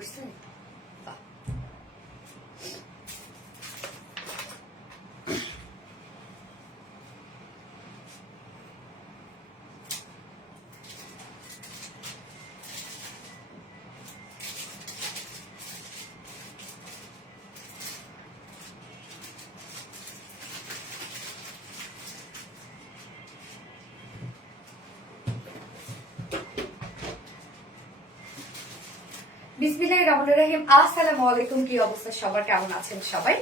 করছেন? বিসমিল্লাহির রহমানির রহিম। আসসালামু আলাইকুম। কি অবস্থা সবার, কেমন আছেন সবাই?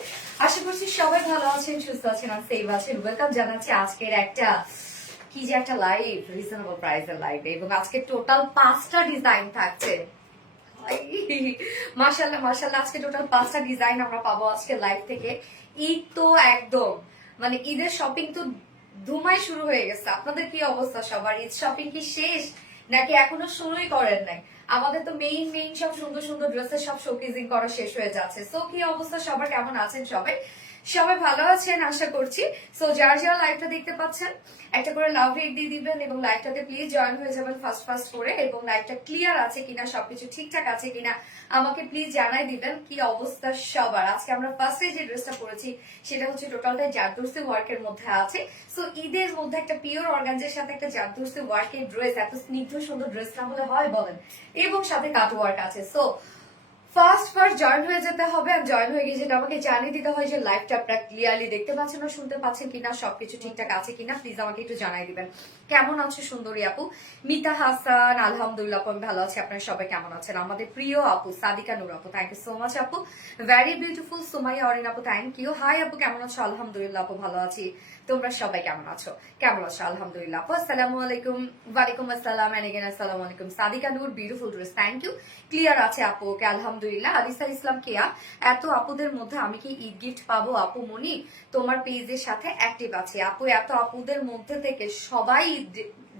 আশা করছি সবাই ভালো আছেন, সুস্থ আছেন আর সেভ আছেন। ওয়েলকাম জানাচ্ছি আজকের একটা কি যে একটা লাইভ, রিজনেবল প্রাইসের লাইভ, এবং আজকে টোটাল 5টা ডিজাইন থাকছে। মাশাআল্লাহ মাশাআল্লাহ, আজকে টোটাল 5টা ডিজাইন আমরা পাবো আজকে লাইভ থেকে। ঈদ তো একদম মানে ঈদের শপিং তো ধুমাই শুরু হয়ে গেছে। আপনাদের কি অবস্থা সবার? ঈদ শপিং কি শেষ নাকি এখনো শুরুই করেন নাই? আমাদের তো মেইন সব সুন্দর সুন্দর ড্রেসের সব শোকেজিং করা শেষ হয়ে যাচ্ছে। সো কি অবস্থা সবার, কেমন আছেন সবাই? সবাই ভালো আছেন আশা করছি। সো যারা যারা লাইভটা দেখতে পাচ্ছেন একটা করে লাভ রেট দিয়ে দিবেন এবং লাইভটাতে প্লিজ জয়েন হয়ে যাবেন ফার্স্ট করে, এবং লাইভটা ক্লিয়ার আছে কিনা, সবকিছু ঠিকঠাক আছে কিনা আমাকে প্লিজ জানাই দিবেন কি অবস্থা সবার। আজকে আমরা ফার্স্টে যে ড্রেসটা পরেছি সেটা হচ্ছে টোটালটাই জারদৌসি ওয়ার্কের মধ্যে আছে। সো ঈদের মধ্যে একটা পিওর অর্গানজের সাথে একটা জারদৌসি ওয়ার্কের ড্রেস, এত স্নিগ্ধ সুন্দর ড্রেস না হলে হয় বলেন? এবং সাথে কাট ওয়ার্ক আছে। সো ফার্স্ট জয়েন হয়ে যেতে হবে। আর জয়েন হয়ে গিয়ে যেটা আমাকে জানিয়ে দিতে হয় যে লাইভটা আপনারা ক্লিয়ারলি দেখতে পাচ্ছেন না শুনতে পাচ্ছেন কিনা, সবকিছু ঠিকঠাক আছে কিনা প্লিজ আমাকে একটু জানাই দিবেন। কেমন আছে সুন্দরী আপু? মিতা হাসান, আলহামদুলিল্লাহ আপু আমি ভালো আছি। আপনারা সবাই কেমন আছেন? আমাদের প্রিয় আপু সাদিকা নূর আপু, থ্যাংক ইউ সো মাচ আপু। ভেরি বিউটিফুল সুমাইয়া অরিন আপু, থ্যাংক ইউ। হাই আপু, কেমন আছো? আলহামদুলিল্লাহ আপু ভালো আছি। তোমরা সবাই কেমন আছো? কেমন আছো? আলহামদুলিল্লাহ আপু। আসসালামু আলাইকুম। ওয়ালাইকুম আসসালাম। এন্ড এগেন আসসালামু আলাইকুম। Sadika Noor, beautiful dress, thank you. Clear আছে আপু, ওকে আলহামদুলিল্লাহ। আলিসা ইসলাম কেয়া, এত আপুদের মধ্যে আমি কি ঈদ গিফট পাবো আপু? মনি তোমার পেজের সাথে অ্যাক্টিভ আছে আপু। এত আপুদের মধ্যে থেকে সবাই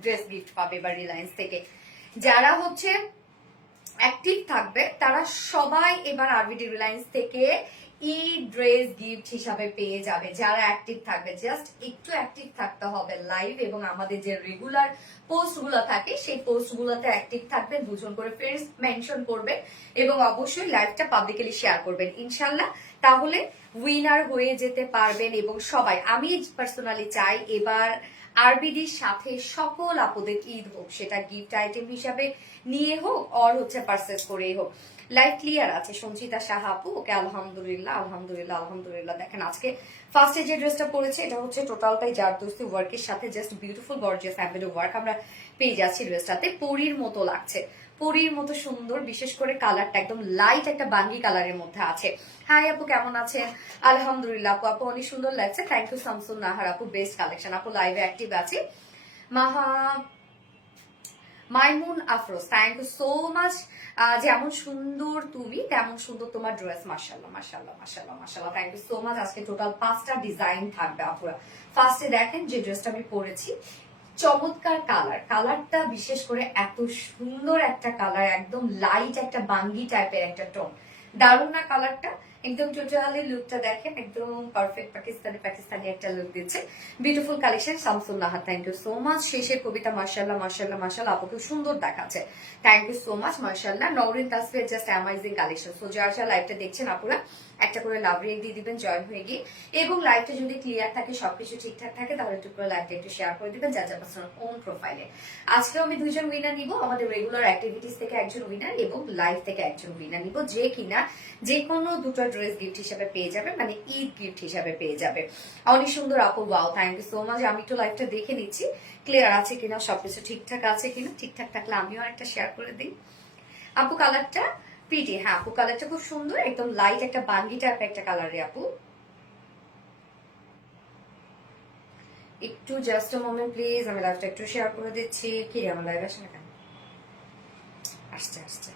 ড্রেস গিফট পাবে এবার রিলায়েন্স থেকে। যারা হচ্ছে অ্যাক্টিভ থাকবে তারা সবাই এবার আরবিডি রিলায়েন্স থেকে ঈদ ড্রেস গিফট হিসাবে পেয়ে যাবে। যারা অ্যাক্টিভ থাকবে, জাস্ট একটু অ্যাক্টিভ থাকতে হবে লাইভ এবং আমাদের যে রেগুলার পোস্ট গুলো থাকে সেই পোস্ট গুলোতে অ্যাক্টিভ থাকবেন, দুজন করে ফ্রেন্ডস মেনশন করবেন এবং অবশ্যই লাইভটা পাবলিকলি শেয়ার করবেন ইনশাল্লাহ। তাহলে উইনার হয়ে যেতে পারবেন। এবং সবাই, আমি পার্সোনালি চাই এবার আরবিডির সাথে সকল আপুদের ঈদ হোক, সেটা গিফট আইটেম হিসাবে নিয়ে হোক আর হচ্ছে পারচেস করেই হোক। লাইভ ক্লিয়ার আছে। সঞ্চিতা সাহা আপু, ওকে আলহামদুলিল্লাহ আলহামদুলিল্লাহ আলহামদুলিল্লাহ। দেখেন আজকে ফার্স্টে যে ড্রেসটা পরেছে এটা হচ্ছে টোটালটাই জারদৌসি ওয়ার্কের সাথে just beautiful gorgeous embroidery work আমরা পেয়ে যাচ্ছি। ড্রেসটাতে পরীর মতো লাগছে, পরীর মতো সুন্দর। বিশেষ করে কালারটা একদম লাইট একটা বাঙ্গি কালারের মধ্যে আছে। হাই আপু, কেমন আছেন? আলহামদুলিল্লাহ আপু, আপু অনেক সুন্দর লাগছে, থ্যাংক ইউ। শামসুন নাহার আপু, বেস্ট কালেকশন আপু, লাইভে অ্যাক্টিভ আছে। Maimun Afroz, thank you so much. যেমন সুন্দর তুমি তেমন সুন্দর তোমার ড্রেস, মাশাআল্লাহ মাশাআল্লাহ মাশাআল্লাহ মাশাআল্লাহ, থ্যাংক ইউ সো মাচ। আজকে টোটাল 5টা ডিজাইন থাকবে আপুরা। ফার্স্টে দেখেন যে ড্রেসটা আমি পরেছি, চমৎকার কালার, কালারটা বিশেষ করে এত সুন্দর একটা কালার, একদম লাইট একটা বাঙ্গি টাইপের একটা টোন, দারুণ না কালারটা? একদম টোটালি লুকটা দেখেন, একদম পারফেক্ট পাকিস্তানি একটা লুক দিচ্ছে। Beautiful collection Shamsullah, thank you so much. শেষের কবিতা, মাশাআল্লাহ মাশাআল্লাহ মাশাআল্লাহ, আপুকে সুন্দর দেখাচ্ছে, থ্যাংক ইউ সো মাচ মাশাআল্লাহ। Nowrin Tasfir, just amazing collection. So যারা যারা লাইভটা দেখছেন আপুরা একটা করে লাভ রেক দিয়ে দিবেন জয়েন হয়ে গিয়ে, এবং লাইভটা যদি ক্লিয়ার থাকে সবকিছু ঠিকঠাক থাকে তাহলে একটু করে লাইভটা একটু শেয়ার করে দিবেন যার যার পার্সোনাল ওন প্রোফাইলে। আজকেও আমি 2জন উইনার নিব, আমাদের রেগুলার অ্যাক্টিভিটিস থেকে একজন উইনার এবং লাইভ থেকে একজন উইনার নিব, যে কিনা যে কোনো দুটো ড্রেস গিফট হিসাবে পেয়ে যাবে, মানে ঈদ গিফট হিসাবে পেয়ে যাবে। অনেক সুন্দর আপু, wow thank you so much. আমি একটু লাইভটা দেখে নিচ্ছি ক্লিয়ার আছে কিনা, সবকিছু ঠিকঠাক আছে কিনা। ঠিকঠাক থাকলে আমিও একটা শেয়ার করে দিই। আপু কালারটা প্রিটি, হ্যাঁ আপু কালারটা খুব সুন্দর, একদম লাইট একটা বাঙ্গি টাইপ একটা কালার রে আপু। একটু জাস্ট আ মোমেন্ট প্লিজ, আমি লাইভটা একটু শেয়ার করে দিচ্ছি। কি রে আমার লাইভ আসে না কেন? আসছে আসছে।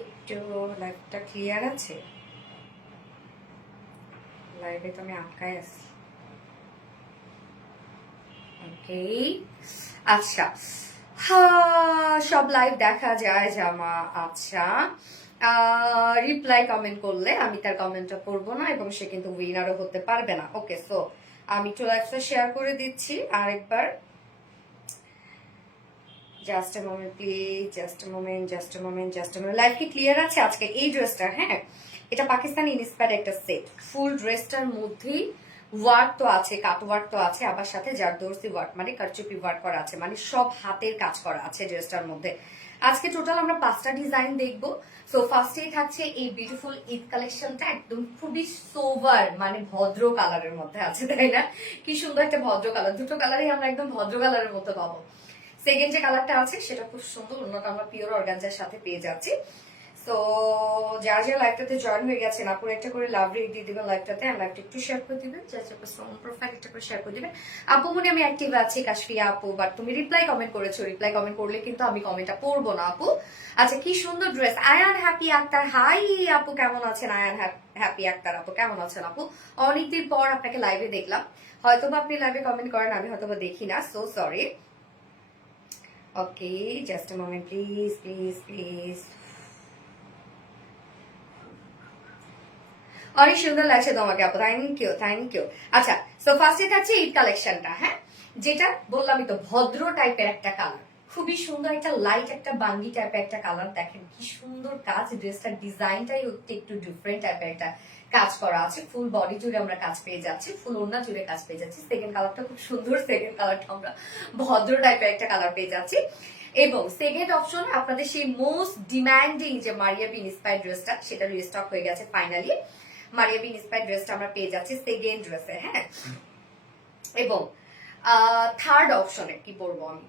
একটু লাইভটা ক্লিয়ার আছে? লাইভে তো আমি আটকায় আছি। ওকে আচ্ছা, সব লাইভ দেখা যায় জামা। আচ্ছা রিপ্লাই কমেন্ট করলে আমি তার কমেন্টটা পড়বো না এবং সে কিন্তু উইনারও হতে পারবে না। ওকে, সো আমি একটু লাইভটা শেয়ার করে দিচ্ছি আরেকবার। Just a moment please, just a moment, just a moment, just a moment. Live কি ক্লিয়ার আছে? আজকে এই ড্রেসটা, হ্যাঁ, এটা পাকিস্তানি ইন্সপায়ার্ড একটা সেট। ফুল ড্রেসটার মধ্যেই ওয়ার্ক তো আছে, কাট ওয়ার্ক তো আছে, আবার সাথে জারদৌসি ওয়ার্ক মানে কারচুপি ওয়ার্ক করা আছে, মানে সব হাতের কাজ করা আছে ড্রেসটার মধ্যে। আজকে টোটাল আমরা 5টা ডিজাইন দেখবো। সো ফার্স্টেই থাকছে এই বিউটিফুল ঈদ কালেকশনটা, একদম খুবই সোভার মানে ভদ্র কালারের মধ্যে আছে, তাই না? কি সুন্দর একটা ভদ্র কালার, দুটো কালারই আমরা একদম ভদ্র কালারের মধ্যে পাবো। সেকেন্ড যে কালারটা আছে সেটা খুব সুন্দর, অন্যটা আমরা পিওর অর্গানজার সাথে পেয়ে যাচ্ছি। সো যার যে লাইভটাতে জয়েন হয়ে গেছেন, আপুর একটা করে লাভ রেট দিয়ে দিবেন লাইভটাতে, আর লাইভটা একটু শেয়ার করে দিবেন, জাস্ট আপনার সোন প্রোফাইল একটা করে শেয়ার করে দিবেন। আপু মনে আমি অ্যাক্টিভ আছি কাশফিয়া আপু, বাট তুমি রিপ্লাই কমেন্ট করেছো, রিপ্লাই কমেন্ট করলে কিন্তু আমি কমেন্টটা পড়বো না আপু। আচ্ছা, কি সুন্দর dress. Ayan Happy Akter, hi আপু কেমন আছেন? আয়ান হ্যাপি আক্তার আপু কেমন আছেন? আপু অনেকদিন পর আপনাকে লাইভে দেখলাম, হয়তোবা আপনি লাইভে কমেন্ট করেন, আমি হয়তোবা দেখি না, so sorry. Okay, just a moment please please please. অনেক সুন্দর লাগছে তোমাকে আপু, থ্যাংক ইউ থ্যাংক ইউ। আচ্ছা, সো ফার্স্টে থাকছে ঈদ কালেকশনটা, হ্যাঁ, যেটা বললামই তো ভদ্র টাইপের একটা কালার, খুবই সুন্দর একটা লাইট একটা বাঙ্গি টাইপের একটা কালার। দেখেন কি সুন্দর কাজ, ড্রেসটার ডিজাইনটাই একটু ডিফারেন্ট টাইপের একটা কাজ করা আছে। ফুল বডি জুড়ে আমরা কাজ পেয়ে যাচ্ছি, ফুল ওড়না জুড়ে কাজ পেয়ে যাচ্ছি। সেকেন্ড কালারটা খুব সুন্দর, সেকেন্ড কালারটা আমরা ভদ্র টাইপের একটা কালার পেয়ে যাচ্ছি। এবং সেকেন্ড অপশনে আপনাদের সেই মোস্ট ডিমান্ডিং যে মারিয়া বিন ইন্সপায়ার্ড ড্রেসটা, সেটা রিস্টক হয়ে গেছে ফাইনালি। মারিয়া বিন ইন্সপায়ার্ড ড্রেসটা আমরা পেয়ে যাচ্ছি সেকেন্ড ড্রেসে, হ্যাঁ। এবং থার্ড অপশনে কি পরবো আমি?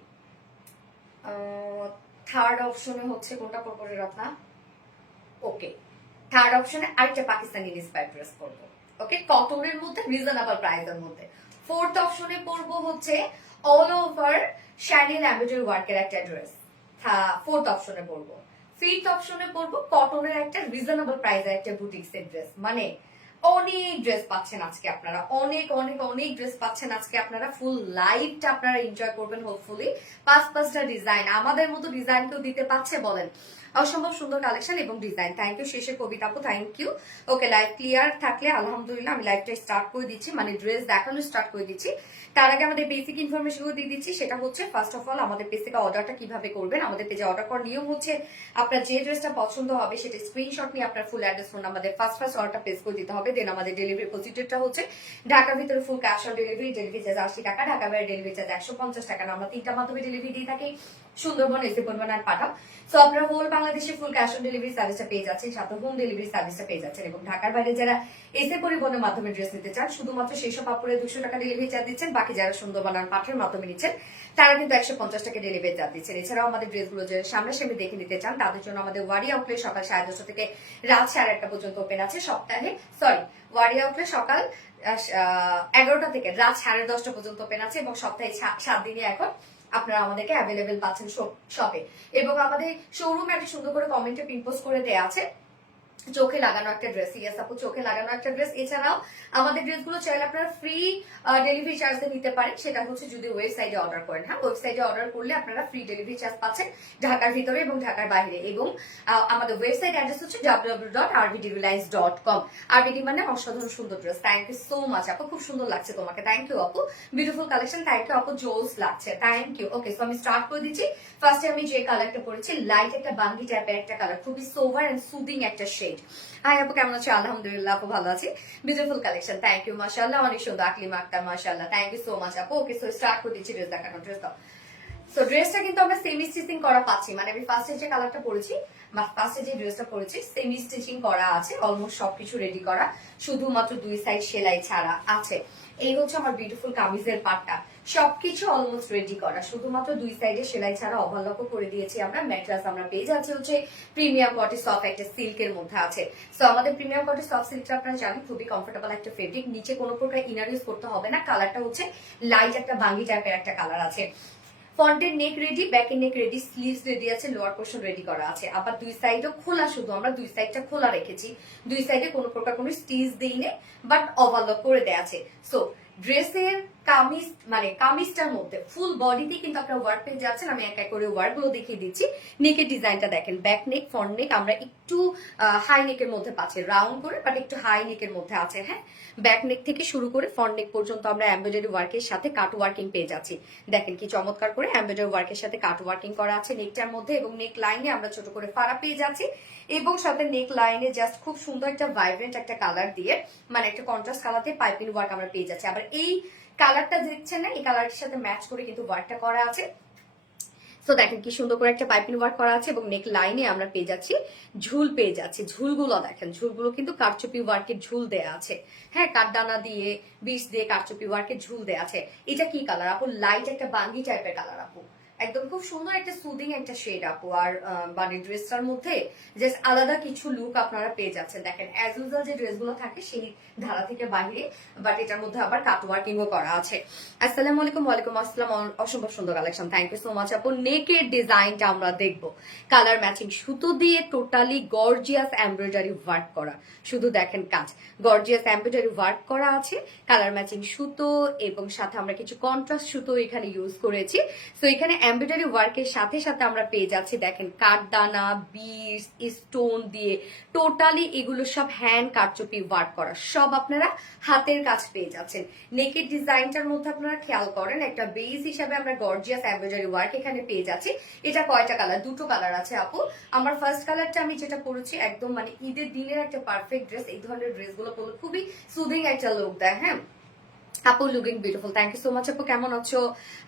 থার্ড অপশনে হচ্ছে কোনটা পরবো রে রত্না? ওকে, থার্ড অপশনে আরেকটা পাকিস্তানি ইন্সপায়ার্ড ড্রেস পরবো, ওকে, কটনের মধ্যে রিজনেবল প্রাইসের মধ্যে। ফোর্থ অপশনে পরবো হচ্ছে অল ওভার শ্যানেল এমব্রয়ডারি ওয়ার্কের একটা ড্রেস, ফোর্থ অপশনে পরবো। ফিফথ অপশনে পরবো কটনের একটা রিজনেবল প্রাইসের একটা বুটিক্সের ড্রেস। মানে অনেক ড্রেস পাচ্ছেন আজকে আপনারা, অনেক অনেক অনেক ড্রেস পাচ্ছেন আজকে আপনারা। ফুল লাইভটা আপনারা এনজয় করবেন হোপফুলি। 5টা ডিজাইন, আমাদের মতো ডিজাইন কেউ দিতে পারছে বলেন? অসম্ভব সুন্দর কালেকশন এবং ডিজাইন। থ্যাংক ইউ শেষে কবিতা আপু, thank you. Okay, live clear থাকলে আলহামদুলিল্লাহ আমি লাইভটা স্টার্ট করে দিচ্ছি, মানে ড্রেস দেখানো স্টার্ট করে দিচ্ছি। তার আগে আমাদের বেসিক ইনফরমেশন গুলো দিয়ে দিচ্ছি। সেটা হচ্ছে ফার্স্ট অফ অল আমাদের পেজ থেকে অর্ডারটা কিভাবে করবেন। আমাদের পেজে অর্ডার করার নিয়ম হচ্ছে আপনার যে ড্রেসটা পছন্দ হবে সেটা স্ক্রিনশট নিয়ে আপনার ফুল অ্যাড্রেস ফোন আমাদের ফার্স্ট অর্ডারটা পেজ করে দিতে হবে। দেন আমাদের ডেলিভারি প্রসিডিউরটা হচ্ছে ঢাকার ভিতরে full cash on delivery, delivery charge 80 টাকা, ঢাকা বাইরে ডেলিভারি চার্জ 150 টাকা। আমরা 3টা মাধ্যমে ডেলিভারি দিয়ে থাকি, সুন্দরবন, এসে পরিমাণ আর পাঠাও। সো আপনারা হোল বাংলাদেশে ফুল ক্যাশ অন ডেলিভারি সার্ভিসটা পেয়ে যাচ্ছেন, সাথে হোম ডেলিভারি সার্ভিসটা পেয়ে যাচ্ছেন। এবং ঢাকার বাইরে যারা এসে পরিবহনের মাধ্যমে ড্রেস নিতে চান, শুধুমাত্র সেই সব আপুরে 200 টাকা ডেলিভারি চার্জ দিচ্ছেন। বাকি যারা সুন্দরবন আর পাঠের মাধ্যমে নিচ্ছেন তারা কিন্তু 150 টাকা ডেলিভারি চার্জ দিচ্ছেন। এছাড়াও আমাদের ড্রেসগুলো যে সামনাসামনি দেখে নিতে চান তাদের জন্য আমাদের ওয়ারি আউটলেট সকাল 10:30 থেকে রাত 1:30 পর্যন্ত ওপেন আছে সপ্তাহে। সরি, ওয়ারি আউটলেট সকাল 11টা থেকে রাত 10:30 পর্যন্ত ওপেন আছে এবং সপ্তাহে 7 দিনে এখন আপনারা আমাদেরকে অ্যাভেলেবেল পাচ্ছেন শপে। এবং আমাদের শোরুমে একটা সুন্দর করে কমেন্টে পিন পোস্ট করে দেওয়া আছে চোখে লাগানো একটা ড্রেস। ইয়েস আপু, চোখে লাগানো একটা ড্রেস। এছাড়াও আমাদের ড্রেসগুলো চাইলে আপনারা ফ্রি ডেলিভারি চার্জে নিতে পারেন, সেটা হচ্ছে যদি ওয়েবসাইটে অর্ডার করেন। হ্যাঁ, ওয়েবসাইটে অর্ডার করলে আপনারা ফ্রি ডেলিভারি চার্জ পাচ্ছেন ঢাকার ভিতরে এবং ঢাকার বাইরে। এবং আমাদের ওয়েবসাইট অ্যাড্রেস হচ্ছে www.rvdreliance.com। আরবিডি মানে অসাধারণ সুন্দর dress. Thank you so much আপু, খুব সুন্দর লাগছে তোমাকে। থ্যাংক ইউ আপু, বিউটিফুল কালেকশন। থ্যাংক ইউ আপু, জোস লাগছে। Thank you. ওকে, সো আমি স্টার্ট করে দিচ্ছি। ফার্স্টে আমি যে কালারটা পরেছি লাইট একটা বাঙ্গি টাইপের একটা কালার, খুবই সোভার এন্ড সুদিং একটা শেড। হাই আপু, কেমন আছো? আলহামদুলিল্লাহ আপু, ভালো আছি। Beautiful collection, thank you. মাশাআল্লাহ, অনেক সুন্দর। আকলিমা আক্তার, মাশাআল্লাহ, থ্যাংক ইউ সো মাচ আপু। ওকে, সো স্টার্ট করে দিচ্ছি ড্রেস দেখানো। ড্রেস দাও। সো ড্রেসটা কিন্তু আমরা সেমি স্টিচিং করা পাচ্ছি, মানে আমি ফার্স্টে যে কালারটা পরেছি, ফার্স্টে যে ড্রেসটা পরেছি সেমি স্টিচিং করা আছে, অলমোস্ট সবকিছু রেডি করা, শুধুমাত্র 2 সাইড সেলাই ছাড়া আছে। এই হচ্ছে আমার বিউটিফুল কামিজের পাটটা, সবকিছু অলমোস্ট রেডি করা, শুধুমাত্র 2 সাইডে সেলাই ছাড়া ওভারলকও করে দিয়েছি আমরা। ম্যাট্রেস আমরা পেয়ে যাচ্ছি হচ্ছে প্রিমিয়াম কটন সফট একটা সিল্কের মধ্যে আছে। সো আমাদের প্রিমিয়াম কটন সফট সিল্কটা আপনারা জানেন খুবই কমফোর্টেবল একটা ফেব্রিক, নিচে কোনো প্রকার ইনার ইউজ করতে হবে না। কালারটা হচ্ছে লাইট একটা বাঙ্গি টাইপের একটা কালার আছে। ফ্রন্টের নেক রেডি, ব্যাকের নেক রেডি, স্লিভস রেডি আছে, লোয়ার পোর্শন রেডি করা আছে। আবার 2 সাইডও খোলা, শুধু আমরা 2 সাইডটা খোলা রেখেছি। 2 সাইডে কোনো প্রকার কোনো স্টিচ দেইনি, বাট ওভারলক করে দেয়া আছে। সো ড্রেসের কামিজ মানে কামিজটার মধ্যে ফুল বডিতে কিন্তু আপনারা ওয়ার্ক পেয়ে যাচ্ছেন। আমি এক এক করে ওয়ার্ক গুলো দেখিয়ে দিচ্ছি। নেকের ডিজাইনটা দেখেন, ব্যাক নেক, ফ্রন্ট নেক আমরা একটু হাই নেকের মধ্যে পাচ্ছি, রাউন্ড করে বাট একটু হাই নেকের মধ্যে আছে। হ্যাঁ, ব্যাক নেক থেকে শুরু করে ফ্রন্ট নেক পর্যন্ত আমরা এমব্রয়ডারি ওয়ার্কের সাথে কাট ওয়ার্কিং পেয়ে যাচ্ছি। দেখেন কি চমৎকার করে এমব্রয়ডারি ওয়ার্কের সাথে কাট ওয়ার্কিং করা আছে নেকটার মধ্যে, এবং নেক লাইনে আমরা ছোট করে ফাড়া পেয়ে যাচ্ছি, এবং সাথে নেক লাইনে জাস্ট খুব সুন্দর একটা ভাইব্রেন্ট একটা কালার দিয়ে, মানে একটা কন্ট্রাস্ট কালারে পাইপিং ওয়ার্ক আমরা পেয়ে যাচ্ছি। আবার এই কালারটা দেখছেন না, এই কালারের সাথে ম্যাচ করে কিন্তু ওয়ার্কটা করা আছে। তো দেখেন কি সুন্দর করে একটা পাইপিং ওয়ার্ক করা আছে, এবং নেক লাইনে আমরা পেয়ে যাচ্ছি ঝুল পেয়ে যাচ্ছি। ঝুলগুলো দেখেন, ঝুলগুলো কিন্তু কারচুপি ওয়ার্কের ঝুল দেয়া আছে। হ্যাঁ, কাঠদানা দিয়ে বিষ দিয়ে কারচুপি ওয়ার্কের ঝুল দেয়া আছে। এটা কি কালার আপু? লাইট একটা বাঙ্গি টাইপের কালার আপু, একদম খুব সুন্দর একটা সুদিং একটা শেড আপু। আর মানে ড্রেসটার মধ্যে জাস্ট আলাদা কিছু লুক আপনারা পেয়ে যাচ্ছেন। দেখেন অ্যাজ ইউজুয়াল যে ড্রেসগুলো থাকে সেই ধারা থেকে বাইরে, বাট এটার মধ্যে আবার কাট ওয়ার্কিংও করা আছে। আসসালামু আলাইকুম। ওয়ালাইকুম আসসালাম। অসম্ভব সুন্দর collection, thank you so much আপু। নেকের ডিজাইনটা আমরা দেখবো, কালার ম্যাচিং সুতো দিয়ে টোটালি গর্জিয়াস এমব্রয়ডারি ওয়ার্ক করা। শুধু দেখেন কাজ, গর্জিয়াস এমব্রয়ডারি ওয়ার্ক করা আছে, কালার ম্যাচিং সুতো, এবং সাথে আমরা কিছু কন্ট্রাস্ট সুতো এখানে ইউজ করেছি। তো এখানে এমব্রয়ডারি ওয়ার্কের সাথে সাথে আমরা পেয়ে যাচ্ছি দেখেন কাঠদানা, বিডস, স্টোন দিয়ে টোটালি এগুলো সব হ্যান্ড কারচুপি ওয়ার্ক করা, সব আপনারা হাতের কাজ পেয়ে যাচ্ছেন। নেকের ডিজাইনটার মধ্যে আপনারা খেয়াল করেন একটা বেস হিসাবে আমরা গর্জিয়াস এমব্রয়ডারি ওয়ার্ক এখানে পেয়ে যাচ্ছি। এটা কয়টা কালার? দুটো কালার আছে আপু। আমার ফার্স্ট কালারটা আমি যেটা পরেছি একদম মানে ঈদের দিনের একটা পারফেক্ট ড্রেস। এই ধরনের ড্রেসগুলো পরলে খুবই সুদিং একটা লুক দেয়। হ্যাঁ আপু, looking beautiful, thank you so much আপু। কেমন আছো?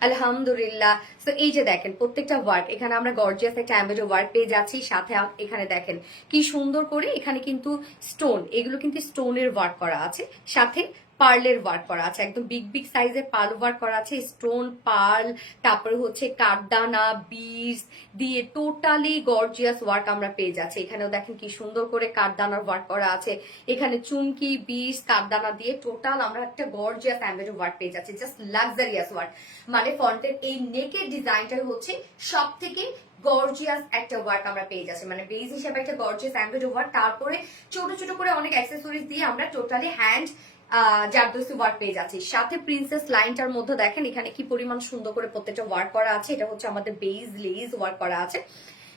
আলহামদুলিল্লাহ। তো এই যে দেখেন প্রত্যেকটা ওয়ার্ক এখানে আমরা গর্জিয়াস একটা এমব্রয়ডারি ওয়ার্ক পেয়ে যাচ্ছি, সাথে এখানে দেখেন কি সুন্দর করে এখানে কিন্তু স্টোন, এগুলো কিন্তু স্টোনের ওয়ার্ক করা আছে, সাথে পার্লের ওয়ার্ক করা আছে, একদম বিগ বিগ সাইজের পার্ল ওয়ার্ক করা আছে, স্টোন, পার্ল, তারপরে হচ্ছে কাঠদানা, বিডস দিয়ে টোটালি গর্জিয়াস ওয়ার্ক আমরা পেয়ে যাচ্ছি। এখানেও দেখেন কি সুন্দর করে কাঠদানার ওয়ার্ক করা আছে, এখানে চুমকি, বিডস, কাঠদানা দিয়ে টোটাল আমরা একটা গর্জিয়াস এমব্রয়ডারি ওয়ার্ক পেয়ে যাচ্ছি, জাস্ট লাক্সারিয়াস ওয়ার্ক। মানে ফন্টের এই নেকের ডিজাইনটাই হচ্ছে সব থেকে গর্জিয়াস একটা ওয়ার্ক আমরা পেয়ে যাচ্ছি, মানে বেস হিসেবে একটা গর্জিয়াস এমব্রয়ডারি ওয়ার্ক, তারপরে ছোট ছোট করে অনেক অ্যাক্সেসরিজ দিয়ে আমরা টোটালি হ্যান্ড জারদোসি ওয়ার্ক পেয়ে যাচ্ছি। সাথে প্রিন্সেস লাইনটার মধ্যে দেখেন এখানে কি পরিমাণ সুন্দর করে প্রত্যেকটা ওয়ার্ক করা আছে। এটা হচ্ছে আমাদের বেস লেস ওয়ার্ক করা আছে,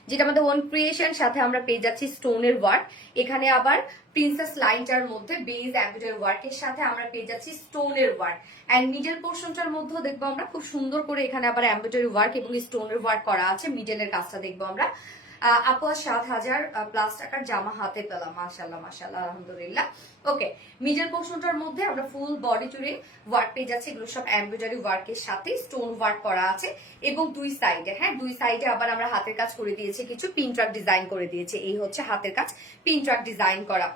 যেটা আমাদের ওয়ান ক্রিয়েশন। সাথে আমরা পেয়ে যাচ্ছি স্টোনের ওয়ার্ক। এখানে আবার প্রিন্সেস লাইনটার মধ্যে বেস এমব্রয়ডারি ওয়ার্কের সাথে আমরা পেয়ে যাচ্ছি স্টোনের ওয়ার্ক। এন্ড মিডল পোর্শনটার মধ্যেও দেখবো আমরা খুব সুন্দর করে এখানে আবার এমব্রয়ডারি ওয়ার্ক এবং স্টোনের ওয়ার্ক করা আছে। মিডলের কাজটা দেখবো আমরা। আপু 7,000+ টাকার জামা হাতে পেলাম, মাশাআল্লাহ মাশাআল্লাহ, আলহামদুলিল্লাহ। ওকে, মিডল পোর্শনটার মধ্যে আমরা ফুল বডি জুড়ে ওয়ার্ক পেয়ে যাচ্ছি, এগুলো সব এমব্রয়ডারি ওয়ার্কের সাথে স্টোন ওয়ার্ক করা আছে, এবং দুই সাইডে, হ্যাঁ দুই সাইডে আবার আমরা হাতের কাজ করে দিয়েছি, কিছু পিনট্রাক ডিজাইন করে দিয়েছি। এই হচ্ছে হাতের কাজ, পিনট্রাক ডিজাইন করা।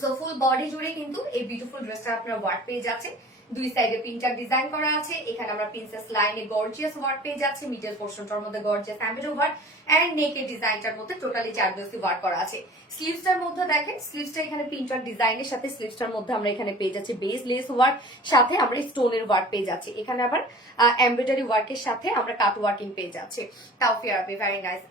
সো ফুল বডি জুড়ে কিন্তু এই বিউটিফুল ড্রেসটা আপনারা ওয়ার্ক পেয়ে যাচ্ছে। দুই সাইডে পিনটাক ডিজাইন করা আছে, এখানে আমরা প্রিন্সেস লাইনে গর্জিয়াস ওয়ার্ক পেয়ে যাচ্ছি, মিডল পোর্শনটার মধ্যে গর্জিয়াস এমব্রয়ডারি ওয়ার্ক, এন্ড নেকের ডিজাইনটার মধ্যে টোটালি জারদোসি ওয়ার্ক করা আছে। স্লিভসটার মধ্যে দেখেন, স্লিভসটা এখানে প্রিন্টার ডিজাইনের সাথে স্লিভসটার মধ্যে আমরা এখানে পেয়ে যাচ্ছি বেস লেস ওয়ার্ক, সাথে আমরা স্টোনের ওয়ার্ক পেয়ে যাচ্ছি। এখানে আবার এমব্রয়ডারি ওয়ার্কের সাথে আমরা কাট ওয়ার্কিং পেয়ে যাচ্ছি। তাওফিয়া আপু, ভেরি নাইস।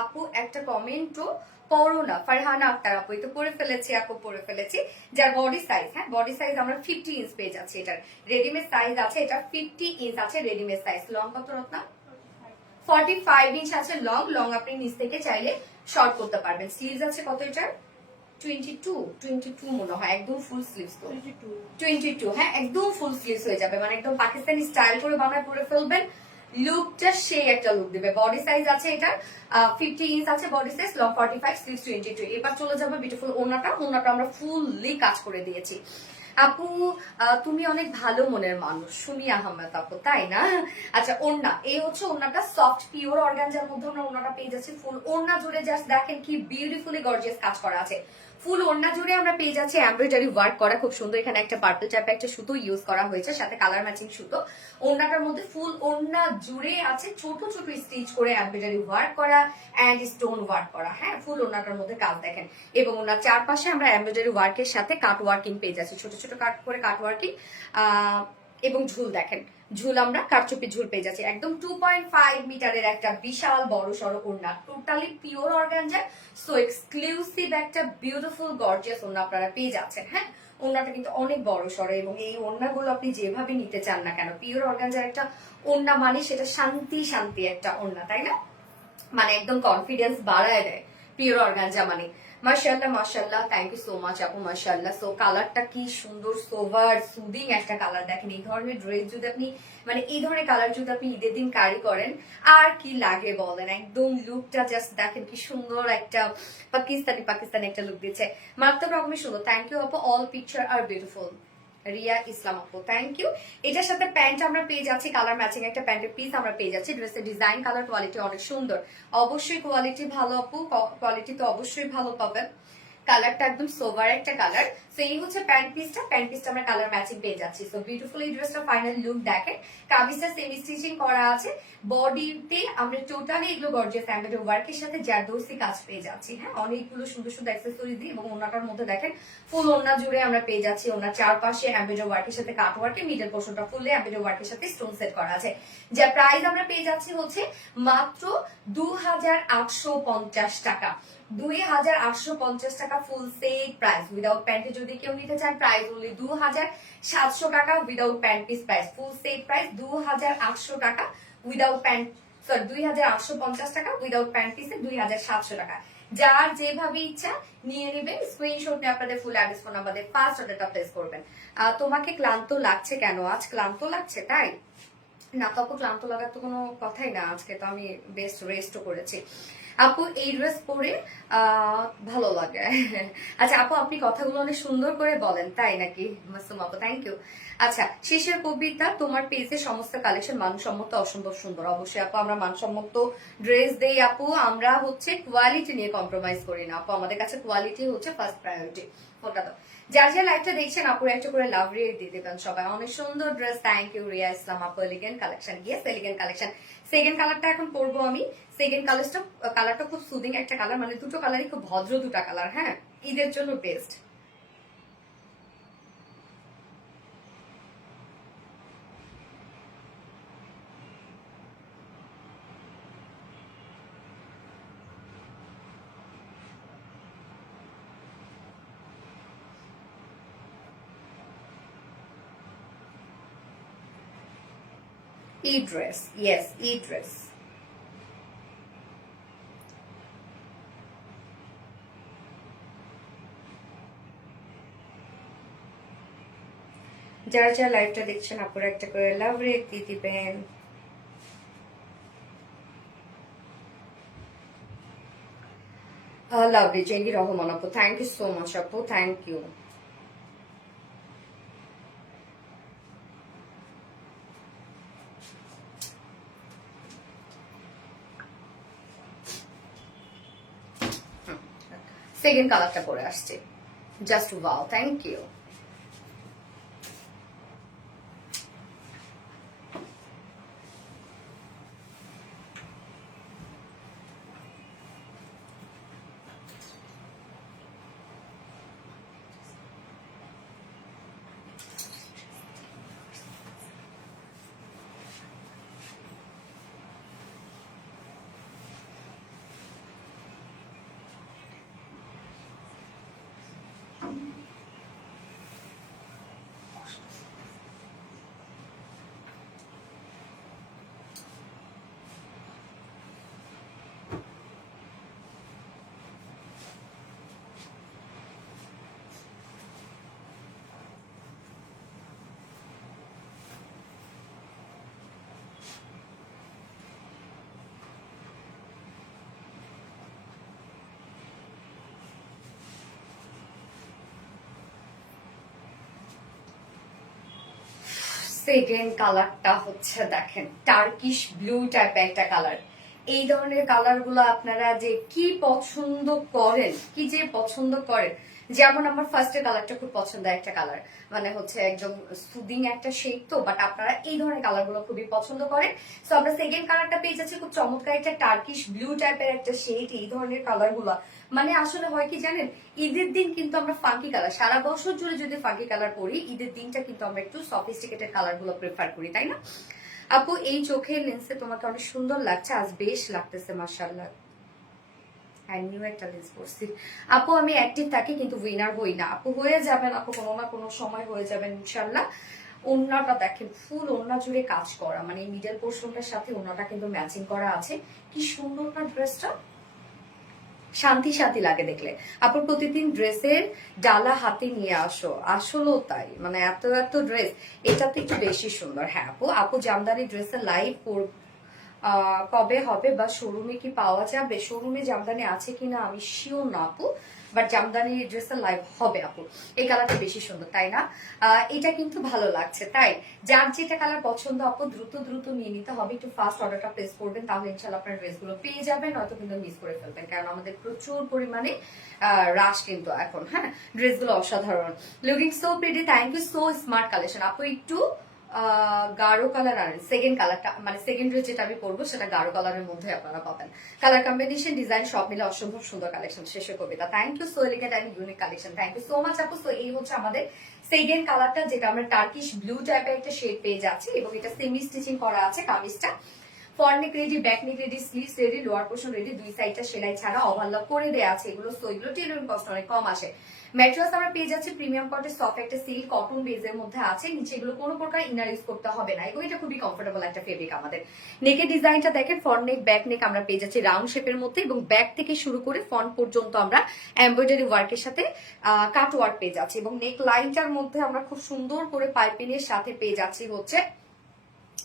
আপু একটা কমেন্টও পড়ো না, ফারহানা আক্তার আপু তো পরে ফেলেছি, আপু পরে ফেলেছি। যার বডি সাইজ, হ্যাঁ বডি সাইজ আমরা 50 ইঞ্চ পেয়ে যাচ্ছি। এটার রেডিমেড সাইজ আছে, এটা 50 ইঞ্চ আছে রেডিমেড সাইজ। লং কত রত্না? 45 ইঞ্চ আছে লং। লং আপনি নিচ থেকে চাইলে শর্ট করতে পারবেন। স্লিভস আছে কত এটার? 22 মনে হয়, একদম ফুল স্লিভস তো 22, হ্যাঁ একদম ফুল স্লিভস হয়ে যাবে, মানে একদম পাকিস্তানি স্টাইল করে বানায় পরে ফেলবেন, লুকটা সেই একটা লুক দিবে। বডি সাইজ আছে এটা 50 ইঞ্চ আছে বডি সাইজ, লং 45, স্লিভস 22। এবার চলে যাবে বিউটিফুল ওড়নাটা। ওড়নাটা আমরা ফুললি কাজ করে দিয়েছি। আপু তুমি অনেক ভালো মনের মানুষ, সুমি আহমেদ আপু, তাই না? আচ্ছা, ওড়না, এই হচ্ছে ওড়নাটা, সফট পিওর অর্গানজার মধ্যে আমরা ওড়নাটা পেয়ে যাচ্ছি। ফুল ওড়না জুড়ে জাস্ট দেখেন কি বিউটিফুলি গর্জিয়াস কাজ করা আছে। ফুল ওড়না জুড়ে আমরা পেয়ে যাচ্ছি এমব্রয়ডারি ওয়ার্ক করা, খুব সুন্দর। এখানে একটা পার্পল টাইপের একটা সুতো ইউজ করা হয়েছে, সাথে কালার ম্যাচিং সুতো। ওড়নাটার মধ্যে ফুল ওড়না জুড়ে আছে ছোট ছোট স্টিচ করে এমব্রয়ডারি ওয়ার্ক করা এন্ড স্টোন ওয়ার্ক করা, হ্যাঁ ফুল ওড়নাটার মধ্যে কাজ দেখেন। এবং ওনার চারপাশে আমরা এমব্রয়ডারি ওয়ার্কের সাথে কাট ওয়ার্কিং পেয়ে যাচ্ছি, ছোট ছোট কাট করে কাট ওয়ার্কিং। এবং ঝুল দেখেন, ঝুল আমরা কারচুপি ঝুল পেয়ে যাচ্ছি। একদম 2.5 মিটারের একটা বিশাল বড় সড়ো ওড়না, totally pure organza. So exclusive একটা বিউটিফুল গর্জিয়াস ওড়না আপনারা পেয়ে যাচ্ছেন। হ্যাঁ, ওড়নাটা কিন্তু অনেক বড় সড়ো, এবং এই ওড়নাগুলো আপনি যেভাবে নিতে চান না কেন, পিওর অর্গানজার একটা ওড়না মানে সেটা শান্তি শান্তি একটা ওড়না, তাই না? মানে একদম কনফিডেন্স বাড়ায় দেয় পিওর অর্গানজা মানে। মাশাআল্লাহ মাশাআল্লাহ, থ্যাংক ইউ সো মাচ আপু, মাশাআল্লাহ। সো কালারটা কি সুন্দর, সোভার সুদিং একটা কালার। দেখেন এই ধরনের ড্রেস যদি আপনি, মানে এই ধরনের কালার যদি আপনি ঈদের দিন ক্যারি করেন, আর কি লাগে বলেন? একদম লুকটা জাস্ট দেখেন কি সুন্দর একটা পাকিস্তানি পাকিস্তানি একটা লুক দিচ্ছে, মারাত্মক রকমের সুন্দর। থ্যাংক ইউ আপু, অল পিকচার আর বিউটিফুল। রিয়া ইসলাম আপু, থ্যাংক ইউ। এটার সাথে প্যান্ট আমরা পেয়ে যাচ্ছি, কালার ম্যাচিং একটা প্যান্টের পিস আমরা পেয়ে যাচ্ছি। ড্রেসের ডিজাইন, কালার, কোয়ালিটি অনেক সুন্দর। অবশ্যই কোয়ালিটি ভালো আপু, কোয়ালিটি তো অবশ্যই ভালো পাবেন। কালারটা একদম সোভার একটা কালার। সো এই হচ্ছে প্যান্ট পিসটা আমরা কালার ম্যাচিং পেয়ে যাচ্ছি। সো বিউটিফুল এই ড্রেসটা ফাইনাল লুক দেখেন। কামিজটা সেমি স্টিচিং করা আছে, বডিতে আমরা টোটালি এগুলো গর্জিয়াস এমব্রয়ডারি ওয়ার্কের সাথে জারদৌসি কাজ পেয়ে যাচ্ছি। হ্যাঁ, অনেকগুলো সুন্দর সুন্দর অ্যাক্সেসরিজ দিয়ে, এবং ওনাটার মধ্যে দেখেন ফুল ওনা জুড়ে আমরা পেয়ে যাচ্ছি। ওনার চারপাশে এমব্রয়ডারি ওয়ার্কের সাথে কাট ওয়ার্কের, মিডল পোর্শনটা ফুলে এমব্রয়ডারি ওয়ার্কের সাথে স্টোন সেট করা আছে। যা প্রাইস আমরা পেয়ে যাচ্ছি হচ্ছে মাত্র 2850 টাকা। 2850 টাকা ফুল সেট প্রাইস। উইদাউট প্যান্টে যদি কেউ নিতে চান, প্রাইস অনলি 2700 টাকা। উইদাউট প্যান্ট পিস প্রাইস ফুল সেট প্রাইস 2800 টাকা। উইদাউট প্যান্ট, সরি 2850 টাকা। উইদাউট প্যান্ট পিসে 2700 টাকা। যার যেভাবে ইচ্ছা নিয়ে নেবেন, স্ক্রিনশট নিয়ে আপনাদের ফুল অ্যাড্রেস ফোন নাম্বার দিয়ে ফার্স্ট অর্ডারটা প্লেস করবেন। তোমাকে ক্লান্ত লাগছে কেন? আজ ক্লান্ত লাগছে তাই না তো আপু, ক্লান্ত লাগার তো কোনো কথাই না। আজকে তো আমি বেস্ট রেস্টও করেছি আপু। এই ড্রেস পরে ভালো লাগে। আচ্ছা আপু, আপনি কথাগুলো অনেক সুন্দর করে বলেন, তাই নাকি? মাসুম আপু, থ্যাংক ইউ। আচ্ছা, শেষের কবিতা, তোমার পেজে সমস্ত কালেকশন মানসম্মত, অসম্ভব সুন্দর। অবশ্যই আপু, আমরা মানসম্মত ড্রেস দেই আপু। আমরা হচ্ছে কোয়ালিটি নিয়ে কম্প্রোমাইজ করি না আপু, আমাদের কাছে কোয়ালিটি হচ্ছে ফার্স্ট প্রায়োরিটি। ওটা তো যার যে লাইভটা দেখছেন আপু একটা করে লাভ রিয়েক্ট দিয়ে দেবেন সবাই। অনেক সুন্দর ড্রেস, থ্যাংক ইউ রিয়া ইসলাম আপু। Elegant collection, yes elegant collection. Second কালারটা এখন পরবো আমি। সেকেন্ড কালারটা খুব সুদিং একটা কালার, মানে দুটো কালারই খুব ভদ্র দুটা কালার। হ্যাঁ, ঈদের জন্য বেস্ট। ই ড্রেস, ইয়েস ই ড্রেস। যারা যারা লাইভটা দেখছেন আপুরা একটা করে লাভ রেট দিয়ে দিবেন। লাভলি জেঙ্গি রহমান আপু, থ্যাংক ইউ সো মাচ আপু, থ্যাংক ইউ। সেকেন্ড কালারটা পরে আসছে, just wow, thank you. Second কালারটা হচ্ছে দেখেন টার্কিশ ব্লু টাইপের একটা কালার। এই ধরনের কালার গুলো আপনারা যে কি পছন্দ করেন, কি যে পছন্দ করেন। যেমন আমার ফার্স্টের কালারটা খুব পছন্দের একটা কালার, মানে হচ্ছে একদম সুদিং একটা শেড তো, বাট আপনারা এই ধরনের কালার গুলো খুবই পছন্দ করেন। সো আমরা সেকেন্ড কালারটা পেয়ে যাচ্ছি খুব চমৎকার একটা টার্কিশ ব্লু টাইপের একটা শেড। এই ধরনের কালার গুলা মানে আসলে হয় কি জানেন, ঈদের দিন কিন্তু আমরা ফাঙ্কি কালার, সারা বছর জুড়ে যদি ফাঙ্কি কালার পরি, ঈদের দিনটা কিন্তু আমরা একটু সফিস্টিকেটেড কালার গুলো প্রেফার করি, তাই না আপু? এই চোখের লেন্সে তোমাকে অনেক সুন্দর লাগছে আজ, বেশ লাগতেছে মাশাআল্লাহ। হ্যাঁ নিউ একটা লেন্স পড়ছি আপু। আমি অ্যাক্টিভ থাকি কিন্তু উইনার হই না আপু। হয়ে যাবেন আপু, কোনো না কোনো সময় হয়ে যাবেন ইনশাল্লাহ। ওড়নাটা দেখেন, ফুল ওড়না জুড়ে কাজ করা, মানে মিডল পোর্শনটার সাথে ওড়নাটা কিন্তু ম্যাচিং করা আছে। কি সুন্দর না ড্রেসটা, শান্তি শান্তি লাগে দেখলে। আপুর প্রতিদিন ড্রেসের ডালা হাতে নিয়ে আসো, আসলেও তাই, মানে এত এত ড্রেস, এটা তো একটু বেশি সুন্দর। হ্যাঁ আপু, আপু জামদানি ড্রেসের লাইভ কবে হবে বা শোরুমে কি পাওয়া যাবে? শোরুমে জামদানি আছে কিনা আমি শিওর না আপু, বাট জামদানি ড্রেসের লাইভ হবে আপু। এই কালারটা বেশি সুন্দর তাই না? এটা কিন্তু ভালো লাগছে, তাই যার যেটা কালার পছন্দ আপু দ্রুত দ্রুত নিয়ে নিতে হবে। একটু ফাস্ট অর্ডারটা প্লেস করবেন, তাহলে ইনশাল্লাহ আপনার ড্রেসগুলো পেয়ে যাবেন, নয়তো কিন্তু মিস করে ফেলবেন, কারণ আমাদের প্রচুর পরিমাণে রাশ কিন্তু এখন। হ্যাঁ, ড্রেসগুলো অসাধারণ, looking so pretty, thank you so smart collection আপু। একটু গাঢ় কালার আর সেকেন্ড কালারটা, মানে সেকেন্ড ড্রেস যেটা আমি পরবো সেটা গাঢ় কালারের মধ্যে আপনারা পাবেন। কালার কম্বিনেশন, ডিজাইন সব মিলে অসম্ভব সুন্দর collection. Shesher Kobita, thank you so elegant and unique collection, thank you so much আপু। সো এই হচ্ছে আমাদের সেকেন্ড কালারটা, যেটা আমরা টার্কিশ ব্লু টাইপের একটা শেড পেয়ে যাচ্ছি, এবং এটা সেমি স্টিচিং করা আছে কামিজটা। Front ready, back neck ready, sleeves ready, lower portion ready, দুই সাইডটা সেলাই ছাড়া ওভারলক করে দেওয়া আছে এগুলো। সো এগুলো টেলারিং কস্ট অনেক কম আসে। ম্যাটেরিয়ালস আমরা পেয়ে যাচ্ছি প্রিমিয়াম কটের সফট একটা সিল্ক কটন বেজের মধ্যে আছে। নিচে এগুলো কোনো প্রকার ইনার ইউজ করতে হবে না, এবং এটা খুবই কমফোর্টেবল একটা ফেব্রিক আমাদের। নেকের ডিজাইনটা দেখেন, ফ্রন্ট নেক ব্যাক নেক আমরা পেয়ে যাচ্ছি রাউন্ড শেপের মধ্যে, এবং ব্যাক থেকে শুরু করে ফ্রন্ট পর্যন্ত আমরা এমব্রয়ডারি ওয়ার্কের সাথে কাট ওয়ার্ক পেয়ে যাচ্ছি, এবং নেক লাইনটার মধ্যে আমরা খুব সুন্দর করে পাইপিংয়ের সাথে পেয়ে যাচ্ছি হচ্ছে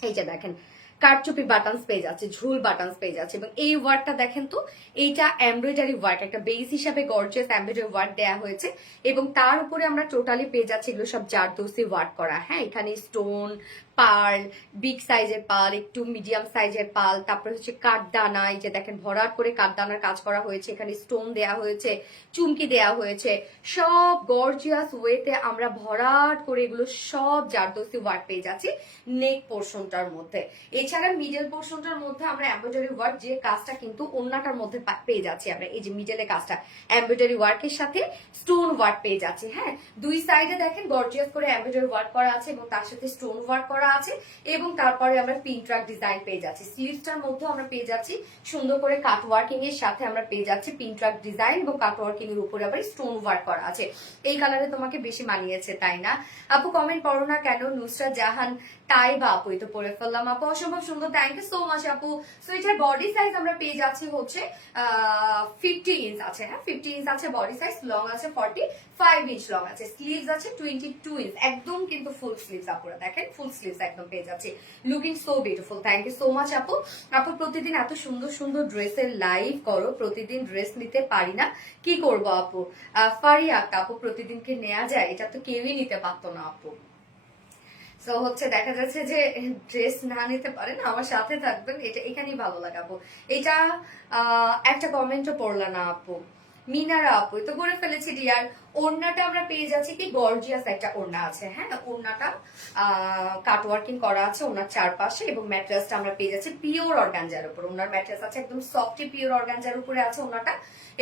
এই যে দেখেন কারচুপি বাটনস পেয়ে যাচ্ছে, ঝুল বাটনস পেয়ে যাচ্ছে, এবং এই ওয়ার্কটা দেখেন তো, এইটা এমব্রয়ডারি ওয়ার্ক, একটা বেস হিসাবে গর্জিয়াস এমব্রয়ডারি ওয়ার্ক দেওয়া হয়েছে, এবং তার উপরে আমরা টোটালি পেয়ে যাচ্ছি এগুলো সব জারদৌসি ওয়ার্ক করা। হ্যাঁ, এখানে স্টোন, পার্ল, বিগ সাইজের পার্ল, একটু মিডিয়াম সাইজের পার্ল, তারপরে হচ্ছে কাঠদানা, এই যে দেখেন ভরাট করে কাঠদানার কাজ করা হয়েছে, এখানে স্টোন দেয়া হয়েছে, চুমকি দেয়া হয়েছে, সব গর্জিয়াস ওয়েতে আমরা ভরাট করে এগুলো সব জারদৌসি ওয়ার্ক পেয়ে যাচ্ছি নেক পোর্শনটার মধ্যে। এছাড়া মিডল পোর্শনটার মধ্যে আমরা এমব্রয়ডারি ওয়ার্ক, যে কাজটা কিন্তু ওন্নাটার মধ্যে পেয়ে যাচ্ছি আমরা, এই যে মিডলে কাজটা এমব্রয়ডারি ওয়ার্কের সাথে স্টোন ওয়ার্ক পেয়ে যাচ্ছি। হ্যাঁ, দুই সাইডে দেখেন গর্জিয়াস করে এমব্রয়ডারি ওয়ার্ক করা আছে, এবং তার সাথে স্টোন ওয়ার্ক করা আছে, এবং তারপরে আমরা পিন ট্রাক ডিজাইন পেয়ে যাচ্ছি। স্লিভসটার মধ্যে আমরা পেয়ে যাচ্ছি সুন্দর করে কাট ওয়ার্কিং এর সাথে আমরা পেয়ে যাচ্ছি পিন ট্রাক ডিজাইন, এবং কাট ওয়ার্কিং এর উপরে আবার স্টোন ওয়ার্ক করা আছে। এই কালারে তোমাকে বেশি মানিয়েছে তাই না আপু? কমেন্ট করো না কেন? নুসরাত জাহান, তাই বা আপু, এই তো পরে ফেললাম আপু, অসম্ভব সুন্দর, থ্যাংক ইউ সো মাচ আপু। সো এটার বডি সাইজ আমরা পেয়ে যাচ্ছি হচ্ছে 50 ইঞ্চ আছে। হ্যাঁ, 50 ইঞ্চ আছে বডি সাইজ, লং আছে 45 ইঞ্চ লং আছে, স্লিভস আছে 22 ইঞ্চ, একদম কিন্তু ফুল স্লিভস আপুরা দেখেন, ফুল স্লিভস একদম পেয়ে যাচ্ছি, looking so beautiful, thank you so much আপু। আপু প্রতিদিন এত সুন্দর সুন্দর ড্রেসের লাইভ করো, প্রতিদিন ড্রেস নিতে পারি না, কি করবো আপু? ফারিয়া আপু, প্রতিদিনকে নেওয়া যায়? এটা তো কেউই নিতে পারতো না আপু। তো হচ্ছে দেখা যাচ্ছে যে ড্রেস না নিতে পারেন, আমার সাথে থাকবেন, এটা এখানেই ভালো লাগে আপু। এটা একটা কমেন্টও পড়লা না আপু, মিনারা আপু তো করে ফেলেছি ডিয়ার। ওড়নাটা আমরা পেয়ে যাচ্ছি কি গর্জিয়াস একটা ওড়না আছে। হ্যাঁ, ওড়নাটা কাট ওয়ার্কিং করা আছে ওনার চারপাশে, এবং ম্যাট্রেসটা আমরা পেয়ে যাচ্ছি পিওর অর্গানজার উপর। ওনার ম্যাট্রেস আছে একদম সফট পিওর অর্গানজার উপরে আছে ওনাটা,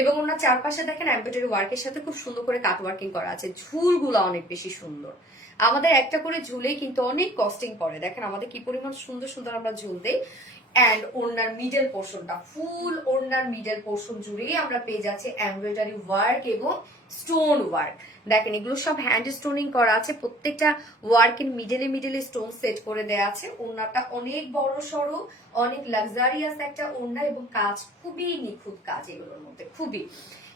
এবং ওনার চারপাশে দেখেন এমব্রয়ডারি ওয়ার্কের সাথে খুব সুন্দর করে কাট ওয়ার্কিং করা আছে। ঝুলগুলো অনেক বেশি সুন্দর, আমাদের একটা করে ঝুলেই কিন্তু অনেক কস্টিং পড়ে, দেখেন আমাদের কি পরিমাণ সুন্দর সুন্দর আমরা ঝুল দেই। অ্যান্ড ওড়নার মিডল পোর্শনটা, ফুল ওড়নার মিডল পোর্শন জুড়ে আমরা পেয়ে যাচ্ছি এমব্রয়ডারি ওয়ার্ক এবং স্টোন ওয়ার্ক। দেখেন এগুলো সব হ্যান্ড স্টোনিং করা আছে, প্রত্যেকটা ওয়ার্কের মিডলে মিডলে স্টোন সেট করে দেওয়া আছে। ওড়নাটা অনেক বড় সড়ো, অনেক লাক্সারিয়াস একটা ওড়না, এবং কাজ খুবই নিখুঁত কাজ এগুলোর মধ্যে, খুবই।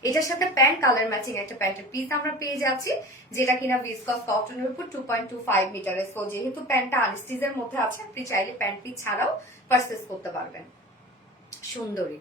এটার সাথে প্যান্ট কালার ম্যাচিং একটা প্যান্টের পিস আমরা পেয়ে যাচ্ছি, যেটা কিনা ভিসকস কটনের উপর 2.25 মিটারের। সো যেহেতু প্যান্টটা আনস্টিচের মধ্যে আছে, আপনি চাইলে প্যান্ট পিস ছাড়াও পারচেজ করতে পারবেন। সুন্দরী,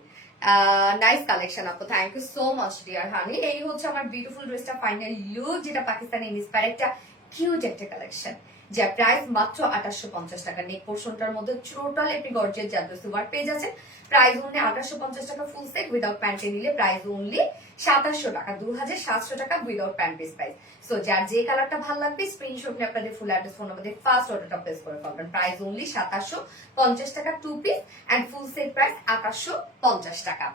নাইস কালেকশন আপু, thank you so much dear honey. এই হচ্ছে আমার বিউটিফুল ড্রেসটা ফাইনাল লুক, যেটা পাকিস্তানি ইন্সপায়ার একটা কিউট একটা কালেকশন, যার প্রাইস মাত্র 2850 টাকা। নেক পোর্শনটার মধ্যে টোটাল একটি গর্জিয়াস জারদৌসি ওয়ার্ক পেয়ে যাচ্ছে। প্রাইস অনলি 2850 টাকা ফুল সেট, উইদাউট প্যান্টে নিলে প্রাইস অনলি 2700 টাকা, 2700 টাকা without pant piece price. So যার যে কালারটা ভালো লাগবে স্ক্রিনশট নিয়ে আপনাদের ফুল অ্যাড্রেস ফোন নাম্বার দিয়ে ফার্স্ট অর্ডারটা প্লেস করে ফেলবেন। প্রাইস অনলি 2750 টাকা two piece, and full set price 2850 টাকা।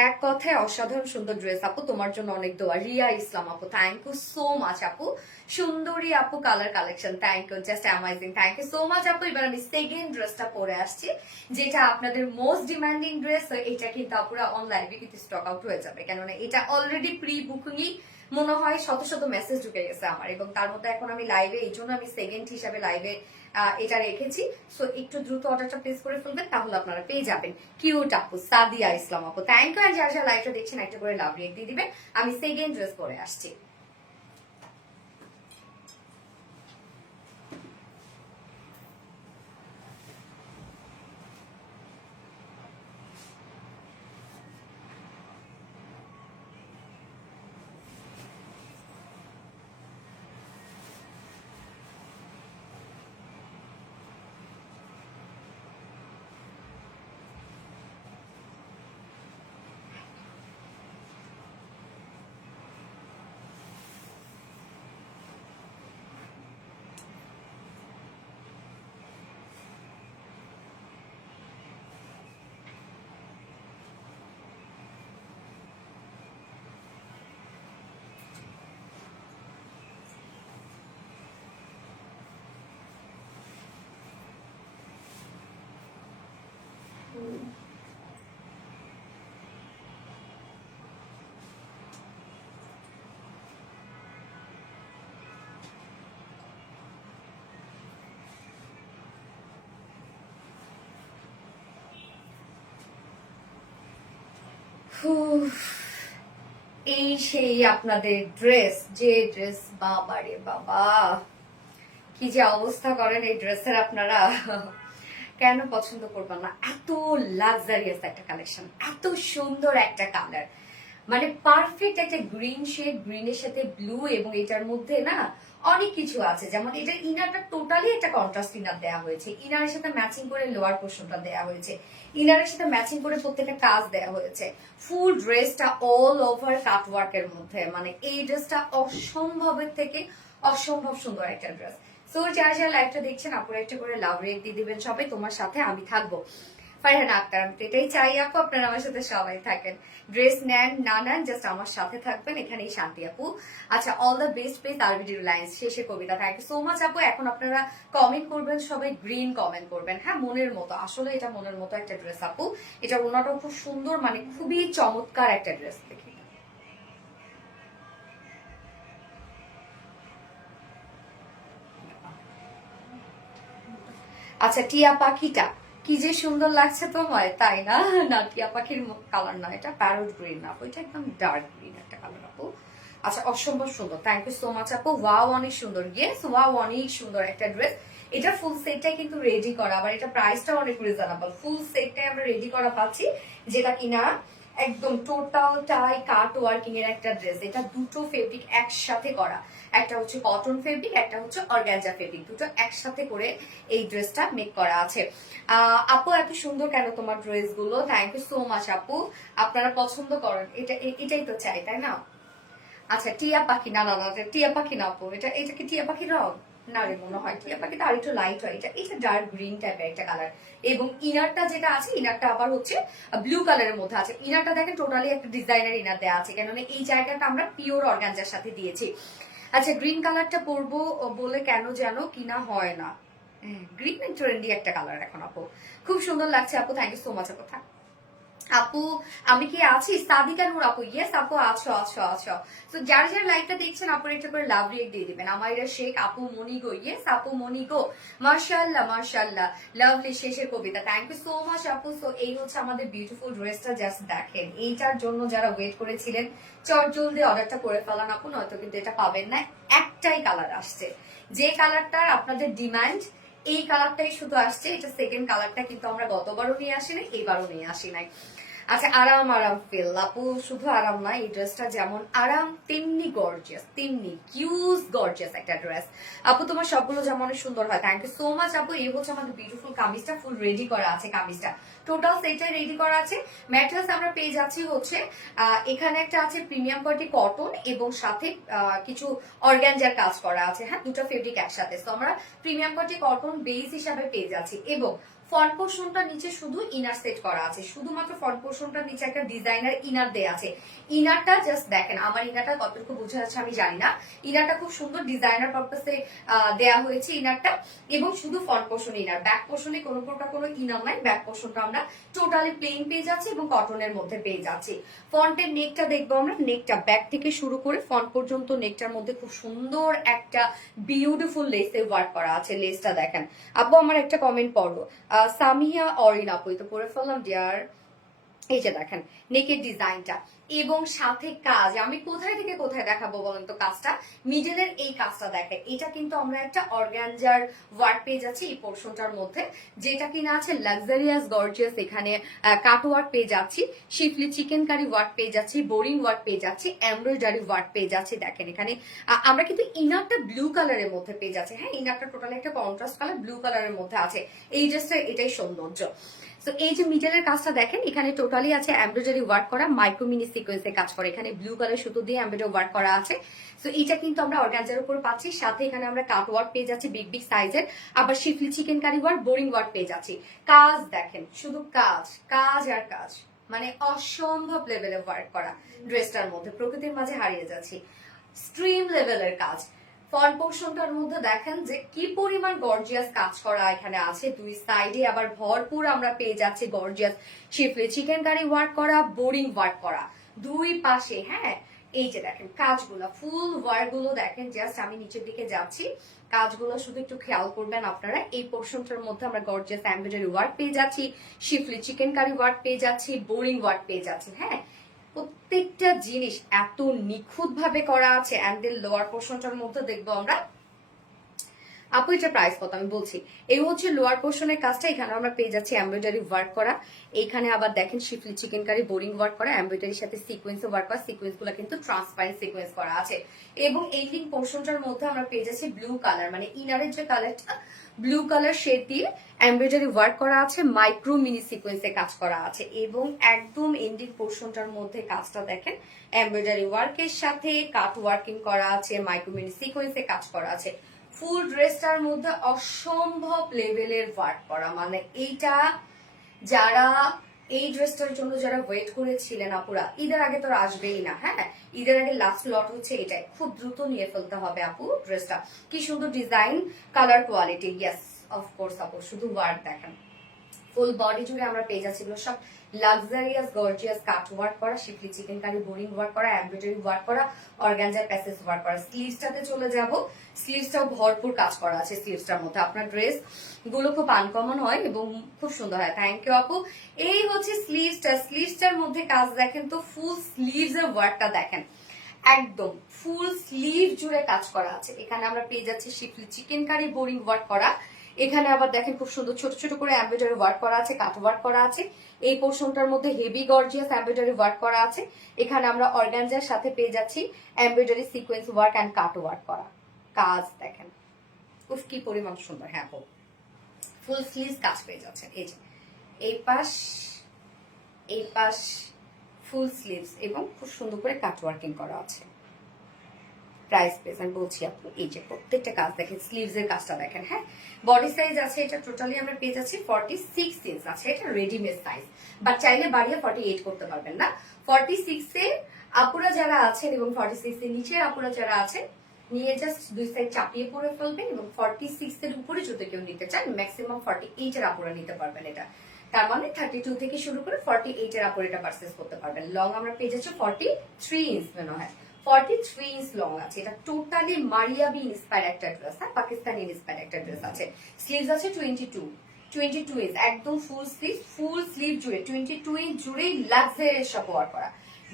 এক কথায় অসাধারণ সুন্দর ড্রেস আপু, তোমার জন্য অনেক দোয়া। রিয়া ইসলাম আপু, থ্যাংক ইউ সো মাচ আপু। সুন্দরী আপু colour collection, thank you, just amazing, thank you so much আপু। এবার আমি সেকেন্ড ড্রেসটা পরে আসছি, যেটা আপনাদের মোস্ট ডিমান্ডিং ড্রেস। এটা কিন্তু আপুরা অন লাইভে কিন্তু স্টক আউট হয়ে যাবে, কেননা এটা অলরেডি প্রি বুকিংই মনে হয় শত শত মেসেজ ঢুকে গেছে আমার, এবং তার মধ্যে এখন আমি লাইভে, এই জন্য আমি সেকেন্ড হিসাবে লাইভে এটা রেখেছি। সো একটু দ্রুত অর্ডারটা প্লেস করে ফেলবেন, তাহলে আপনারা পেয়ে যাবেন। কিউট আপু সাদিয়া ইসলাম আপু, থ্যাংক ইউ। আর যারা যারা লাইভটা দেখছেন একটা করে লাভ রেক দিয়ে দিবেন। আমি সেকেন্ড ড্রেস পরে আসছি। এই সেই আপনাদের ড্রেস, যে ড্রেস, বাবারে বাবা কি যে অবস্থা করেন এই ড্রেসের আপনারা, কেন পছন্দ করবেন না? এত লাক্সারিয়াস একটা কালেকশন, এত সুন্দর একটা কালার, মানে পারফেক্ট একটা গ্রিন শেড, গ্রিনের সাথে ব্লু, এবং এটার মধ্যে না অনেক কিছু আছে। যেমন এটা ইনারটা টোটালি একটা কন্ট্রাস্ট ইনার দেওয়া হয়েছে, ইনারের সাথে ম্যাচিং করে লোয়ার পোর্শনটা দেওয়া হয়েছে, ইনারের সাথে ম্যাচিং করে প্রত্যেকটা কাজ দেওয়া হয়েছে। ফুল ড্রেসটা অল ওভার কাটওয়ার্কের মধ্যে, মানে এই ড্রেসটা অসম্ভবের থেকে অসম্ভব সুন্দর একটা ড্রেস। সো যারা যারা লাইভটা দেখছেন আপুরা একটা করে লাভ রেট দিয়ে দিবেন সবাই, তোমার সাথে আমি থাকবো। ফারহানা আক্তার, আমি তো এটাই চাই আপু, আপনারা আমার সাথে সবাই থাকেন। ড্রেস নেন না নেন, জাস্ট আমার সাথে থাকবেন, এখানেই শান্তি আপু। আচ্ছা, all the best page RBD Reliance, শেষে কবিতা, থ্যাংক ইউ সো মাচ আপু। এখন আপনারা কমেন্ট করবেন, সবাই গ্রিন কমেন্ট করবেন, হ্যাঁ মনের মতো, আসলে এটা মনের মতো একটা ড্রেস আপু। এটা ওনাটাও খুব সুন্দর, মানে খুবই চমৎকার একটা ড্রেস। দেখি আচ্ছা, টিয়া পাখিটা কি যে সুন্দর লাগছে তোমায়, তাই না? না, টিয়া পাখির কালার না, এটা প্যারোট গ্রিন আপু, এটা একদম ডার্ক গ্রিন একটা কালার আপু। আচ্ছা, অসম্ভব সুন্দর, থ্যাংক ইউ সো মাচ আপু। ওয়াও, অনেক সুন্দর, ইয়েস ওয়াও, অনেক সুন্দর একটা ড্রেস। এটা ফুল সেটটাই কিন্তু রেডি করা, আবার এটা প্রাইসটা অনেক রিজনেবল। ফুল সেটটাই আমরা রেডি করা পাচ্ছি, যেটা কিনা একদম টোটালটাই কাট ওয়ার্কিং এর একটা ড্রেস। এটা দুটো ফেব্রিক একসাথে করা, একটা হচ্ছে কটন ফেব্রিক, একটা হচ্ছে অর্গানজা ফেব্রিক, দুটো একসাথে করে এই ড্রেসটা মেক করা আছে। আপু এত সুন্দর কেন তোমার ড্রেস গুলো, থ্যাংক ইউ সো মাচ আপু। আপনারা পছন্দ করেন, এটাই তো চাই, তাই না? আচ্ছা, টিয়া পাখি, না না না, টিয়া পাখি না আপু, এটা কি টিয়া পাখি রং? না রে, মনে হয় টিয়া পাখিটা আর একটু লাইট হয়। এটা ডার্ক গ্রিন টাইপের একটা কালার, এবং ইনারটা যেটা আছে, ইনারটা আবার হচ্ছে ব্লু কালারের মধ্যে আছে। ইনারটা দেখেন টোটালি একটা ডিজাইনার ইনার দেওয়া আছে, কেননা এই জায়গাটা আমরা পিওর অর্গানজার সাথে দিয়েছি। আচ্ছা, গ্রিন কালারটা পরবো বলে কেন যেন কিনা হয় না। গ্রিন ট্রেন্ডি একটা কালার এখন আপু, খুব সুন্দর লাগছে আপু, থ্যাংক ইউ সো মাচ আপু। আপু আমি কি আছি? সাদিকা নূর আপু, ইয়েস আপু, আছো আছো আছো। তো যারা যারা লাইভটা দেখছেন আপু একটা করে লাভ রিয়েক্ট দিয়ে দিবেন। আমাইরা শেখ আপু, মনিগো, ইয়েস আপু মনিগো, মাশাআল্লাহ মাশাআল্লাহ, লাভলি, শেষের Kobita, thank you so much আপু। সো এই হচ্ছে আমাদের বিউটিফুল ড্রেসটা, জাস্ট দেখেন। এইটার জন্য যারা ওয়েট করেছিলেন, চট জলদি অর্ডারটা করে ফেলান আপু, নয়তো কিন্তু এটা পাবেন না। একটাই কালার আসছে, যে কালারটার আপনাদের ডিমান্ড, এই কালারটাই শুধু আসছে। এটা সেকেন্ড কালারটা কিন্তু আমরা গতবারও নিয়ে আসি নাই, এইবারও নিয়ে আসি নাই। আচ্ছা, আরাম আরাম ফিল আপু, শুধু আরাম না, এই ড্রেসটা যেমন আরাম তেমনি গর্জিয়াস, তেমনি কিউজ গর্জিয়াস একটা ড্রেস আপু। তোমার সবগুলো যেমন অনেক সুন্দর হয়, থ্যাংক ইউ সো মাচ আপু। এই হচ্ছে আমাদের বিউটিফুল কামিজটা, ফুল রেডি করা আছে কামিজটা, টোটাল সেটটাই রেডি করা আছে। ম্যাটেরিয়ালস আমরা পেয়ে যাচ্ছি হচ্ছে এখানে একটা আছে প্রিমিয়াম কোয়ালিটি কটন, এবং সাথে কিছু অর্গানজার কাজ করা আছে, হ্যাঁ দুটো ফেব্রিক একসাথে। তো আমরা প্রিমিয়াম কোয়ালিটি কটন বেস হিসাবে পেয়ে যাচ্ছি, এবং ফ্রন্ট পোর্শনটা নিচে শুধু ইনার সেট করা আছে, শুধুমাত্র ফ্রন্ট পোর্শনটার নিচে একটা ডিজাইনার ইনার দেয়া আছে। ইনারটা জাস্ট দেখেন, আমার ইনারটা কতটুকু বোঝা যাচ্ছে আমি জানি না, ইনারটা খুব সুন্দর ডিজাইনার পারপাসে দেয়া হয়েছে ইনারটা, এবং শুধু ফ্রন্ট পোর্শন ইনার, ব্যাক পোর্শনে কোনো প্রকার কোনো ইনার নাই। ব্যাক পোর্শনটা আমরা টোটালি প্লেন পেয়ে যাচ্ছি এবং কটনের মধ্যে পেয়ে যাচ্ছি। ফ্রন্টের নেকটা দেখবো আমরা, নেকটা ব্যাক থেকে শুরু করে ফ্রন্ট পর্যন্ত নেকটার মধ্যে খুব সুন্দর একটা বিউটিফুল লেসে ওয়ার্ক করা আছে। লেসটা দেখেন আপু, আমার একটা কমেন্ট পড়ো, সামিয়া অরিন আপু, তো পড়ে ফেললাম ডিয়ার। এই যে দেখেন নেকের ডিজাইনটা এবং সাথে কাজ, আমি কোথায় থেকে কোথায় দেখাবো বলেন তো কাজটা, মিডলের এই কাজটা দেখেন, এটা কিন্তু আমরা একটা অর্গানজার ওয়ার্ক পেয়ে যাচ্ছি এই পোর্শনটার মধ্যে, যেটা কিনা আছে লাক্সারিয়াস গর্জিয়াস। এখানে কাট ওয়ার্ক পেয়ে যাচ্ছি, শিফলি চিকেন কারি ওয়ার্ক পেয়ে যাচ্ছি, বোরিং ওয়ার্ক পেয়ে যাচ্ছি, এমব্রয়ডারি ওয়ার্ক পেয়ে যাচ্ছি। দেখেন এখানে আমরা কিন্তু ইনারটা ব্লু কালারের মধ্যে পেয়ে যাচ্ছি। হ্যাঁ, ইনারটা টোটালি একটা কন্ট্রাস্ট কালার ব্লু কালারের মধ্যে আছে। এই ড্রেসটা এটাই সৌন্দর্য। তো এই যে মিডলের কাজটা দেখেন, এখানে টোটালি আছে এমব্রয়ডারি ওয়ার্ক করা, মাইক্রো মিনি সিকোয়েন্সে কাজ করে, এখানে ব্লু কালার সুতো দিয়ে এমব্রয়ডারি ওয়ার্ক করা আছে। তো এটা কিন্তু আমরা অর্গানজার উপর পাচ্ছি, সাথে এখানে আমরা কাট ওয়ার্ক পেয়ে যাচ্ছি বিগ বিগ সাইজের, আবার শিফলি chikankari work, boring work পেয়ে যাচ্ছি। কাজ দেখেন, শুধু কাজ কাজ আর কাজ, মানে অসম্ভব লেভেলের ওয়ার্ক করা ড্রেসটার মধ্যে, প্রকৃতির মাঝে হারিয়ে যাচ্ছি। স্ট্রিম লেভেলের কাজ। ফ্রন্ট পোর্শনটার মধ্যে দেখেন যে কি পরিমাণ গর্জিয়াস কাজ করা এখানে আছে, দুই সাইডে আবার ভরপুর আমরা পেয়ে যাচ্ছি গর্জিয়াস শিফলি চিকেন কারি ওয়ার্ক করা, বোরিং ওয়ার্ক করা দুই পাশে। হ্যাঁ, এই যে দেখেন কাজগুলো, ফুল ওয়ার্ক গুলো দেখেন, জাস্ট আমি নিচের দিকে যাচ্ছি, কাজগুলো শুধু একটু খেয়াল করবেন আপনারা। এই পোর্শনটার মধ্যে আমরা গর্জিয়াস এমব্রয়ডারি ওয়ার্ক পেয়ে যাচ্ছি, শিফলি চিকেন কারি ওয়ার্ক পেয়ে যাচ্ছি, বোরিং ওয়ার্ক পেয়ে যাচ্ছি। হ্যাঁ, প্রত্যেকটা জিনিস এত নিখুঁত ভাবে করা আছে। অ্যান্ড দেন লোয়ার পোর্শনটার মধ্যে দেখবো আমরা, আপু এটা প্রাইস কত আমি বলছি। এই হচ্ছে লোয়ার পোর্শনের কাজটা, এখানে আমরা পেয়ে যাচ্ছি এমব্রয়ডারি ওয়ার্ক করা, এইখানে আবার দেখেন শিফলি চিকেন কারি বোরিং ওয়ার্ক করা, এমব্রয়ডারির সাথে সিকোয়েন্স ওয়ার্ক করা, সিকোয়েন্স গুলো কিন্তু ট্রান্সপারেন্ট সিকোয়েন্স করা আছে। এবং এন্ডিং পোর্শনটার মধ্যে আমরা পেয়ে যাচ্ছি ব্লু কালার, মানে ইনারের যে কালারটা ব্লু কালার শেড দিয়ে এমব্রয়ডারি ওয়ার্ক করা আছে, মাইক্রো মিনি সিকোয়েন্সে কাজ করা আছে। এবং একদম এন্ডিং পোর্শনটার মধ্যে কাজটা দেখেন, এমব্রয়ডারি ওয়ার্কের সাথে কাট ওয়ার্কিং করা আছে, মাইক্রো মিনি সিকোয়েন্সে কাজ করা আছে। ফুল ড্রেসটার মধ্যে অসম্ভব লেভেলের ওয়ার্ক করা, মানে এইটা যারা এই ড্রেসটার জন্য যারা ওয়েট করেছিলেন আপুরা, ঈদের আগে তো আসবেই না। হ্যাঁ, ঈদের আগে লাস্ট লট হচ্ছে এটাই, খুব দ্রুত নিয়ে ফেলতে হবে আপু ড্রেসটা। কি সুন্দর design, colour quality, yes of course আপু, শুধু ওয়ার্ক দেখেন, ফুল বডি জুড়ে আমরা পেয়ে যাচ্ছি এগুলো সব লাক্সারিয়াস গর্জিয়াস কাট ওয়ার্ক করা, শিফলি চিকেন কারি বোরিং ওয়ার্ক করা, এমব্রয়ডারি ওয়ার্ক করা, অর্গানজার প্যাসেজ ওয়ার্ক করা। স্লিভসটাতে চলে যাব, স্লিভসটাও ভরপুর কাজ করা আছে স্লিভসটার মধ্যে। আপনার ড্রেস গুলো খুব আনকমন হয় এবং খুব সুন্দর হয়। থ্যাংক ইউ আপু। এই হচ্ছে স্লিভসটা, স্লিভসটার মধ্যে কাজ দেখেন তো, ফুল স্লিভস এর ওয়ার্কটা দেখেন, একদম ফুল স্লিভ জুড়ে কাজ করা আছে। এখানে আমরা পেয়ে যাচ্ছি শিফলি চিকেন কারি বোরিং ওয়ার্ক করা, এখানে আবার দেখেন খুব সুন্দর ছোট ছোট করে এমব্রয়ডারি ওয়ার্ক করা আছে, কাট ওয়ার্ক করা আছে। এই পোর্শনটার মধ্যে হেভি গর্জিয়াস এমব্রয়ডারি ওয়ার্ক করা আছে। এখানে আমরা অর্গানজার সাথে পেয়ে যাচ্ছি embroidery sequence work and cut work করা। কাজ দেখেন উফ কি পরিমাণ সুন্দর। হ্যাঁ, ফুল স্লিভ কাজ পেয়ে যাচ্ছেন। এই যে এই পাশ ফুল স্লিভস এবং খুব সুন্দর করে কাট ওয়ার্কিং করা আছে। প্রাইস পেজ আমি বলছি আপনি, এই যে প্রত্যেকটা কাজ দেখেন, স্লিভস এর কাজটা দেখেন। হ্যাঁ, বডি সাইজ আছে এটা টোটালি আমরা পেয়ে যাচ্ছি 46 ইঞ্চ আছে, এটা রেডিমেড সাইজ, বাট চাইলে বাড়িয়ে 48 করতে পারবেন না। 46 এ আপুরা যারা আছেন এবং 46 এর নিচে আপুরা যারা আছেন নিয়ে জাস্ট দুই সাইড চাপিয়ে পরে ফেলবেন, এবং 46 এর উপরে যদি কেউ নিতে চান ম্যাক্সিমাম 48 এর আপুরা নিতে পারবেন। এটা তার মানে 32 থেকে শুরু করে 48 এর আপুরা এটা পারচেজ করতে পারবেন। লং আমরা পেয়ে যাচ্ছি 43 ইঞ্চ মনে হয়, 43 ইঞ্চ লং আছে। এটা টোটালি মারিয়াবি ইন্সপায়ার একটা ড্রেস, হ্যাঁ পাকিস্তানি ইন্সপায়ার একটা ড্রেস আছে। স্লিভস আছে 22 ইঞ্চ, একদম ফুল স্লিভ জুড়ে 22 ইঞ্চ জুড়েই লাক্সারিয়াস সব ওয়ার্ক করা।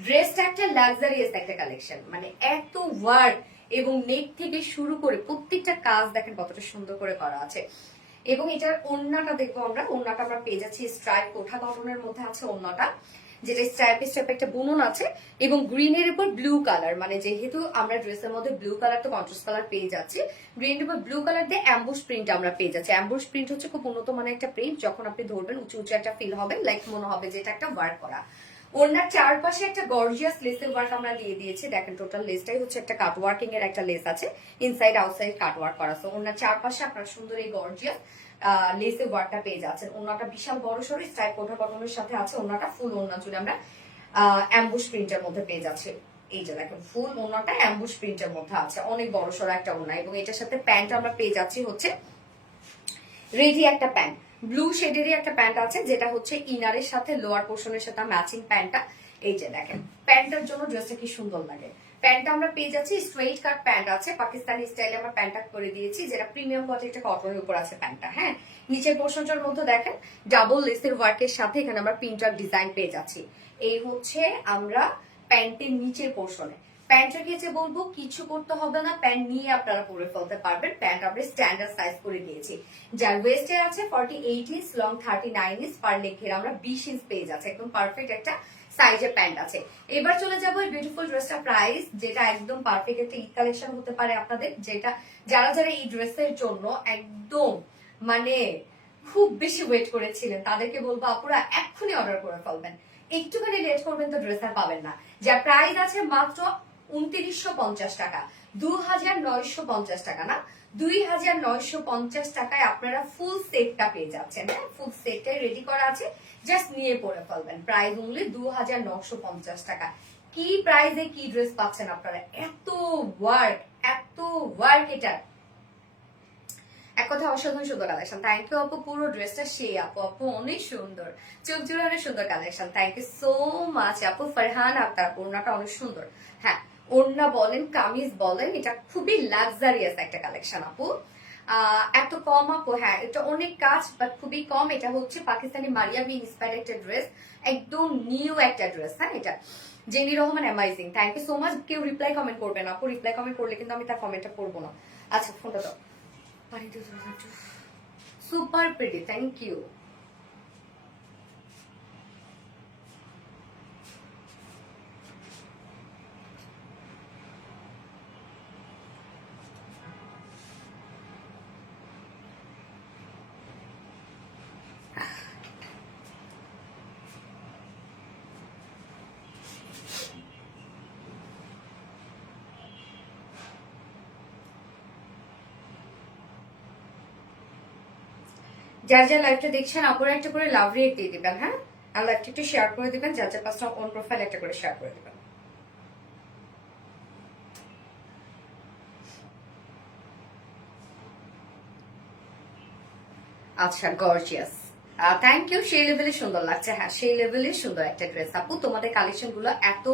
ড্রেসটা একটা লাক্সারিয়াস একটা কালেকশন, মানে এত ওয়ার্ক এবং নেক থেকে শুরু করে প্রত্যেকটা কাজ দেখেন কতটা সুন্দর করে করা আছে। এবং এটার ওড়নাটা দেখবো আমরা, ওড়নাটা আমরা পেয়ে যাচ্ছি স্ট্রাইপ কোঠা কটনের মধ্যে আছে ওড়নাটা, যেটা স্ট্রাইপে স্ট্রাইপে একটা বুনন আছে এবং গ্রিনের উপর ব্লু কালার, মানে যেহেতু আমরা ড্রেসের মধ্যে ব্লু কালার তো কন্ট্রাস্ট কালার পেয়ে যাচ্ছি, গ্রিনের উপর ব্লু কালার দিয়ে অ্যাম্বুশ প্রিন্ট আমরা পেয়ে যাচ্ছি। অ্যাম্বুশ প্রিন্ট হচ্ছে খুব উন্নত মানের একটা প্রিন্ট, যখন আপনি ধরবেন উঁচু উঁচু একটা ফিল হবে, লাইক মনে হবে যে এটা একটা ওয়ার্ক করা। ওনার চারপাশে একটা গর্জিয়াস লেসের ওয়ার্ক আমরা দিয়ে দিয়েছি। দেখেন টোটাল লেসটাই হচ্ছে একটা কাট ওয়ার্কিং এর একটা লেস আছে, ইনসাইড আউটসাইড কাট ওয়ার্ক করা। সো ওনার চারপাশে আপনার সুন্দর এই গর্জিয়াস লেসে ওয়ার্কটা পেয়ে যাচ্ছেন। ওনাটা বিশাল বড় সড়ো স্ট্রাইপ কোটা কটনের সাথে আছে। ওনাটা ফুল ওনা জুড়ে আমরা অ্যাম্বুশ প্রিন্টের মধ্যে পেয়ে যাচ্ছি। এই যে দেখেন ফুল ওনাটা অ্যাম্বুশ প্রিন্টের মধ্যে আছে, অনেক বড় সড়ো একটা ওনা। এবং এটার সাথে প্যান্ট আমরা পেয়ে যাচ্ছি হচ্ছে রেডি একটা প্যান্ট, ব্লু শেডেরই একটা প্যান্ট আছে, যেটা হচ্ছে ইনারের সাথে লোয়ার পোর্শনের সাথে ম্যাচিং প্যান্টটা। এই যে দেখেন প্যান্টের জন্য ড্রেসটা কি সুন্দর লাগে। প্যান্টটা আমরা পেয়ে যাচ্ছি স্ট্রেইট কাট প্যান্ট আছে, পাকিস্তানি স্টাইলে আমরা প্যান্টটা করে দিয়েছি, যেটা প্রিমিয়াম কোয়ালিটি কটনের উপর আছে প্যান্টটা। হ্যাঁ, নিচের পোর্শনটার মধ্যে দেখেন ডাবল লেসের ওয়ার্কের সাথে এখানে আমরা প্রিন্টার ডিজাইন পেয়ে যাচ্ছি। এই হচ্ছে আমরা প্যান্টের নিচের পোর্শনে। প্যান্টের ক্ষেত্রে বলবো কিছু করতে হবে না, প্যান্ট নিয়ে আপনারা পরে ফেলতে পারবেন। প্যান্ট আমরা স্ট্যান্ডার্ড সাইজ করে দিয়েছি, যার ওয়েস্টে আছে 48 ইঞ্চ, লং 39 ইঞ্চ, পার লেগ ঘের আমরা 20 ইঞ্চ পেয়ে যাচ্ছে। একদম পারফেক্ট একটা সাইজের প্যান্ট আছে। এবার চলে যাবো এই বিউটিফুল ড্রেসটা প্রাইস, যেটা একদম পারফেক্ট একটা ঈদ কালেকশন হতে পারে আপনাদের, যেটা যারা যারা এই ড্রেসের জন্য একদম মানে খুব বেশি ওয়েট করেছিলেন তাদেরকে বলবো আপুরা এক্ষুনি অর্ডার করে ফেলবেন। একটুখানি লেট করবেন তো ড্রেস আর পাবেন না। যার প্রাইস আছে মাত্র 2950 টাকা, 2950 টাকা না, 2950 টাকায় আপনারা ফুল সেটটা পেয়ে যাচ্ছেন। হ্যাঁ, ফুল সেটটাই রেডি করা আছে, জাস্ট নিয়ে পরে ফেলবেন। প্রাইস অনলি 2950 টাকা। কি প্রাইসে কি ড্রেস পাচ্ছেন আপনারা, এত ওয়ার্ক এটা এক কথা অসাধারণ সুন্দর কালেকশন। থ্যাংক ইউ আপু, পুরো ড্রেসটা সেই আপু অনেক সুন্দর, চোখ জুড়ানো সুন্দর collection. Thank you so much আপু। ফারহান আপনার ওড়নাটা অনেক সুন্দর। হ্যাঁ, ওড়না বলেন কামিজ বলেন, এটা খুবই লাক্সারিয়াস একটা কালেকশন আপু। এত কম আপু, হ্যাঁ এটা অনেক কাজ বাট খুবই কম। এটা হচ্ছে পাকিস্তানি মারিয়াবি ইন্সপায়ার্ড একটা ড্রেস, একদম নিউ একটা ড্রেস। হ্যাঁ, এটা Jenny Rahman amazing, thank you so much. কেউ রিপ্লাই কমেন্ট করবেন আপু, রিপ্লাই কমেন্ট করলে কিন্তু আমি তার কমেন্টটা পড়বো না। আচ্ছা ফোনটা দাও। Super pretty, thank you. যার যার লাইভটা দেখছেন আপনারা একটা করে লাভ রিয়েক্ট দিয়ে দিবেন। হ্যাঁ, আর লাইভটা একটু শেয়ার করে দিবেন, যার যার পাঁচটা অন প্রোফাইল একটা করে শেয়ার করে দিবেন। আচ্ছা গর্জিয়াস, থ্যাংক ইউ। সেই লেভেলে সুন্দর লাগছে। হ্যাঁ, সেই লেভেলে সুন্দর একটা ড্রেস আপু। তোমাদের কালেকশন গুলো এত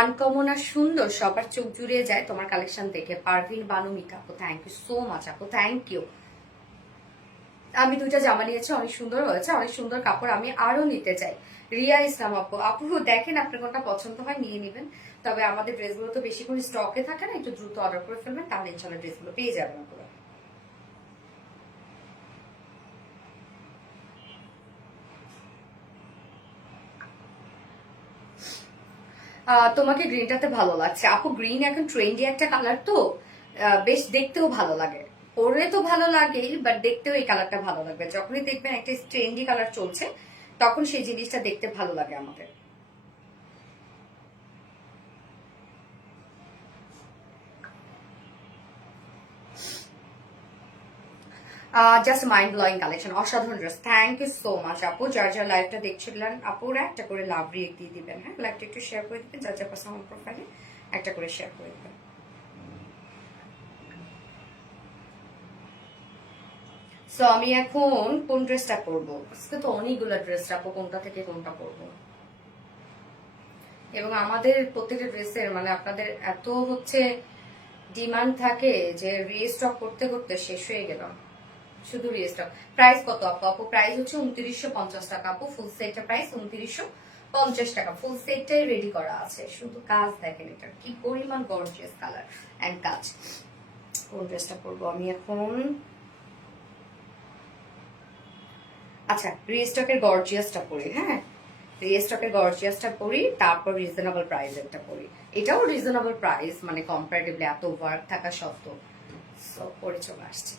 আনকমন আর সুন্দর, সবার চোখ জুড়িয়ে যায় তোমার কালেকশন দেখে। পারভিন বানু মিঠা আপু, থ্যাংক ইউ সো মাচ আপু, থ্যাংক ইউ। আমি দুইটা জামা নিয়েছি, অনেক সুন্দর হয়েছে, অনেক সুন্দর কাপড়, আমি আরো নিতে চাই। রিয়া ইসলাম আপু, আপু দেখেন আপনার কোনটা পছন্দ হয় নিয়ে নিবেন। তবে আমাদের ড্রেসগুলো তো বেশি করে স্টকে থাকে না, একটু দ্রুত অর্ডার করে ফেলবেন, তাহলে ইনশাল্লাহ ড্রেসগুলো পেয়ে যাবেন আপনারা। তোমাকে গ্রিনটাতে ভালো লাগছে আপু। গ্রিন এখন ট্রেন্ডি একটা কালার তো, বেশ দেখতেও ভালো লাগে। পরে তো ভালো লাগে বাট দেখতেও এই কালারটা ভালো লাগবে। যখনই দেখবেন একটা ট্রেন্ডি কালার চলছে তখন সেই জিনিসটা দেখতে ভালো লাগে আমাদের। জাস্ট মাইন্ড ব্লোয়িং কালেকশন, অসাধারণ dress. Thank you so much আপু। যার যার লাইভটা দেখছিলেন আপুরা একটা করে লাভ রিয়েক্ট দিয়ে দিবেন। হ্যাঁ, লাইভটা একটু শেয়ার করে দিবেন, যার যার পার্সোনাল প্রোফাইলে একটা করে শেয়ার করে দিবেন। সো আমি এখন কোন ড্রেসটা পরবো, আজকে তো অনেকগুলো ড্রেস রাখবো, কোনটা থেকে কোনটা পরবো। এবং আমাদের প্রত্যেকটা ড্রেসের মানে আপনাদের এত হচ্ছে ডিমান্ড থাকে যে রিস্টক করতে করতে শেষ হয়ে গেল। শুধু রিস্টক। প্রাইস কত আপু? আপু প্রাইস হচ্ছে 2950 টাকা আপু। ফুল সেটটা প্রাইস 2950 টাকা। ফুল সেটটাই রেডি করা আছে, শুধু কাজ দেখেন এটা কি পরিমাণ গর্জিয়াস কালার এন্ড কাজ। কোন ড্রেসটা পরবো আমি এখন? আচ্ছা, রিস্টকের গর্জিয়াসটা পরি। হ্যাঁ, রিস্টকের গর্জিয়াসটা পরি, তারপর রিজনেবল প্রাইসেরটা পরি। এটাও রিজনেবল প্রাইস, মানে কম্পারেটিভলি এত ওয়ার্ক থাকা সত্ত্বেও। সো পরে চলে আসছে।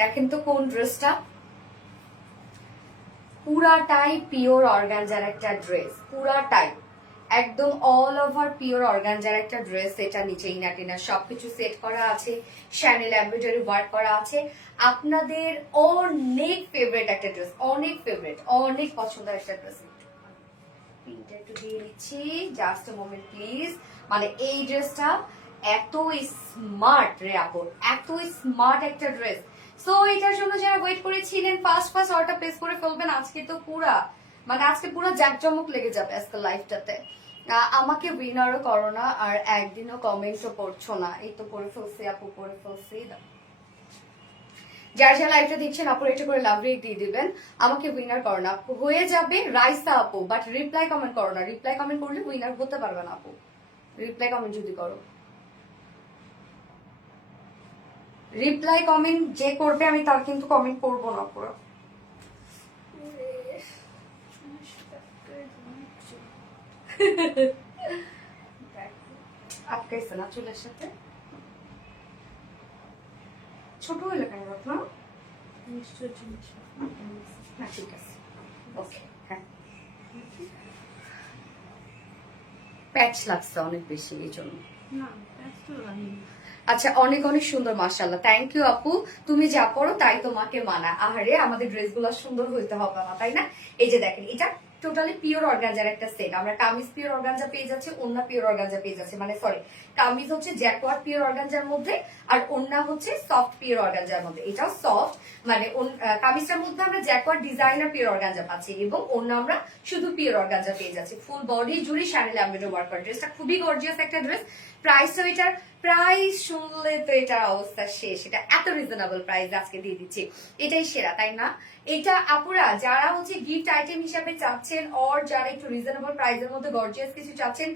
দেখেন তো কোন ড্রেসটা, পুরাটাই পিওর অর্গানজার একটা ড্রেস, পুরাটাই একদম অল ওভার পিওর অর্গানজার একটা ড্রেস। এটা নিচে ইনার টিনার সবকিছু সেট করা আছে, শ্যানেল এমব্রয়ডারি ওয়ার্ক করা আছে। আপনাদের অনেক ফেভারিট একটা ড্রেস, অনেক ফেভারিট, অনেক পছন্দের একটা ড্রেস। পিনটা একটু দিয়ে দিচ্ছি, জাস্ট আ মোমেন্ট প্লিজ। মানে এই ড্রেসটা এত স্মার্ট রে আপু, এত স্মার্ট একটা ড্রেস। সো এটার জন্য যারা ওয়েট করেছিলেন ফার্স্ট ফার্স্ট অর্ডার প্লেস করে ফেলবেন। আজকে তো পুরা মানে আজকে পুরো জাঁকজমক লেগে যাবে আজকে লাইফটাতে। আমাকে উইনারও করো না, আর একদিনও কমেন্টও করছো না। এই তো করে ফেলছি আপু, করে ফেলছি। যার যারা লাইভটা দেখছেন আপু একটা করে লাভ রেট দিয়ে দিবেন। আমাকে উইনার করো না আপু, হয়ে যাবে রাইসা আপু, বাট রিপ্লাই কমেন্ট করো না। রিপ্লাই কমেন্ট করলে উইনার হতে পারবে না আপু, রিপ্লাই কমেন্ট যদি করো। রিপ্লাই কমেন্ট যে করবে আমি তার কিন্তু কমেন্ট করবো না পুরো। আটকাইছে না চুলের সাথে, ছোট হইলে কেন না? হ্যাঁ ঠিক আছে, ওকে। হ্যাঁ প্যাচ লাগছে অনেক বেশি এই জন্য। আচ্ছা অনেক অনেক সুন্দর, মাশাআল্লাহ, থ্যাংক ইউ আপু। তুমি যা পড়ো তাই তোমাকে মানা। আহারে আমাদের ড্রেসগুলো সুন্দর হইতে হবে না, তাই না? এই যে দেখেন, এটা টোটালি পিওর অর্গানজার একটা সেট। আমরা কামিজ পিওর অর্গানজা পেয়ে যাচ্ছি, ওন্না পিওর অর্গানজা পেয়ে যাচ্ছি। মানে সরি, কামিজ হচ্ছে জ্যাকওয়ার্ড পিওর অর্গানজার মধ্যে, আর ওন্না হচ্ছে সফট পিওর অর্গানজার মধ্যে। এটাও সফট, মানে কামিজটার মধ্যে আমরা জ্যাকওয়ার্ড ডিজাইনার পিওর অর্গানজা পাচ্ছি, এবং ওন্না আমরা শুধু পিওর অর্গানজা পেয়ে যাচ্ছি। ফুল বডি জুড়ে শ্যানেল এমব্রয়ডারি ওয়ার্ক করা। ড্রেসটা খুবই গর্জিয়াস একটা ড্রেস। প্রাইসটা এটার, প্রাইস শুনলে তো এটার অবস্থা শেষ। এটা এত রিজনেবল প্রাইস আজকে দিয়ে দিচ্ছি, এটাই সেরা, তাই না? এটা আপুরা যারা হচ্ছে গিফট আইটেম হিসাবে চাচ্ছেন, অর যারা একটু রিজনেবল প্রাইসের মধ্যে গর্জিয়াস কিছু চাচ্ছেন,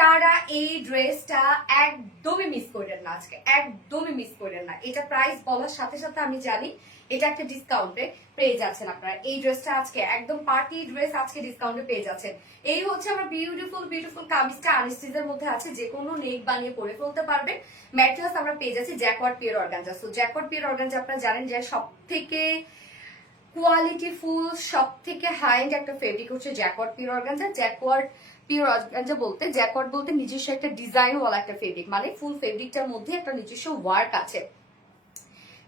তারা এই ড্রেসটা একদমই মিস করেন না, আজকে একদমই মিস করেন না। এটা প্রাইস বলার সাথে সাথে আমি জানি এটা একটা ডিসকাউন্টে পেয়ে যাচ্ছেন আপনারা। এই ড্রেসটা আজকে একদম পার্টি ড্রেস, আজকে ডিসকাউন্টে পেয়ে যাচ্ছেন। এই হচ্ছে আমার বিউটিফুল বিউটিফুল কামিজটা, আনস্টিচের মধ্যে আছে, যে কোনো নেক বানিয়ে পরে ফেলতে পারবেন। ম্যাটেরিয়ালস আমরা পেয়ে যাচ্ছি jacquard pure organza. So jacquard pure organza আপনারা জানেন যে সব থেকে কোয়ালিটি ফুল, সব থেকে হাই এন্ড একটা ফেব্রিক হচ্ছে jacquard pure organza. Jacquard pure organza বলতে, জ্যাকওয়ার্ড বলতে নিজস্ব একটা ডিজাইন ওয়ালা একটা ফেব্রিক, মানে ফুল ফেব্রিকটার মধ্যে একটা নিজস্ব ওয়ার্ক আছে,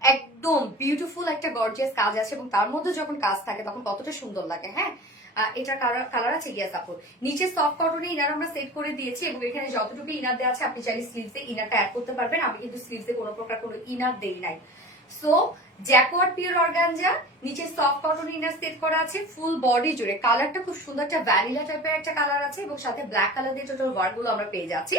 একদম বিউটিফুল একটা গর্জিয়াস কাজ আছে, এবং তার মধ্যে যখন কাজ থাকে তখন কতটা সুন্দর লাগে। হ্যাঁ এটা কালার আছে গিয়া সাপোর্ট। নিচে সফট কটনে ইনার আমরা সেট করে দিয়েছি, এবং এখানে যতটুকু ইনার দেওয়া আছে আপনি চাইলে স্লিভসে ইনারটা অ্যাড করতে পারবেন। আমি কিন্তু স্লিভসে কোনো প্রকার কোনো ইনার দেই নাই। সো জ্যাকওয়ার্ড পিওর অর্গানজা, নিচে সফট কটন ইনার সেট করা আছে, ফুল বডি জুড়ে। কালারটা খুব সুন্দর একটা ভ্যানিলা টাইপের একটা কালার আছে, এবং সাথে ব্ল্যাক কালার দিয়ে টোটাল ওয়ার্ক গুলো আমরা পেয়ে যাচ্ছি।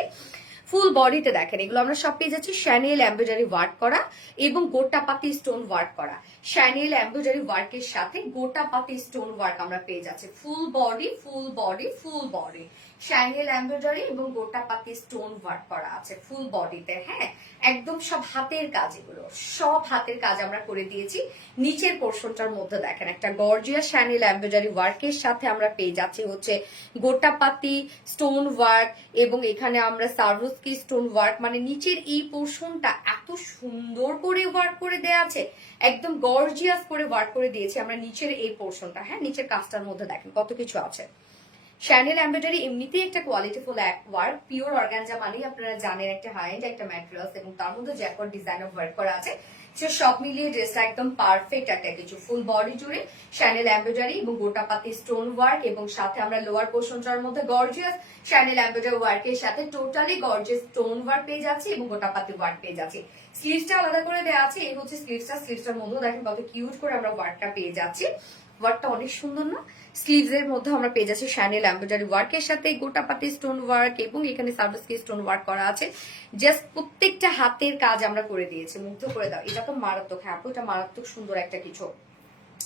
ফুল বডিতে দেখেন এগুলো আমরা সব পেয়ে যাচ্ছি শ্যানেল এমব্রয়ডারি ওয়ার্ক করা এবং গোটা পাতি স্টোন ওয়ার্ক করা। শ্যানেল এমব্রয়ডারি ওয়ার্কের সাথে গোটা পাতি স্টোন ওয়ার্ক আমরা পেয়ে যাচ্ছি। Full body full body full body channel embroidery এবং গোটা পাতি স্টোন ওয়ার্ক করা আছে ফুল বডিতে। হ্যাঁ একদম সব হাতের কাজ, এগুলো সব হাতের কাজ আমরা করে দিয়েছি। নিচের পোর্শনটার মধ্যে দেখেন একটা গর্জিয়াস শ্যানেল এমব্রয়ডারি ওয়ার্কের সাথে আমরা পেয়ে যাচ্ছি হচ্ছে গোটা পাতি স্টোন ওয়ার্ক, এবং এখানে আমরা সার্ভুস্কি স্টোন ওয়ার্ক, মানে নিচের এই পোর্শনটা এত সুন্দর করে ওয়ার্ক করে দেয়া আছে, একদম গর্জিয়াস করে ওয়ার্ক করে দিয়েছি আমরা নিচের এই পোর্শনটা। হ্যাঁ নিচের কাজটার মধ্যে দেখেন কত কিছু আছে। শ্যানেল এমব্রয়ডারি এমনিতেই একটা কোয়ালিটিফুল ওয়ার্ক, পিওর অর্গানজা মানেই আপনারা জানেন একটা হাই এন্ড একটা ম্যাটেরিয়ালস, এবং তার মধ্যে জ্যাকওয়ার্ড ডিজাইন অফ ওয়ার্ক করা আছে। সব মিলিয়ে ড্রেসটা একদম পারফেক্ট একটা কিছু। ফুল বডি জুড়ে শ্যানেল এমব্রয়ডারি এবং গোটা পাতি স্টোন ওয়ার্ক, এবং সাথে আমরা লোয়ার পোর্শনটার মধ্যে গর্জিয়াস শ্যানেল এমব্রয়ডারি ওয়ার্কের সাথে টোটালি গর্জিয়াস স্টোন ওয়ার্ক পেয়ে যাচ্ছি এবং গোটা পাতি ওয়ার্ক পেয়ে যাচ্ছি। স্লিভসটা আলাদা করে দেওয়া আছে, এই হচ্ছে স্লিভসটার মধ্যে দেখেন কত কিউট করে আমরা ওয়ার্কটা পেয়ে যাচ্ছি। ওয়ার্কটা অনেক সুন্দর না? স্লিভস এর মধ্যে আমরা পেয়ে যাচ্ছি শ্যানেল এমব্রয়ডারি ওয়ার্কের সাথে গোটা পাতি স্টোন ওয়ার্ক, এবং এখানে সার্ভিসকি স্টোন ওয়ার্ক করা আছে। জাস্ট প্রত্যেকটা হাতের কাজ আমরা করে দিয়েছি, মুগ্ধ করে দাও। এটা তো মারাত্মক, হ্যাঁ এটা মারাত্মক সুন্দর একটা কিছু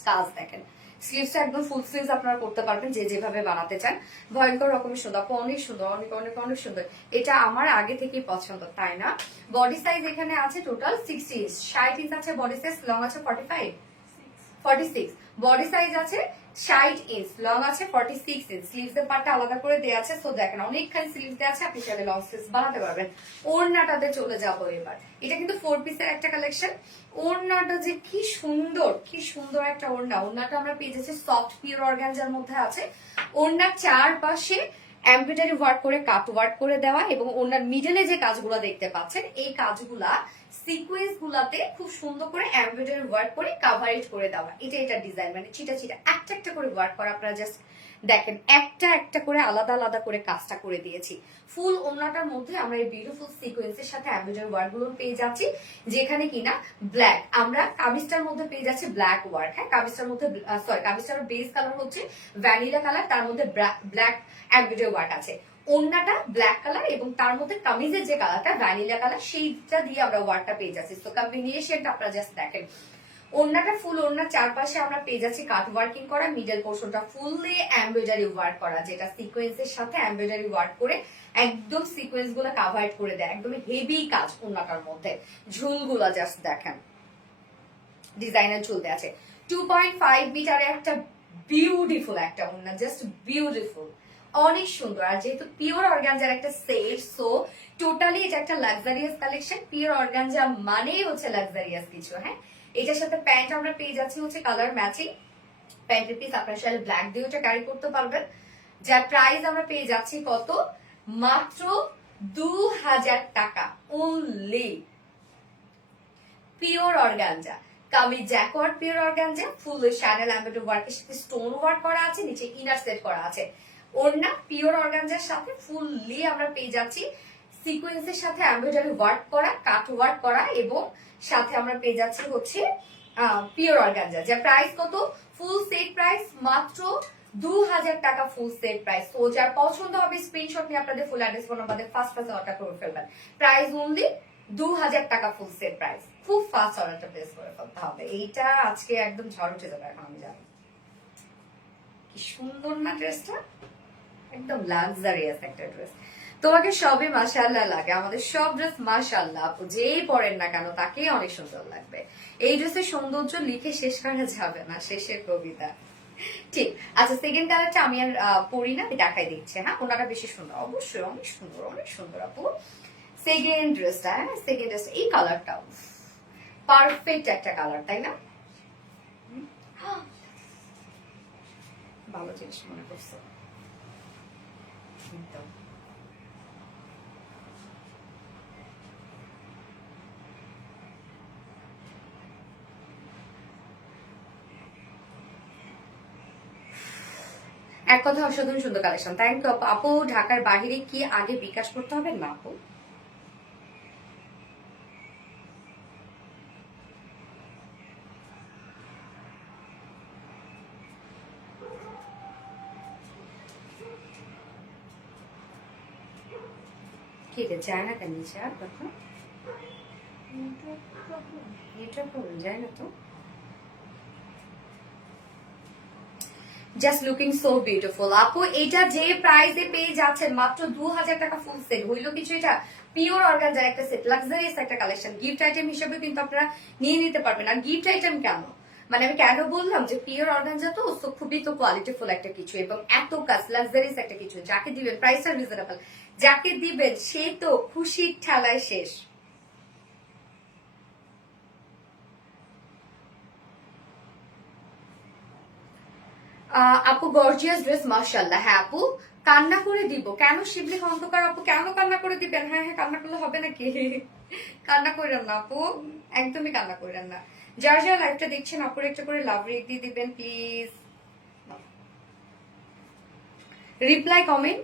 কাজ। দেখেন স্লিভসটা একদম ফুল স্লিভস আপনারা করতে পারবেন যে যেভাবে বানাতে চান। ভয়ঙ্কর রকমের সুন্দর, অনেক সুন্দর, অনেক অনেক অনেক সুন্দর। এটা আমার আগে থেকেই পছন্দ, তাই না? বডি সাইজ এখানে আছে টোটাল 60 ইঞ্চ, 60 ইঞ্চ আছে বডি সাইজ, লং আছে 45, 46 বডি সাইজ আছে 60 ইঞ্চ, লং আছে 46 ইঞ্চ, স্লিভস এর পার্টটা আলাদা করে দেওয়া আছে। সো দেখেন অনেকখানি স্লিভস দেওয়া আছে, আপনি চাইলে লং স্লিভস বানাতে পারবেন। ওড়নাটাতে চলে যাবো এবার। এটা কিন্তু 4 পিসের একটা কালেকশন। ওড়নাটা যে কি সুন্দর, কি সুন্দর একটা ওড়না। ওড়নাটা আমরা পেয়ে যাচ্ছি সফট পিওর অর্গানজার মধ্যে আছে। ওড়নার চারপাশে এমব্রয়ডারি ওয়ার্ক করে কাট ওয়ার্ক করে দেওয়া, এবং ওনার মিডলে যে কাজগুলো দেখতে পাচ্ছেন এই কাজগুলা সিকোয়েন্স গুলাতে খুব সুন্দর করে এমব্রয়ডারি ওয়ার্ক করে কাভারেজ করে দেওয়া। এটা ডিজাইন মানে চিটা চিটা একটা একটা করে ওয়ার্ক করা। আপনারা জাস্ট দেখেন একটা একটা করে আলাদা আলাদা করে কাজটা করে দিয়েছি। ফুল ওড়নাটার মধ্যে আমরা এই বিউটিফুল সিকোয়েন্সের সাথে এমব্রয়ডারি ওয়ার্ক গুলো পেয়ে যাচ্ছি, যেখানে কিনা ব্ল্যাক আমরা কামিজটার মধ্যে পেয়ে যাচ্ছি ব্ল্যাক ওয়ার্ক। হ্যাঁ, কামিজটার মধ্যে কামিজটার বেস কালার হচ্ছে ভ্যানিলা কালার, তার মধ্যে ব্ল্যাক এমব্রয়ডারি ওয়ার্ক আছে। ওড়নাটা ব্ল্যাক কালার এবং তার মধ্যে কামিজের যে কালারটা ভ্যানিলা কালার, সেইটা দিয়ে আমরা ওয়ার্কটা পেয়ে যাচ্ছি। তো কম্বিনেশনটা আপনারা জাস্ট দেখেন। ওড়নাটা ফুল ওড়নার চারপাশে আমরা পেয়ে যাচ্ছি কাট ওয়ার্কিং করা, মিডল পোর্শনটা ফুললি এমব্রয়ডারি ওয়ার্ক করা, যেটা সিকোয়েন্সের সাথে এমব্রয়ডারি ওয়ার্ক করে একদম সিকোয়েন্স গুলো কাভার করে দেয়। একদম হেভি কাজ ওড়নাটার মধ্যে। ঝুলগুলা জাস্ট দেখেন, ডিজাইনার ঝুল দেওয়া আছে। 2.5 মিটারে একটা বিউটিফুল একটা ওড়না, জাস্ট বিউটিফুল, অনেক সুন্দর। আর যেহেতু পিওর অর্গানজার একটা সেট, সো টোটালি এটা একটা লাক্সারিয়াস কালেকশন। পিওর অর্গানজা মানেই হচ্ছে লাক্সারিয়াস কিছু। হ্যাঁ, এটার সাথে প্যান্ট আমরা পেয়ে যাচ্ছি হচ্ছে কালার ম্যাচিং প্যান্টের পিস। আপনারা চাইলে ব্ল্যাক দিয়ে ওটা ক্যারি করতে পারবেন। যার প্রাইস আমরা পেয়ে যাচ্ছি কত, মাত্র 2000 টাকা only. Pure organza kameez jacquard pure organza, full channel embroidery ওয়ার্কের সাথে স্টোন ওয়ার্ক করা আছে, নিচে ইনার সেট করা আছে। ওড়না পিওর অর্গানজার সাথে ফুললি আমরা পেয়ে যাচ্ছি সিকোয়েন্সের সাথে এমব্রয়ডারি ওয়ার্ক করা, কাট ওয়ার্ক করা, এবং সাথে আমরা পেয়ে যাচ্ছি হচ্ছে পিওর অর্গানজা। যার প্রাইস কত, ফুল সেট প্রাইস মাত্র 2000 টাকা ফুল সেট প্রাইস। তো যার পছন্দ হবে স্ক্রিনশট নিয়ে আপনাদের ফুল অ্যাড্রেস ফোন আমাদের ফার্স্ট অর্ডার করে ফেলবেন। প্রাইস অনলি 2000 টাকা ফুল সেট প্রাইস। খুব ফাস্ট অর্ডারটা প্লেস করে ফেলতে হবে। এইটা আজকে একদম ঝড় উঠে যাবে। এখন আমি জানি কি সুন্দর না ড্রেসটা, একদম লাক্সারিয়াস একটা ড্রেস। তোমাকে সবই মাশাআল্লাহ লাগে, আমাদের সব ড্রেস মাশাআল্লাহ, আপু যেই পরেন না কেন তাকেই অনেক সুন্দর লাগবে। এই ড্রেসের সৌন্দর্য লিখে শেষ করা যাবে না, শেষের কবিতা। ঠিক আচ্ছা, সেকেন্ড কালারটা আমি আর পড়ি না, দেখাই দিচ্ছি। হ্যাঁ, ওনারা বেশি সুন্দর, অবশ্যই অনেক সুন্দর, অনেক সুন্দর আপু। সেকেন্ড ড্রেসটা, হ্যাঁ সেকেন্ড ড্রেস, এই কালারটা পারফেক্ট একটা কালার, তাই না? ভালো জিনিস মনে করছো একদম। এক কথা অসাধারণ সুন্দর কালেকশন। থ্যাংক ইউ আপু। ঢাকার বাহিরে কি আগে বিকাশ করতে হবে না আপু? ঠিক আছে, যায় না কেন নিচে আর দেখো, এটা প্রবলেম যায় না তো। জাস্ট লুকিং সো বিউটিফুল আপু। এটা যে প্রাইসে পেয়ে যাচ্ছেন মাত্র 2000 টাকা ফুল সেট, হইলো কিছু এটা পিওর অর্গানজার একটা সেট, লাক্সারিয়াস একটা কালেকশন। গিফট আইটেম হিসেবে কিন্তু আপনারা নিয়ে নিতে পারবেন। আর গিফট আইটেম কেন, মানে আমি কেন বললাম যে পিওর অর্গানজা তো খুবই তো কোয়ালিটিফুল একটা কিছু, এবং এত কাজ লাক্সারিয়াস একটা কিছু, যাকে দিবেন প্রাইসটা রিজনেবল, যাকে দিবেন সে তো খুশির ঠেলায় শেষ। আপু গর্জিয়াস ড্রেস মাশাআল্লাহ। হ্যাঁ আপু, কান্না করে দিব কেন শিবলি অন্ধকার আপু, কেন কান্না করে দিবেন? হ্যাঁ হ্যাঁ, কান্না করলে হবে নাকি? কান্না করেন না আপু, একদমই কান্না করেন না। যারা যারা লাইভটা দেখছেন আপুর একটা করে লাভ রেক দিয়ে দিবেন প্লিজ। রিপ্লাই কমেন্ট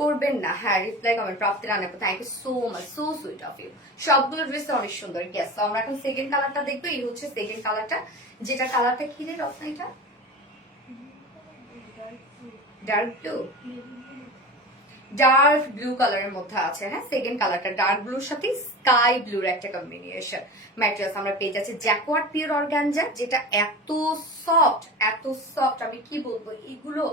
করবেন না। হ্যাঁ, reply comment Prapti Rana, thank you so much, so sweet of you. সবগুলো ড্রেস অনেক সুন্দর। ইয়েস, তো আমরা এখন সেকেন্ড কালারটা দেখবো। এই হচ্ছে সেকেন্ড কালারটা, যেটা কালারটা কি রে রত্না, এটা ডার্ক ব্লু, ডার্ক ব্লু কালারের মধ্যে আছে। হ্যাঁ, সেকেন্ড কালারটা ডার্ক ব্লুর সাথে স্কাই ব্লুর একটা কম্বিনেশন। ম্যাটেরিয়ালস আমরা পেয়ে যাচ্ছি জ্যাকওয়ার্ড পিওর অর্গানজা, যেটা এত সফট, এত সফট, আমি কি বলবো, এগুলো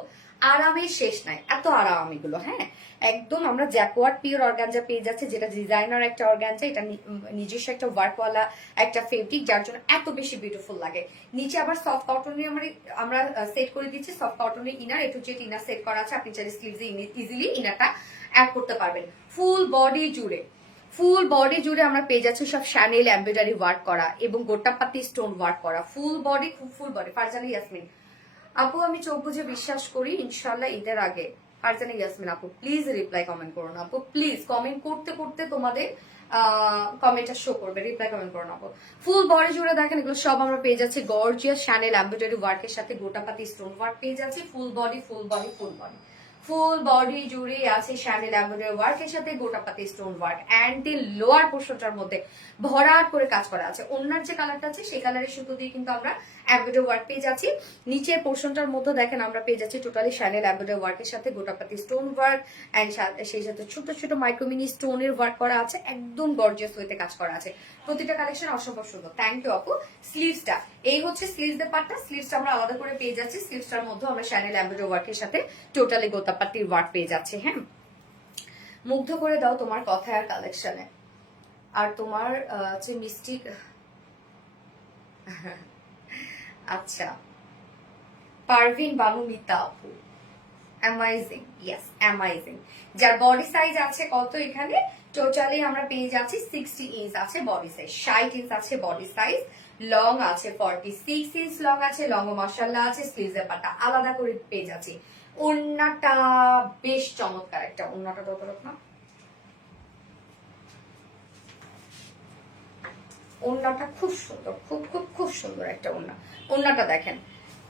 আরামের শেষ নাই, এত আরাম এগুলো। হ্যাঁ, একদম আমরা জ্যাকওয়ার্ড পিওর অর্গানজা পেয়ে যাচ্ছে, যেটা ডিজাইনার একটা অর্গানজা, এটা নিজস্ব একটা ওয়ার্কওয়ালা একটা ফেব্রিক, যার জন্য এত বেশি বিউটিফুল লাগে। নিচে আবার সফট কটনের আমরা সেট করে দিচ্ছি, সফট কটনের ইনার, একটু যে ইনার সেট করা আছে, আপনি চাইলে স্লিভসে ইজিলি ইনারটা অ্যাড করতে পারবেন। ফুল বডি জুড়ে আমরা পেয়ে যাচ্ছি সব শ্যানেল এমব্রয়ডারি ওয়ার্ক করা এবং গোটাপাতি স্টোন ওয়ার্ক করা, ফুল বডি, খুব ফুল বডি। ফারজানা ইয়াসমিন আপু, আমি চোখ বুঝে বিশ্বাস করি ইনশাল্লাহ ঈদের আগে। ফারজানা ইয়াসমিন আপু প্লিজ রিপ্লাই কমেন্ট করুন আপু, প্লিজ কমেন্ট করতে করতে তোমাদের কমেন্টটা শো করবে, রিপ্লাই কমেন্ট করুন আপু। ফুল বডি জুড়ে দেখেন এগুলো সব আমরা পেয়ে যাচ্ছি গর্জিয়াস শ্যানেল এমব্রয়ডারি ওয়ার্কের সাথে গোটাপাতি স্টোন ওয়ার্ক পেয়ে যাচ্ছি। ফুল বডি জুড়ে আছে শ্যানেল এমব্রয়ডারি ওয়ার্কের সাথে গোটাপাতি স্টোন ওয়ার্ক, অ্যান্টি লোয়ার পোর্শনটার মধ্যে ভরাট করে কাজ করা আছে। ওনার যে কালারটা আছে সেই কালারের সুতো দিয়ে কিন্তু আমরা এমব্রয়ডারি ওয়ার্ক পেয়ে যাচ্ছি। নিচের পোর্শনটার মধ্যে দেখেন আমরা পেয়ে যাচ্ছি টোটালি শ্যানেল এমব্রয়ডারি ওয়ার্কের সাথে গোটাপাতি স্টোন ওয়ার্ক, এন্ড সেই সাথে ছোট ছোট মাইক্রোমিনি স্টোনের ওয়ার্ক করা আছে, একদম গর্জিয়াস ওয়েতে কাজ করা আছে। প্রতিটা কালেকশন অসম্ভব সুন্দর। থ্যাংক ইউ আপু। স্লিভসটা এই হচ্ছে স্লিভসের পার্টটা, স্লিভসটা আমরা আলাদা করে পেয়ে যাচ্ছি। স্লিভসটার মধ্যে আমরা শ্যানেল এমব্রয়ডারি ওয়ার্কের সাথে টোটালি গোটাপাতির ওয়ার্ক পেয়ে যাচ্ছি। হ্যাঁ, মুগ্ধ করে দাও তোমার কথায় আর কালেকশনে, আর তোমার যে মিষ্টি আচ্ছা, পারভিন বানু মিতা আপু, অ্যামাইজিং, ইয়েস অ্যামাইজিং। যার বডি সাইজ আছে কত, এখানে টোটালি আমরা পেয়ে যাচ্ছি 60 ইঞ্চ আছে বডি সাইজ, 60 ইঞ্চ আছে বডি সাইজ, লং আছে 46 ইঞ্চ লং আছে, লং ও মাশাআল্লাহ আছে। স্লিভসের পাটা আলাদা করে পেয়ে যাচ্ছি। ওড়নাটা বেশ চমৎকার একটা, ওড়নাটা তো না, ওড়নাটা খুব সুন্দর, খুব খুব খুব সুন্দর একটা ওড়না। ওড়নাটা দেখেন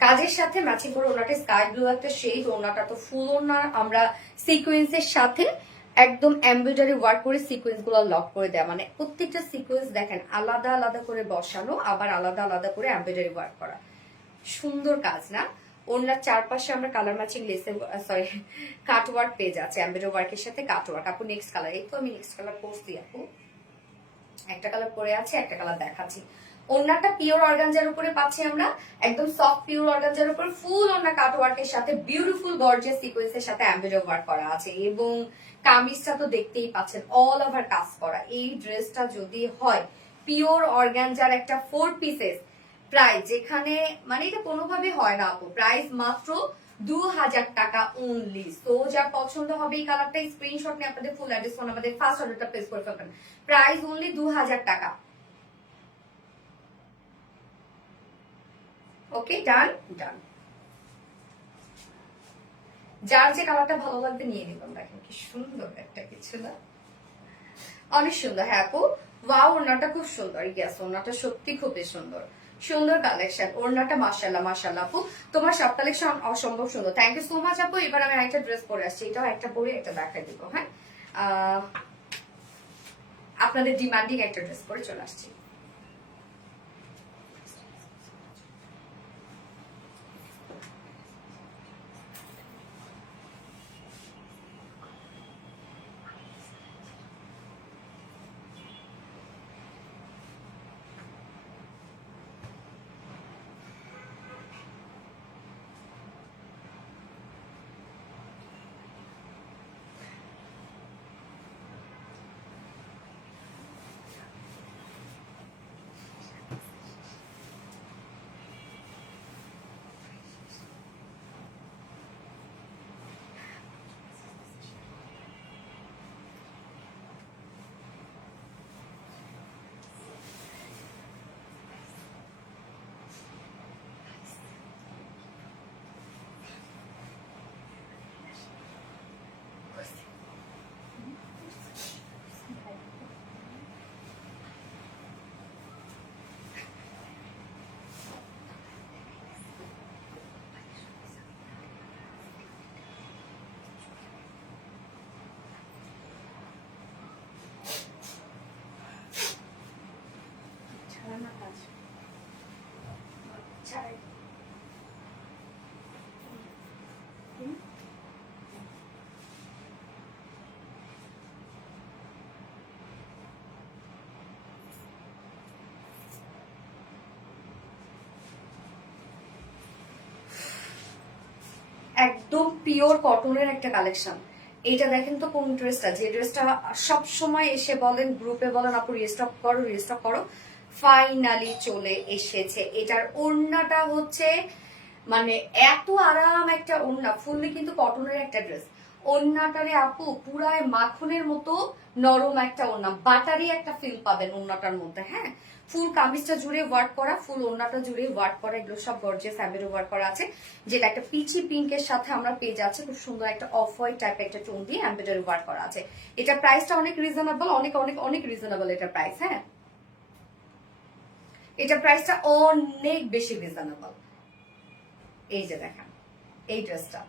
কাজের সাথে ম্যাচিং করে, ওড়নাটা স্কাই ব্লু একটা শেড। ওড়নাটা তো ফুল ওড়না আমরা সিকোয়েন্সের সাথে একদম এমব্রয়ডারি ওয়ার্ক করে সিকোয়েন্স গুলো লক করে দেয়া, মানে প্রত্যেকটা সিকোয়েন্স দেখেন আলাদা আলাদা করে বসানো, আবার আলাদা আলাদা করে এমব্রয়ডারি ওয়ার্ক করা, সুন্দর কাজ না? ওড়নার চারপাশে আমরা কালার ম্যাচিং লেসে সরি কাট ওয়ার্ক পেয়ে যাচ্ছে, এমব্রয়ডারি ওয়ার্কের সাথে কাট ওয়ার্ক। আপু নেক্সট কালার, এই তো আমি নেক্সট কালার করছি আপু, একটা কালার পরে আছে, একটা কালার দেখাচ্ছি। ওড়নাটা পিওর অর্গানজার উপরে পাচ্ছি আমরা, একদম সফট পিওর অর্গানজার উপর ফুল ওড়না কাট ওয়ার্কের সাথে বিউটিফুল গর্জিয়াস সিকোয়েন্সের সাথে এমব্রয়ডারি ওয়ার্ক করা আছে, এবং কামিজটা তো দেখতেই পাচ্ছেন অল ওভার কাজ করা। এই ড্রেসটা যদি হয় পিওর অর্গানজার একটা 4 পিসেস, প্রাইস যেখানে মানে এটা কোনোভাবে হয় না আপু, প্রাইস মাত্র 2000 টাকা অনলি। তো যার পছন্দ হবে এই কালারটা স্ক্রিনশট নিয়ে আপনাদের ফুল অ্যাড্রেস ফোন আমাদের ফার্স্ট অর্ডারটা প্লেস করে ফেলবেন। প্রাইস অনলি 2000 টাকা। ওকে, ডান ডান। যার যে কালারটা ভালো লাগবে নিয়ে নিলাম। দেখেন কি সুন্দর একটা কিছু না, অনেক সুন্দর। হ্যাঁ আপু, ওয়াও ওড়নাটা খুব সুন্দর। ইয়েস, ওড়নাটা সত্যি খুবই সুন্দর, সুন্দর কালেকশন। ওড়নাটা মাশাআল্লাহ মাশাআল্লাহ আপু, তোমার সব কালেকশন অসম্ভব সুন্দর। থ্যাংক ইউ সো মাচ আপু। এবার আমি একটা ড্রেস পরে আসছি, এটাও একটা পরে একটা দেখাই দিব। হ্যাঁ, আপনাদের ডিমান্ডিং একটা ড্রেস পরে চলে আসছি। একদম পিওর কটনের একটা কালেকশন। এইটা দেখেন তো কোন ড্রেসটা, যে ড্রেসটা সব সময় এসে বলেন, গ্রুপে বলেন আপু রিস্টক করো রিস্টক করো, ফাইনালি চলে এসেছে। এটার ওড়নাটা হচ্ছে মানে এত আরাম একটা ওড়না, ফুললি কিন্তু কটনের একটা ড্রেস। ওড়নাটারে আপু পুরায় মাখনের মতো নরম একটা ওড়না, বাটারি একটা ফিল পাবেন ওড়নাটার মধ্যে। হ্যাঁ, ফুল কামিজটা জুড়ে ওয়ার্ক করা, ফুল ওড়নাটা জুড়ে ওয়ার্ক করা, এগুলো সব গর্জিয়াস এমব্রয়ডারি ওয়ার্ক করা আছে। যেটা একটা পিচি পিঙ্কের সাথে আমরা পেয়ে যাচ্ছি খুব সুন্দর একটা অফ হোয়াইট টাইপের একটা টোন দিয়ে এমব্রয়ডারি ওয়ার্ক করা আছে। এটা প্রাইসটা অনেক রিজনেবল, অনেক অনেক অনেক রিজনেবল এটা প্রাইস। হ্যাঁ, এটা প্রাইসটা অনেক বেশি রিজনেবল। এই যে দেখেন এই ড্রেসটা,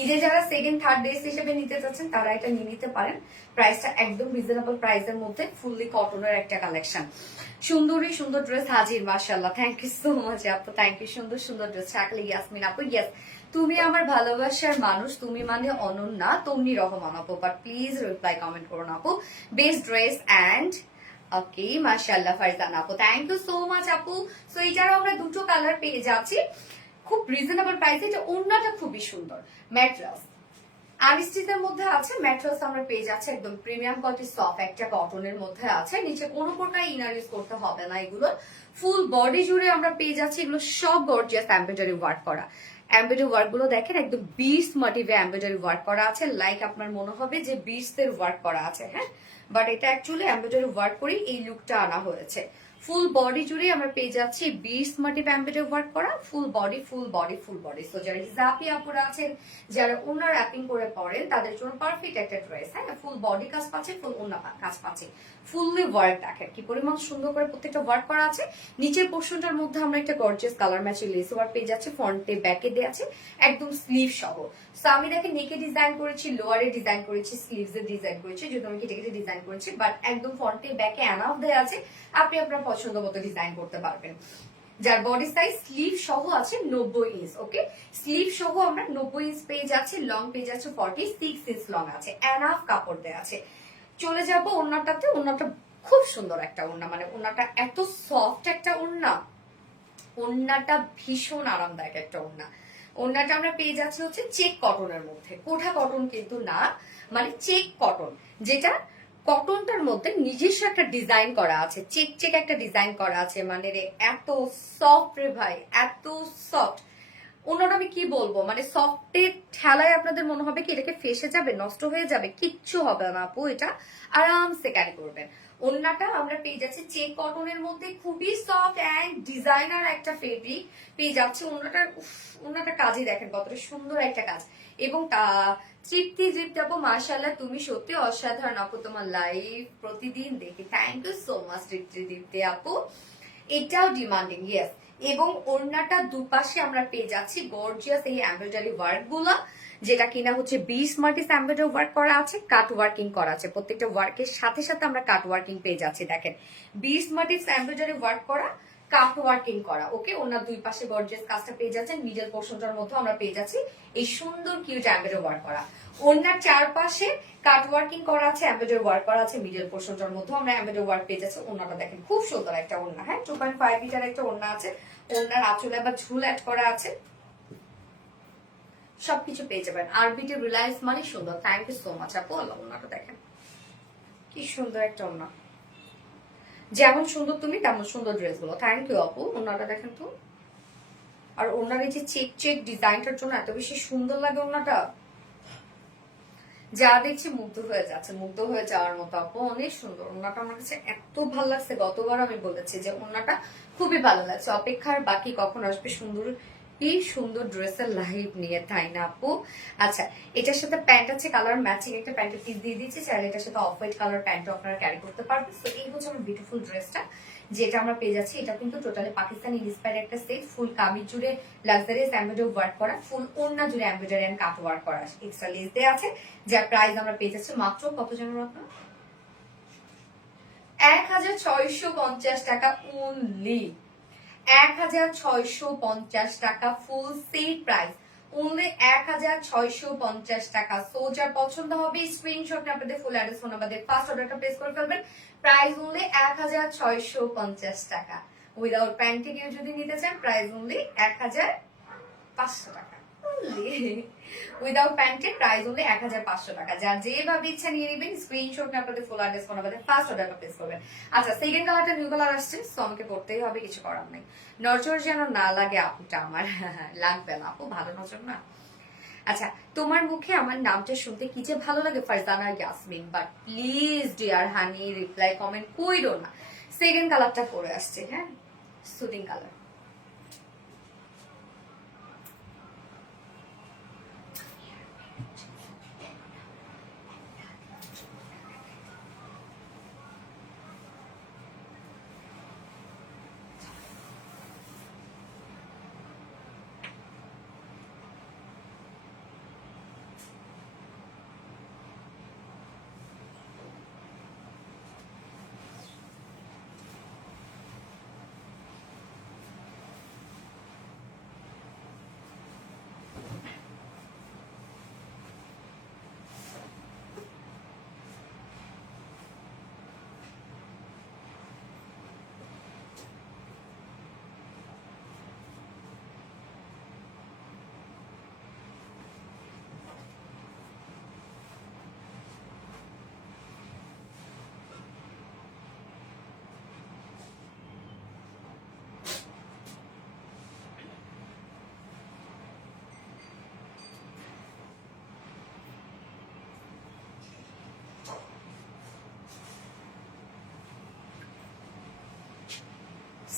ঈদে যারা সেকেন্ড থার্ড ড্রেস হিসেবে নিতে চাচ্ছেন তারা এটা নিয়ে নিতে পারেন। প্রাইসটা একদম রিজনেবল প্রাইসের মধ্যে, ফুললি কটনের একটা কালেকশন। সুন্দরী সুন্দর ড্রেস হাজির, মাশাআল্লাহ। থ্যাংক ইউ সো মাচ আপু, থ্যাংক ইউ। সুন্দর সুন্দর ড্রেস থাকলে ইয়াসমিন আপু, ইয়েস তুমি আমার ভালোবাসার মানুষ, তুমি মানে অনন্যা, তুমি রহমান আপু, বাট প্লিজ রিপ্লাই কমেন্ট করুন আপু। বেস্ট ড্রেস অ্যান্ড ওকে, মাশাআল্লাহ ফারজান আপু, থ্যাংক ইউ সো মাচ আপু। সো এটারও আমরা দুটো কালার পেয়ে যাচ্ছি খুব রিজনেবল প্রাইসে। এটা ওড়নাটা খুবই সুন্দর, ম্যাট্রাস আনস্টিচের মধ্যে আছে। ম্যাট্রাস আমরা পেয়ে যাচ্ছি একদম প্রিমিয়াম কোয়ালিটি সফট একটা কটনের মধ্যে আছে। নিচে কোনো প্রকার ইনার ইউজ করতে হবে না। এগুলো ফুল বডি জুড়ে আমরা পেয়ে যাচ্ছি, এগুলো সব গর্জিয়াস এমব্রয়ডারি ওয়ার্ক করা। এমব্রয়ডারি ওয়ার্ক গুলো দেখেন একদম বিস্ট মোটিভে এমব্রয়ডারি ওয়ার্ক করা আছে। লাইক আপনার মনে হবে যে বিস্টের ওয়ার্ক করা আছে। হ্যাঁ, বাট এটা অ্যাকচুয়ালি এমব্রয়ডারি ওয়ার্ক করে এই লুকটা আনা হয়েছে। ফুল বডি জুড়ে আমরা পেয়ে যাচ্ছি বিস্ট মোটিভ এমব্রয়ডারি ওয়ার্ক করা, full body full body full body. So যারা হিজাবি আপুরা আছেন, যারা ওনার র্যাপিং করে পড়েন, তাদের জন্য পারফেক্ট একটা ড্রেস। হ্যাঁ, ফুল বডি কাজ পাচ্ছে, ফুল ওনা কাজ পাচ্ছে, ফুললি ওয়ার্ক। দেখেন কি পরিমাণ সুন্দর করে প্রত্যেকটা ওয়ার্ক করা আছে। নিচের পোর্শনটার মধ্যে আমরা একটা gorgeous colour matching less work পেয়ে যাচ্ছি, ফ্রন্টে ব্যাকে দেওয়া আছে একদম স্লিভ সহ। সো আমি দেখে নেকে ডিজাইন করেছি, লোয়ারে ডিজাইন করেছি, স্লিভস এর ডিজাইন করেছি, যদি আমি কেটে কেটে ডিজাইন করেছি, বাট একদম ফ্রন্টে ব্যাকে অ্যানাফ দেওয়া আছে, আপনি আপনার পছন্দ মতো ডিজাইন করতে পারবেন। যার বডি সাইজ স্লিভ সহ আছে 90 ইঞ্চ। ওকে, স্লিভ সহ আমরা 90 ইঞ্চ পেয়ে যাচ্ছি, লং পেয়ে যাচ্ছে 46 ইঞ্চ লং আছে, এনাফ কাপড় দেওয়া আছে। চলে যাব ওড়নাটাতে। ওড়নাটা খুব সুন্দর একটা ওড়না, মানে ওড়নাটা এত সফট একটা ওড়না, ওড়নাটা ভীষণ আরামদায়ক একটা ওড়না। ওড়নাটা আমরা পেয়ে যাচ্ছি হচ্ছে চেক কটনের মধ্যে, কোঠা কটন কিন্তু না, মানে চেক কটন, যেটা কটনটার মধ্যে নিজস্ব একটা ডিজাইন করা আছে, চেক চেক একটা ডিজাইন করা আছে। মানে রে এত সফট রে ভাই, এত সফট ওনারা, আমি কি বলবো, মানে সফটের ঠেলায় আপনাদের মনে হবে কি এটাকে ফেসে যাবে, নষ্ট হয়ে যাবে, কিচ্ছু হবে না আপু, এটা আরামসে ক্যারি করবেন। ওন্নাটা আমরা পেয়ে যাচ্ছি চেক কটনের মধ্যে, খুবই সফট অ্যান্ড ডিজাইনার একটা ফেব্রিক পেয়ে যাচ্ছে। ওন্নাটা কাজে দেখেন কতটা সুন্দর একটা কাজ। এবং তৃপ্তি তৃপ্তি আপু, মাশাআল্লাহ তুমি সত্যি অসাধারণ আপু, তোমার লাইভ প্রতিদিন দেখি, থ্যাংক ইউ সো মাচ তৃপ্তি তৃপ্তি আপু। এটাও ডিমান্ডিং, ইয়েস। এবং ওড়নাটা দুপাশে আমরা পেয়ে যাচ্ছি গর্জিয়াস এই এমব্রয়ডারি ওয়ার্ক গুলা, যেটা কিনা হচ্ছে 20 মার্টিস এমব্রয়ডারি ওয়ার্ক করা আছে, কাট ওয়ার্কিং করা আছে। প্রত্যেকটা ওয়ার্কের সাথে সাথে আমরা কাট ওয়ার্কিং পেয়ে যাচ্ছি। দেখেন 20 মার্টিস এমব্রয়ডারি ওয়ার্ক করা, কাট ওয়ার্কিং করা। ওকে, ওনার দুই পাশে গর্জিয়াস কাজটা পেয়ে যাচ্ছেন। মিডল পোর্শনটার মধ্যে আমরা পেয়ে যাচ্ছি এই সুন্দর কিউট এমব্রয়ডারি ওয়ার্ক করা। ওনার চারপাশে কাট ওয়ার্কিং করা আছে, এমব্রয়ডারি ওয়ার্ক করা আছে। মিডল পোর্শনটার মধ্যে আমরা এমব্রয়ডারি ওয়ার্ক পেয়ে যাচ্ছি। ওনাটা দেখেন খুব সুন্দর একটা ওড়না। হ্যাঁ, 2.5 মিটার একটা ওড়না আছে। ওড়নার আঁচলে আবার ঝুল অ্যাড করা আছে, সবকিছু পেয়ে যাবেন। আরবিটি রিলায়েন্স মানে সুন্দর, থ্যাংক ইউ সো মাচ আপু। আল্লাহ, ওড়নাটা দেখেন কি সুন্দর একটা ওড়না, যেমন সুন্দর তুমি তেমন সুন্দর ড্রেস গুলো। থ্যাংক ইউ আপু, ওড়নাটা দেখেন তো। আর ওড়নার এই যে চেক চেক ডিজাইনটার জন্য এত বেশি সুন্দর লাগে ওড়নাটা, যা দেখছি মুগ্ধ হয়ে যাচ্ছে, মুগ্ধ হয়ে যাওয়ার মতো আপু, অনেক সুন্দর ওড়নাটা। আমার কাছে এত ভালো লাগছে, গতবার আমি বলেছি যে ওড়নাটা খুবই ভালো লাগছে। অপেক্ষার বাকি কখন আসবে সুন্দর কি সুন্দর ড্রেসের লাইভ নিয়ে, তাই না আপু? আচ্ছা, এটার সাথে প্যান্ট আছে কালার ম্যাচিং, একটা প্যান্টের পিস দিয়ে দিচ্ছি, চাইলে এটার সাথে অফ হোয়াইট কালার প্যান্টও আপনারা ক্যারি করতে পারবেন। তো এই হচ্ছে আমার বিউটিফুল ড্রেসটা, যেটা আমরা পেয়ে যাচ্ছি। এটা কিন্তু টোটালি পাকিস্তানি ইন্সপায়ার একটা সেট, ফুল কামিজ জুড়ে লাক্সারিয়াস এমব্রয়ডারি ওয়ার্ক করা, ফুল ওড়না জুড়ে এমব্রয়ডারি এন্ড কাট ওয়ার্ক করা, এক্সট্রা লেস দেওয়া আছে। যার প্রাইস আমরা পেয়ে যাচ্ছি মাত্র কত জানেন আপনারা? 1650 টাকা অনলি, 1650 টাকা ফুল সেট প্রাইস, অনলি 1650 টাকা। সো যার পছন্দ হবে স্ক্রিনশট নিয়ে আপনাদের ফুল অ্যাড্রেস ফোন নাম্বার দিয়ে ফার্স্ট অর্ডারটা প্লেস করে ফেলবেন। প্রাইস অনলি 1650 টাকা। উইদাউট প্যান্টি কেউ যদি নিতে চান প্রাইস অনলি 500 টাকা উইদাউট প্যান্টের প্রাইস হলে 1500 টাকা। যার যেভাবে ইচ্ছা নিয়ে নেবেন, স্ক্রিনশট নিয়ে আপনাদের ফুল অ্যাড্রেস ফোন আমাদের ফার্স্ট অর্ডারটা প্লেস করবেন। আচ্ছা, সেকেন্ড কালারটা নিউ কালার আসছে, সো আমাকে পড়তেই হবে, কিছু করার নাই। নজর যেন না লাগে আপুটা আমার, লাগবে না আপু, ভালো নজর না। আচ্ছা, তোমার মুখে আমার নামটা শুনতে কি যে ভালো লাগে Farzana Yasmin, but please dear honey reply comment কইরো না। সেকেন্ড কালারটা পরে আসছে, হ্যাঁ, সুদিং কালার।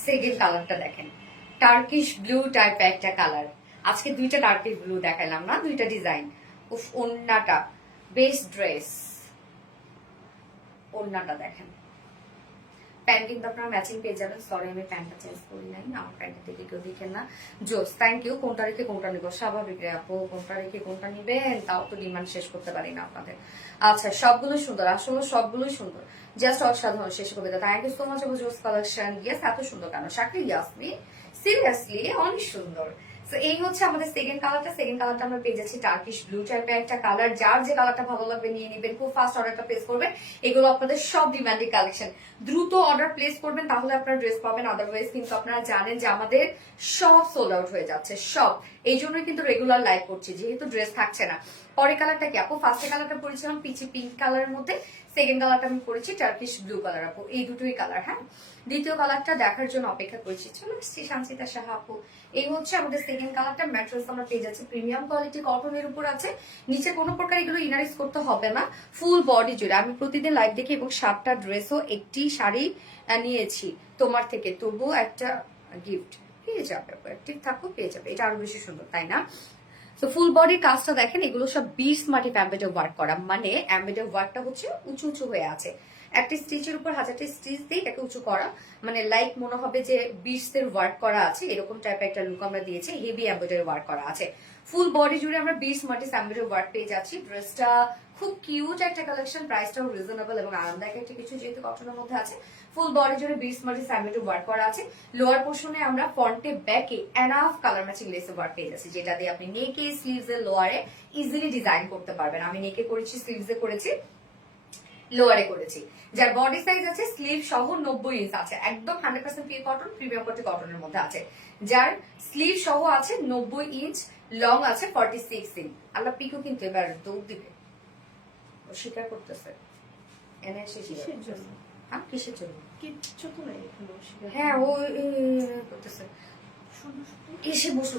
সেকেন্ড কালারটা দেখেন, টার্কিশ ব্লু টাইপ একটা কালার। আজকে দুইটা টার্কিশ ব্লু দেখালাম না, দুইটা ডিজাইন। উফ, ওন্নাটা বেস্ট ড্রেস। ওন্নাটা দেখেন, প্যান্ট কিন্তু আপনারা ম্যাচিং পেয়ে যাবেন। সরি আমি প্যান্টটা চেঞ্জ করি নাই, আমার প্যান্টের দিকে কেউ দেখেন না। জোস, থ্যাংক ইউ। কোনটা রেখে কোনটা নিব, স্বাভাবিক রে আপু, কোনটা রেখে কোনটা নিবেন, তাও তো ডিমান্ড শেষ করতে পারি না আপনাদের। আচ্ছা, সবগুলো সুন্দর, আসলে সবগুলোই সুন্দর, জাস্ট অসাধারণ, শেষ কবিতা। থ্যাংক ইউ সো মাচ আপু, জোস কালেকশন। ইয়েস, এত সুন্দর কেন শাকিল ইয়াসমিন, সিরিয়াসলি অনেক সুন্দর। এই হচ্ছে আমাদের সেকেন্ড কালারটা। সেকেন্ড কালারটা আমরা পেয়ে যাচ্ছি টার্কিশ ব্লু টাইপের একটা কালার। যার যে কালারটা ভালো লাগবে নিয়ে নেবেন, খুব ফাস্ট অর্ডারটা প্লেস করবেন। এগুলো আপনাদের সব ডিমান্ডিং কালেকশন, দ্রুত অর্ডার প্লেস করবেন, তাহলে আপনারা ড্রেস পাবেন। আদারওয়াইজ কিন্তু আপনারা জানেন যে আমাদের সব সোল্ড আউট হয়ে যাচ্ছে, সব। এই জন্যই কিন্তু রেগুলার লাইভ করছি, যেহেতু ড্রেস থাকছে না। পরের কালারটা কি আপু? ফার্স্ট কালারটা পরেছিলাম পিচি পিঙ্ক কালারের মধ্যে, সেকেন্ড কালারটা আমি পরেছি টার্কিশ ব্লু কালার আপু, এই দুটোই কালার। হ্যাঁ, দ্বিতীয় কালারটা দেখার জন্য অপেক্ষা করেছি। চলে আসছি শান্তিতা সাহা আপু। এই হচ্ছে আমাদের সেকেন্ড কালারটা। ম্যাটেরিয়ালস আমরা পেয়ে যাচ্ছি প্রিমিয়াম কোয়ালিটি কটনের উপর আছে। নিচে কোনো প্রকার এগুলো ইনারিস করতে হবে না, ফুল বডি জুড়ে। আমি প্রতিদিন লাইভ দেখি এবং 7টা ড্রেসও, একটি শাড়ি নিয়েছি তোমার থেকে, তবুও একটা গিফট পেয়ে যাবে। অ্যাক্টিভ থাকো, পেয়ে যাবে। এটা আরো বেশি সুন্দর, তাই না? তো ফুল বডির কাজটা দেখেন, এগুলো সব 20 মাটি এমব্রয়ডারি ওয়ার্ক করা, মানে এমব্রয়ডারি ওয়ার্কটা হচ্ছে উঁচু উঁচু হয়ে আছে। একটা স্টিচের উপর 1000টা স্টিচ দিয়ে এটাকে উঁচু করা, মানে লাইক মনে হবে যে 20 এর ওয়ার্ক করা আছে, এরকম টাইপের একটা লুক আমরা দিয়েছি। হেভি এমব্রয়ডারি ওয়ার্ক করা আছে ফুল বডি জুড়ে, আমরা 20 মাটি এমব্রয়ডারি ওয়ার্ক পেয়ে যাচ্ছি। ড্রেসটা খুব কিউট একটা কালেকশন, প্রাইসটাও রিজনেবল এবং আরামদায়ক একটা কিছু, যেহেতু কটনের মধ্যে আছে। ফুল বডি জুড়ে 20 মাটি এমব্রয়ডারি ওয়ার্ক করা আছে। লোয়ার পোর্শনে আমরা ফ্রন্টে ব্যাকে এনাফ কালার ম্যাচিং লেসে ওয়ার্ক পেয়ে যাচ্ছি, যেটা দিয়ে আপনি নেকে, স্লিভস এর লোয়ারে ইজিলি ডিজাইন করতে পারবেন। আমি নেকে করেছি, স্লিভস এ করেছি, লোয়ারে করেছি। যার বডি সাইজ আছে স্লিভ সহ 90 ইঞ্চ আছে, একদম 100% পিওর কটন, প্রিমিয়াম কোয়ালিটি কটনের মধ্যে আছে। যার স্লিভ সহ আছে 90 ইঞ্চ, লং আছে 46 ইঞ্চ। আল্লাহ পিকো কিন্তু এবার দৌড় দিবে, ও স্বীকার করতেছে। এনে এসে কিসের জন্য? হ্যাঁ, কিসের জন্য? কিচ্ছু তো নাই এখানে। হ্যাঁ, ও করতেছে, এসে বসে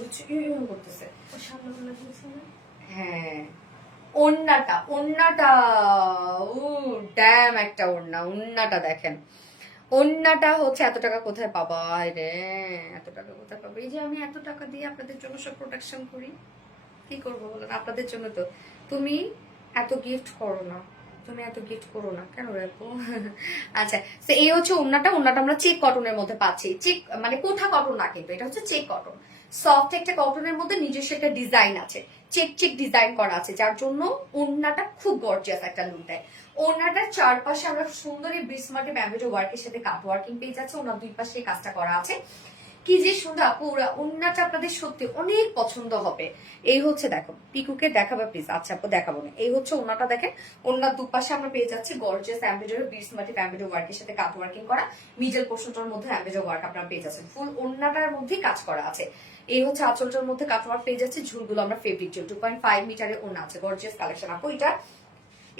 করতেছে। ও সামনে বলছে না? হ্যাঁ, ওন্নাটা ওন্নাটা ও ড্যাম একটা ওন্না। ওন্নাটা দেখেন, ওন্নাটা হচ্ছে এত টাকা কোথায় পাবা রে, এত টাকা কোথায় পাবো? এই যে আমি এত টাকা দিয়ে আপনাদের জন্য সব প্রোডাকশন করি, কি করবো বলেন? আপনাদের জন্য তো। তুমি এত গিফট করো না, তুমি এত গিফট করো না কেন রাখবো? আচ্ছা, তো এই হচ্ছে ওন্নাটা। ওন্নাটা আমরা চেক কটনের মধ্যে পাচ্ছি। চেক মানে কোঠা কটন না, কিন্তু এটা হচ্ছে চেক কটন, সফট একটা কটনের মধ্যে নিজস্ব একটা ডিজাইন আছে, চেক চেক ডিজাইন করা আছে, যার জন্য ওন্নাটা খুব গর্জিয়াস একটা লুক দেয়। ওন্নাটার চারপাশে আমরা সুন্দরী বিসমার্টে ব্যাম্বুজো ওয়ার্কের সাথে কাট ওয়ার্কিং পেয়ে যাচ্ছে। ওনার দুই পাশে এই কাজটা করা আছে। কি যে সুন্দর আপু, ওরা ওন্নাটা আপনাদের সত্যি অনেক পছন্দ হবে। এই হচ্ছে দেখো, পিকুকে দেখাবে প্লিজ। আচ্ছা আপু দেখাবো না। এই হচ্ছে ওন্নাটা, দেখেন ওন্নার দুপাশে আমরা পেয়ে যাচ্ছি gorgeous embroidery beads motif embroidery ওয়ার্কের সাথে কাট ওয়ার্কিং করা, মিডল পোর্শনটার মধ্যে এমব্রয়ডারি ওয়ার্ক আপনারা পেয়ে যাচ্ছেন, ফুল ওন্নাটার মধ্যে কাজ করা আছে। এই হচ্ছে আঁচলটার মধ্যে কাট ওয়ার্ক পেয়ে যাচ্ছে, ঝুলগুলো আমরা ফেব্রিক ঝুল 2.5 মিটারের ওন্না আছে, গর্জিয়াস কালেকশন আপু।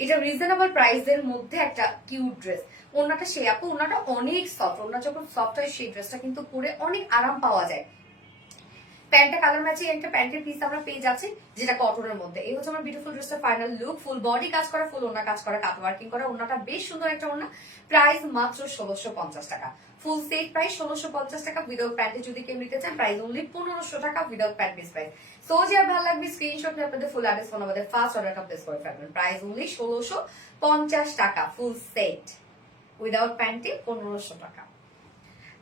এটা রিজনেবল প্রাইসের মধ্যে একটা কিউট ড্রেস। ওনাটা সেই আপু, ওনাটা অনেক সফট, ওনা যখন সফট হয় সেই ড্রেসটা কিন্তু পরে অনেক আরাম পাওয়া যায়। প্যান্টটা কালার ম্যাচিং একটা প্যান্টের পিস আমরা পেয়ে যাচ্ছি, যেটা কটনের মধ্যে। এই হচ্ছে আমার বিউটিফুল ড্রেসের ফাইনাল লুক, ফুল বডি কাজ করা, ফুল ওনা কাজ করা, কাট ওয়ার্কিং করা, ওনাটা বেশ সুন্দর একটা ওনা। প্রাইস মাত্র 1650 টাকা, ফুল সেট প্রাইস 1650 টাকা। উইদাউট প্যান্টে যদি কেউ নিতে চান প্রাইস অনলি 1500 টাকা, without pant piece price. So যে আর ভালো লাগবে স্ক্রিনশট নিয়ে আপনাদের ফুল অ্যাড্রেস ফোন আমাদের ফার্স্ট অর্ডারটা প্লেস করে ফেলবেন। প্রাইস অনলি 1650 টাকা, ফুল সেট উইদাউট প্যান্টে 1500 টাকা।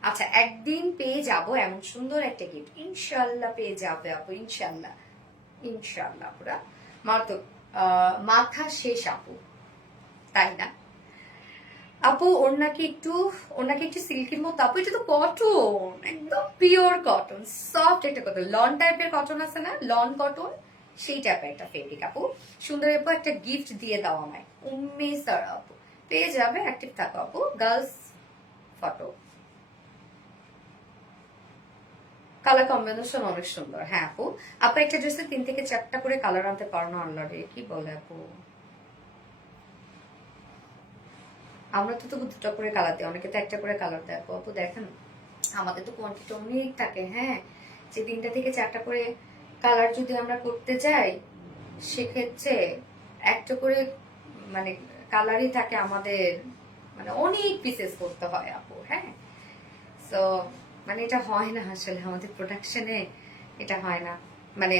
আচ্ছা, একদিন পেয়ে যাব এমন সুন্দর একটা গিফট, ইনশাল্লাহ পেয়ে যাবে আপু, ইনশাল্লাহ ইনশাল্লাহ। পুরা মাতো মাথা শেষ আপু, তাই না আপু? ওনাকে একটু সিল্কের মতো আপু, এটা তো কটন, একদম পিওর কটন, সফট একটা কটন, লন টাইপের কটন আছে না, লন কটন, সেই টাইপের একটা ফেব্রিক আপু। সুন্দর আপু একটা গিফট দিয়ে দাও আমায়, স্যার আপু পেয়ে যাবে। অ্যাক্টিভ থাকো আপু, গার্লস ফটো কালার কম্বিনেশন অনেক সুন্দর। হ্যাঁ আপু, আপু একটা ড্রেসে 3 থেকে 4টা করে কালার আনতে পারো না? আল্লাহরে কি বলে আপু, আমরা তো তবু 2টা করে কালার দিই, অনেকে তো 1টা করে কালার দেয় আপু। আপু দেখেন আমাদের তো কোয়ান্টিটি অনেক থাকে, হ্যাঁ, যে 3টা থেকে 4টা করে কালার যদি আমরা করতে যাই সেক্ষেত্রে একটা করে মানে কালারই থাকে আমাদের, মানে অনেক পিসেস করতে হয় আপু। হ্যাঁ, সো মানে এটা হয় না আসলে আমাদের প্রোডাকশনে, এটা হয় না, মানে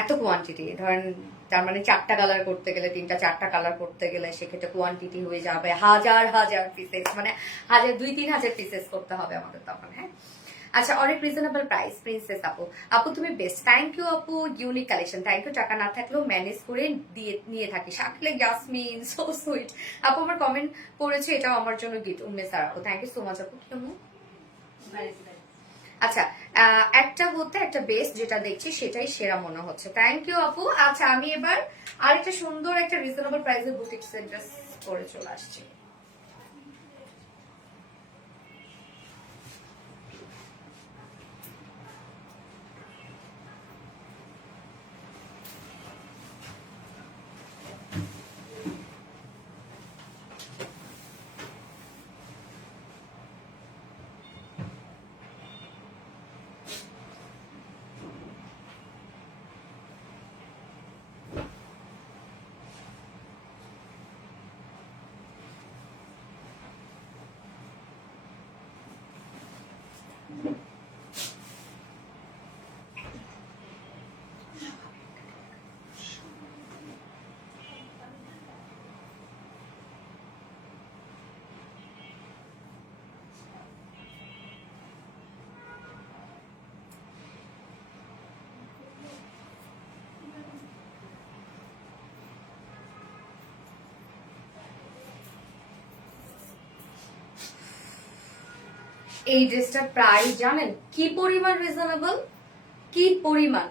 এত কোয়ান্টিটি ধরেন, তার মানে 4টা কালার করতে গেলে, 3টা 4টা কালার করতে গেলে সেক্ষেত্রে কোয়ান্টিটি হয়ে যাবে হাজার হাজার পিসেস, মানে 2-3 হাজার পিসেস করতে হবে আমাদের তখন। হ্যাঁ, আচ্ছা, অনেক রিজনেবল প্রাইস প্রিন্সেস আপু। আপু তুমি বেস্ট, থ্যাংক ইউ আপু, ইউনিক কালেকশন, থ্যাংক ইউ। টাকা না থাকলেও ম্যানেজ করে নিয়ে থাকি, শাকলে ইয়াসমিন, সো সুইট আপু। আমার কমেন্ট করেছে, এটাও আমার জন্য গিফট, স্যার আপু, থ্যাংক ইউ সো মাচ আপু। কেমন আচ্ছা, একটা বেস্ট যেটা দেখছি সেটাই সেরা মনে হচ্ছে, থ্যাংক ইউ আপু। আচ্ছা, আমি এবার আরেকটা সুন্দর একটা রিজনেবল প্রাইসের বুটিক ড্রেস করে চলে আসছি। এই ড্রেসটার প্রাইস জানেন কি পরিমাণ রিজনেবল, কি পরিমাণ।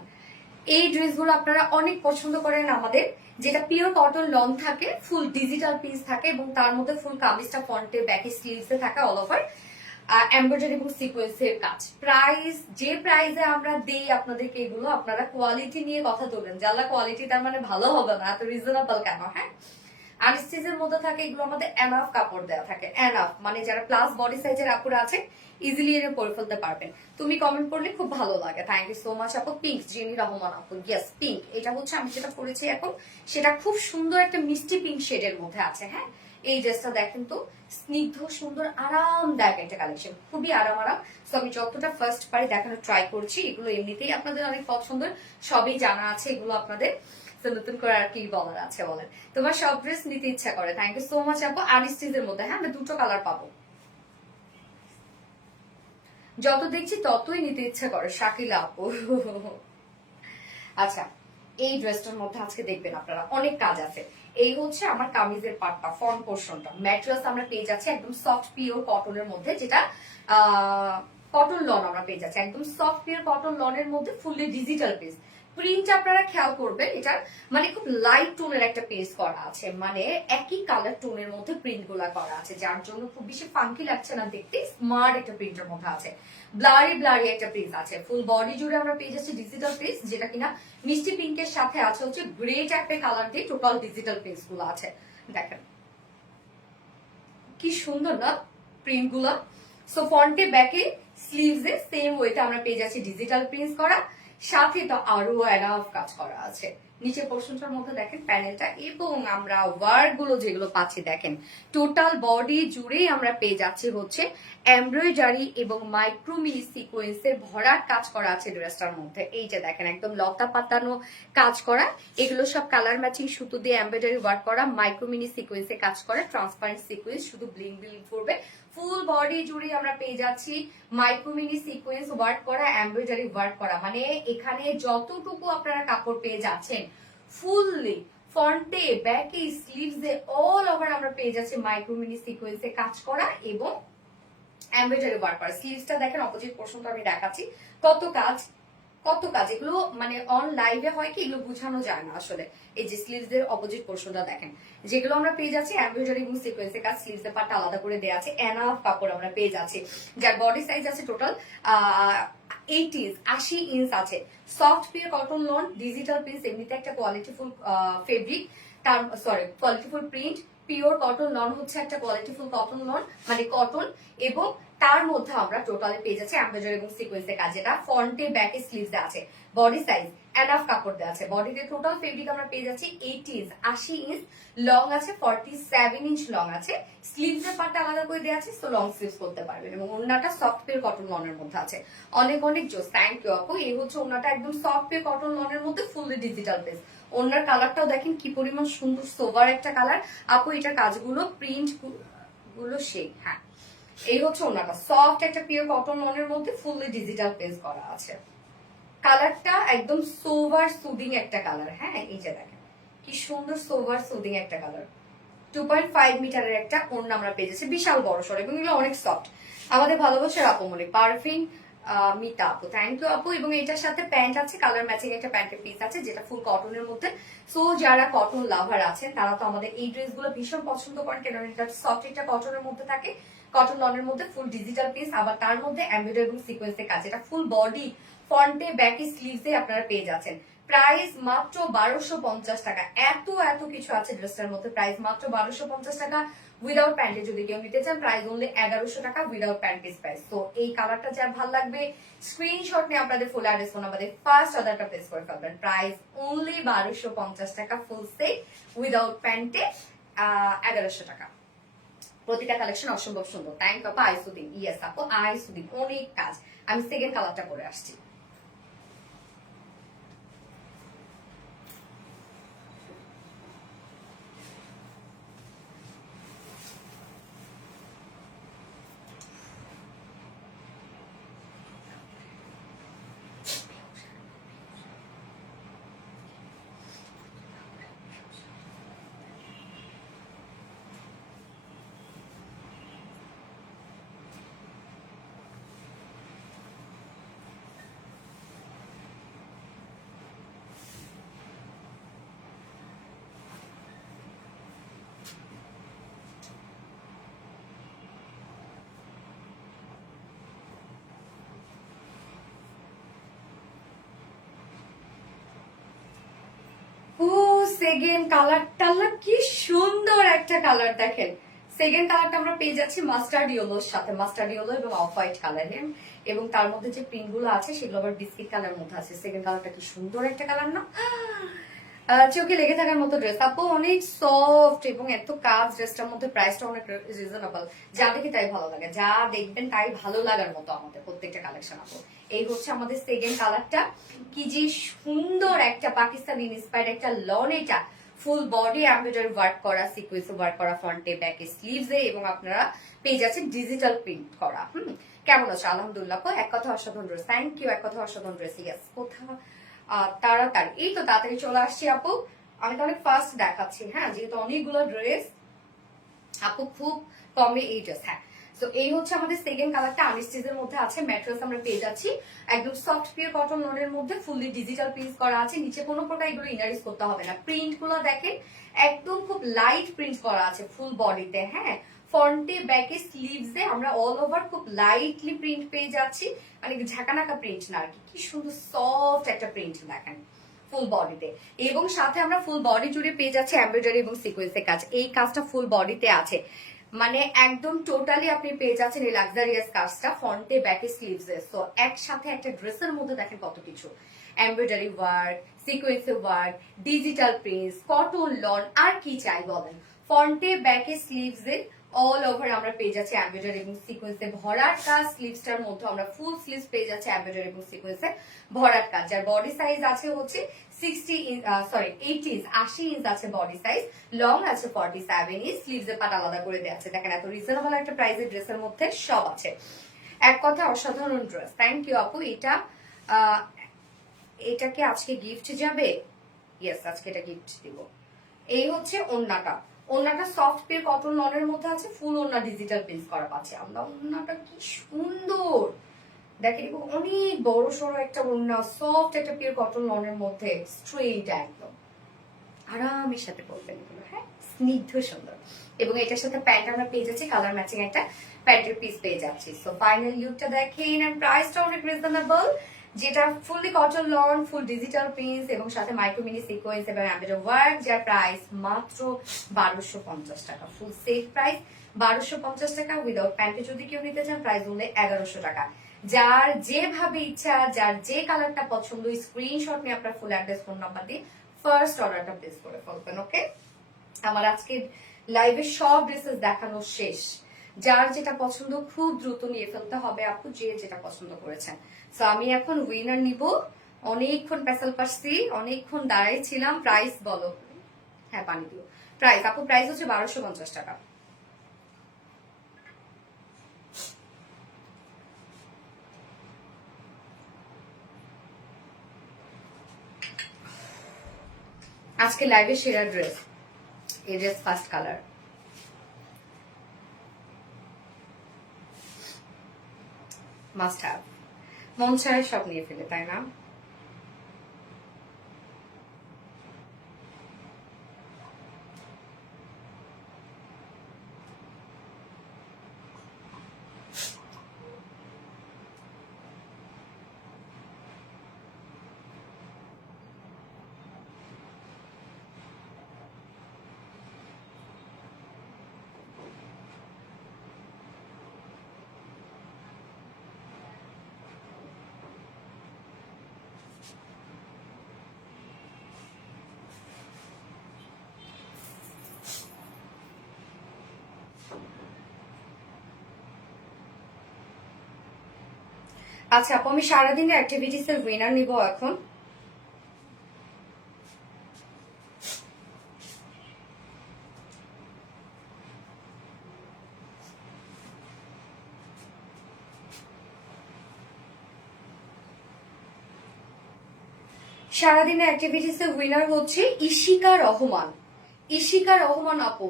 এই ড্রেসগুলো আপনারা অনেক পছন্দ করেন আমাদের, যেটা পিওর কটন লং থাকে, ফুল ডিজিটাল পিস থাকে এবং তার মধ্যে ফুল কামিজটা ফ্রন্টে ব্যাকে স্লিভসে থাকে, অল ওভার এমব্রয়ডারি এবং সিকোয়েন্সের কাজ। প্রাইস যে প্রাইসে আমরা দেই আপনাদেরকে এগুলো, আপনারা কোয়ালিটি নিয়ে কথা বলবেন, যারা কোয়ালিটি তার মানে ভালো হবে না, এত রিজনেবল কেন? হ্যাঁ, আনস্টিচের মধ্যে থাকে এগুলো, আমাদের এনাফ কাপড় দেওয়া থাকে, এনাফ মানে যারা প্লাস বডি সাইজের আপুরা আছে ইজিলি এনে পরে ফেলতে পারবেন। তুমি কমেন্ট করলে খুব ভালো লাগে, থ্যাংক ইউ সো মাচ আপু। পিঙ্ক, জেনি রহমান আপু, ইয়েস পিঙ্ক, এটা হচ্ছে আমি যেটা পরেছি এখন, সেটা খুব সুন্দর একটা মিষ্টি পিঙ্ক শেডের মধ্যে আছে। হ্যাঁ, এই ড্রেসটা দেখেন তো, স্নিগ্ধ সুন্দর আরামদায়ক একটা কালেকশন, খুবই আরাম। তো আমি যতটা ফার্স্ট পারি দেখানোর ট্রাই করছি, এগুলো এমনিতেই আপনাদের অনেক পছন্দের, সবই জানা আছে এগুলো আপনাদের, তো নতুন করে আর কি বলার আছে বলেন। তোমার সব ড্রেস নিতে ইচ্ছা করে, থ্যাংক ইউ সো মাচ আপু। আনস্টিচের মধ্যে, হ্যাঁ, আমরা 2টো কালার পাবো, যত দেখছি ততই নিতে ইচ্ছা করে শাকিলা আপু। আচ্ছা, এই ড্রেসটার মধ্যে আজকে দেখবেন আপনারা অনেক কাজ আছে। এই হচ্ছে আমার কামিজের পার্টটা, ফ্রন্ট পোর্শনটা, ম্যাটেরিয়ালস আমরা পেয়ে যাচ্ছি একদম সফট পিওর কটনের মধ্যে, যেটা কটন লন আমরা পেয়ে যাচ্ছি, একদম সফট পিওর কটন লনের মধ্যে ফুললি ডিজিটাল পিস। প্রিন্ট আপনারা খেয়াল করবেন, এটার মানে খুব লাইট টোনের একটা পেজ করা আছে, মানে একই কালার টোনের মধ্যে প্রিন্ট গুলা করা আছে, যার জন্য খুব বেশি ফাঙ্কি লাগছে না দেখতে, স্মার্ট একটা প্রিন্টের মধ্যে আছে। ব্লারি ব্লারি একটা প্রিন্ট আছে, ফুল বডি জুড়ে আমরা পেয়ে যাচ্ছি ডিজিটাল পেজ, যেটা কিনা মিষ্টি পিঙ্কের সাথে আছে হচ্ছে গ্রে টাইপের কালার দিয়ে টোটাল ডিজিটাল পেজ গুলো আছে। দেখেন কি সুন্দর না প্রিন্ট গুলা। সো ফ্রন্টে ব্যাকে স্লিভসে সেম ওয়েতে আমরা পেয়ে যাচ্ছি ডিজিটাল প্রিন্ট করা, সাথে তো আরো এনাফ কাজ করা আছে। নিচের পোর্শনটার মধ্যে দেখেন প্যানেলটা, এবং আমরা ওয়ার্ক গুলো যেগুলো পাচ্ছি দেখেন টোটাল বডি জুড়েই আমরা পেয়ে যাচ্ছি হচ্ছে এমব্রয়ডারি এবং মাইক্রোমিনি সিকোয়েন্সের ভরাট কাজ করা আছে ড্রেসটার মধ্যে। এই যে দেখেন একদম লতা পাতানো কাজ করা, এগুলো সব কালার ম্যাচিং সুতো দিয়ে এমব্রয়ডারি ওয়ার্ক করা, মাইক্রোমিনি সিকোয়েন্সে কাজ করা, ট্রান্সপারেন্ট সিকোয়েন্স শুধু ব্লিং ব্লিং করবে। ফুল বডি জুড়ে আমরা পেয়ে যাচ্ছি মাইক্রোমিনি সিকোয়েন্স ওয়ার্ক করা, এমব্রয়ডারি ওয়ার্ক করা, মানে এখানে যতটুকু আপনারা কাপড় পেয়ে যাচ্ছেন ফুললি ফ্রন্টে ব্যাকে স্লিভসে অল ওভার আমরা পেয়ে যাচ্ছি মাইক্রোমিনি সিকোয়েন্সে কাজ করা এবং এমব্রয়ডারি ওয়ার্ক করা। স্লিভসটা দেখেন, অপোজিট পোর্শনটা আমি দেখাচ্ছি, কত কাজ কত কাজ, এগুলো মানে অন লাইভে হয় কি এগুলো বোঝানো যায় না আসলে। এই যে স্লিভস এর অপোজিট পোর্শনটা দেখেন, যেগুলো আমরা পেয়ে যাচ্ছি এমব্রয়ডারি এবং সিকোয়েন্সের কাজ, স্লিভস এর পার্টটা আলাদা করে দেওয়া আছে, এনাফ কাপড় আমরা পেয়ে যাচ্ছি, যার বডি সাইজ আছে টোটাল 80 ইঞ্চ আছে। Soft pure cotton loan digital print, এমনিতে একটা কোয়ালিটিফুল ফেব্রিক, তার সরি কোয়ালিটিফুল প্রিন্ট, পিওর কটন লন হচ্ছে একটা কোয়ালিটিফুল কটন লন মানে কটন, এবং তার মধ্যে আমরা টোটালি পেয়ে যাচ্ছি এমব্রয়ডারি এবং সিকোয়েন্সের কাজ, যেটা ফ্রন্টে ব্যাকে স্লিভসে আছে। বডি সাইজ এনাফ কাপড় দেওয়া আছে, বডিতে টোটাল ফেব্রিক আমরা পেয়ে যাচ্ছি 80 ইঞ্চ, লং আছে 47 ইঞ্চ লং আছে, স্লিভস এর পার্টটা আলাদা করে দেওয়া আছে, তো লং স্লিভস করতে পারবেন, এবং ওড়নাটা সফট পিওর কটন লনের মধ্যে আছে। অনেক অনেক জোস, থ্যাংক ইউ আপু। এই হচ্ছে ওড়নাটা একদম সফট পিওর কটন লনের মধ্যে ফুললি ডিজিটাল পেজ। ওড়নার কালারটাও দেখেন কি পরিমাণ সুন্দর সোভার একটা কালার। আপু এটার কাজগুলো প্রিন্ট গুলো সেই, হ্যাঁ এই হচ্ছে ওনাটা সফট একটা পিওর কটন লনের মধ্যে ফুললি ডিজিটাল পেজ করা আছে। কালারটা একদম সোভার সুদিং একটা কালার, হ্যাঁ এই যে দেখেন কি সুন্দর সোভার সুদিং একটা কালার। 2.5 মিটারের একটা ওড়না আমরা পেয়ে যাচ্ছি, বিশাল বড় সড়, এবং এগুলো অনেক সফট। আমাদের ভালোবাসার আপু মনে পারফিন মিতা আপু, থ্যাংক ইউ আপু। এবং এটার সাথে প্যান্ট আছে, কালার ম্যাচিং একটা প্যান্টের পিস আছে, যেটা ফুল কটনের মধ্যে। সো যারা কটন লাভার আছেন তারা তো আমাদের এই ড্রেসগুলো ভীষণ পছন্দ করেন, কারণ এটা সফট একটা কটনের মধ্যে থাকে, কটন লনের মধ্যে ফুল ডিজিটাল পিস, আবার তার মধ্যে এমব্রয়ডারি এবং সিকোয়েন্সের কাজ, এটা ফুল বডি ফ্রন্টে ব্যাকে স্লিভসে আপনারা পেয়ে যাচ্ছেন। প্রাইস মাত্র 1250 টাকা। এত এত কিছু আছে ড্রেসটার মধ্যে, প্রাইস মাত্র 1250 টাকা। উইদাউট প্যান্টে যদি কেউ নিতে চান প্রাইস অনলি 1100 টাকা উইদাউট প্যান্ট পিস প্রাইস। তো এই কালারটা যার ভালো লাগবে স্ক্রিনশট নিয়ে আপনাদের ফুল অ্যাড্রেস ফোন আমাদের ফার্স্ট অর্ডারটা প্লেস করে ফেলবেন। প্রাইস অনলি 1250 টাকা ফুল সেট উইদাউট প্যান্টে 1100 টাকা। প্রতিটা কালেকশন অসম্ভব সুন্দর, থ্যাংক ইউ আপা। আইসুদ্দিন, ইয়েস আপু আইসুদ্দিন, অনেক কাজ। আমি সেকেন্ড কালারটা পরে আসছি। সেকেন্ড কালারটা কি সুন্দর একটা কালার, দেখেন সেকেন্ড কালারটা আমরা পেয়ে যাচ্ছি মাস্টার্ড ইয়েলোর সাথে, মাস্টার্ড ইয়েলো এবং অফ হোয়াইট কালারের, এবং তার মধ্যে যে প্রিন্ট গুলো আছে সেগুলো আবার বিস্কিট কালার মধ্যে আছে। সেকেন্ড কালারটা কি সুন্দর একটা কালার না, চোখে লেগে থাকার মতো ড্রেস আপু, অনেক সফট এবং এত কাজ ড্রেসটার মধ্যে, প্রাইসটা অনেক রিজনেবল, যা দেখি তাই ভালো লাগে, যা দেখবেন তাই ভালো লাগার মতো আমাদের প্রত্যেকটা কালেকশন আপু। এই হচ্ছে আমাদের সেকেন্ড কালারটা, কি যে সুন্দর একটা পাকিস্তানি ইন্সপায়ার্ড একটা লন, এটা ফুল বডি এমব্রয়ডারি ওয়ার্ক করা, সিকোয়েন্স ওয়ার্ক করা ফ্রন্টে ব্যাকে স্লিভসে, এবং আপনারা পেয়ে যাচ্ছেন ডিজিটাল প্রিন্ট করা। কেমন আছে? আলহামদুলিল্লাহ আপু, এক কথা অসাধারণ ড্রেস, থ্যাংক ইউ, এক কথা অসাধারণ ড্রেস। ইয়েস, কোথাও তাড়াতাড়ি, এই তো তাড়াতাড়ি চলে আসছি আপু, আমি তো অনেক ফাস্ট দেখাচ্ছি, হ্যাঁ যেহেতু অনেকগুলো ড্রেস আপু খুব কমে এই ড্রেস। হ্যাঁ তো এই হচ্ছে আমাদের সেকেন্ড কালারটা, আনস্টিচের মধ্যে আছে, ম্যাট্রেস আমরা পেয়ে যাচ্ছি একদম সফট পিওর কটন লনের মধ্যে, ফুললি ডিজিটাল প্রিন্ট করা আছে, নিচে কোনো প্রকার এগুলো ইনারিজ করতে হবে না। প্রিন্ট গুলো দেখেন একদম খুব লাইট প্রিন্ট করা আছে ফুল বডিতে, হ্যাঁ ফ্রন্টে ব্যাকে স্লিভসে আমরা অল ওভার খুব লাইটলি প্রিন্ট পেয়ে যাচ্ছি, মানে ঝাঁকানাকা প্রিন্ট না আর কি, কি সুন্দর সফট একটা প্রিন্ট দেখেন ফুল বডিতে। এবং সাথে আমরা ফুল বডি জুড়ে পেয়ে যাচ্ছি এমব্রয়ডারি এবং সিকোয়েন্সের কাজ, এই কাজটা ফুল বডিতে আছে, মানে একদম টোটালি আপনি পেয়ে যাচ্ছেন এই লাক্সারিয়াস কাজটা ফ্রন্টে ব্যাকে স্লিভসে। সো একসাথে একটা ড্রেসের মধ্যে দেখেন কত কিছু, এমব্রয়ডারি ওয়ার্ক, সিকোয়েন্সের work, digital prints, cotton lawn, আর কি চাই বলেন। ফ্রন্টে ব্যাকে স্লিভসে অল ওভার আমরা পেয়ে যাচ্ছি এমব্রয়ডারি এবং সিকোয়েন্সে ভরাট কাজ, স্লিভসটার মধ্যে আমরা ফুল স্লিভস পেয়ে যাচ্ছি এমব্রয়ডারি এবং সিকোয়েন্সে ভরাট কাজ। যার বডি সাইজ আছে হচ্ছে 80 ইঞ্চ আছে বডি সাইজ, লং আছে 47 ইঞ্চ, স্লিভস এর পাট আলাদা করে দেওয়া আছে। দেখেন এত রিজনেবল একটা প্রাইসের ড্রেসের মধ্যে সব আছে, এক কথা অসাধারণ ড্রেস। থ্যাংক ইউ আপু। এটা কি আজকে গিফট যাবে? ইয়েস, আজকে এটা গিফট দিব। এই হচ্ছে ওন্নাটা, ওন্নাটা সফট পিওর কটন লনের মধ্যে আছে, ফুল ওন্না ডিজিটাল প্রিন্ট করা পাচ্ছে আমরা। ওন্নাটা কি সুন্দর দেখেন, অনেক বড় সড়ো একটা ওন্না, সফট একটা পিওর কটন লনের মধ্যে, স্ট্রেট একদম আরামের সাথে পরবেন এগুলো, হ্যাঁ স্নিগ্ধ সুন্দর। এবং এটার সাথে প্যান্ট আমরা পেয়ে যাচ্ছি কালার ম্যাচিং একটা প্যান্টের পিস পেয়ে যাচ্ছি। সো ফাইনাল লুকটা দেখেন, এন্ড প্রাইসটা অনেক রিজনেবল, যেটা fully cotton loan, full digital prints এবং সাথে মাইক্রো মিনি সিকোয়েন্স এবং এমব্রয়ডারি ওয়ার্ক, যার প্রাইস মাত্র 1250 টাকা। ফুল সেট প্রাইস 1250 টাকা। উইদাউট প্যান্টে যদি কেউ নিতে চান প্রাইস হলে 1100 টাকা। যার যেভাবে ইচ্ছা, যার যে কালারটা পছন্দ, স্ক্রিনশট নিয়ে আপনার ফুল অ্যাড্রেস ফোন নাম্বার দিয়ে ফার্স্ট অর্ডারটা প্লেস করে ফেলবেন। ওকে, আমার আজকে লাইভে সব ড্রেসেস দেখানো শেষ, যার যেটা পছন্দ খুব দ্রুত নিয়ে ফেলতে হবে আপু, যে যেটা পছন্দ করেছেন। তো আমি এখন উইনার নিব, অনেকক্ষণ পেছাল পাচ্ছি, অনেকক্ষণ দাঁড়াই ছিলাম। প্রাইস বলো, হ্যাঁ পানি দিও। প্রাইস আপু, প্রাইস হচ্ছে 1250 টাকা। আজকে লাইভে সেরা ড্রেস, এই dress first colour, must have. মন ছাড়া সব নিয়ে ফেলে, তাই না? আচ্ছা আপু, আমি সারাদিনের অ্যাক্টিভিটিস এর উইনার নিব এখন। সারাদিনের অ্যাক্টিভিটিস এর উইনার হচ্ছে ইশিকা রহমান। ইশিকা রহমান আপু,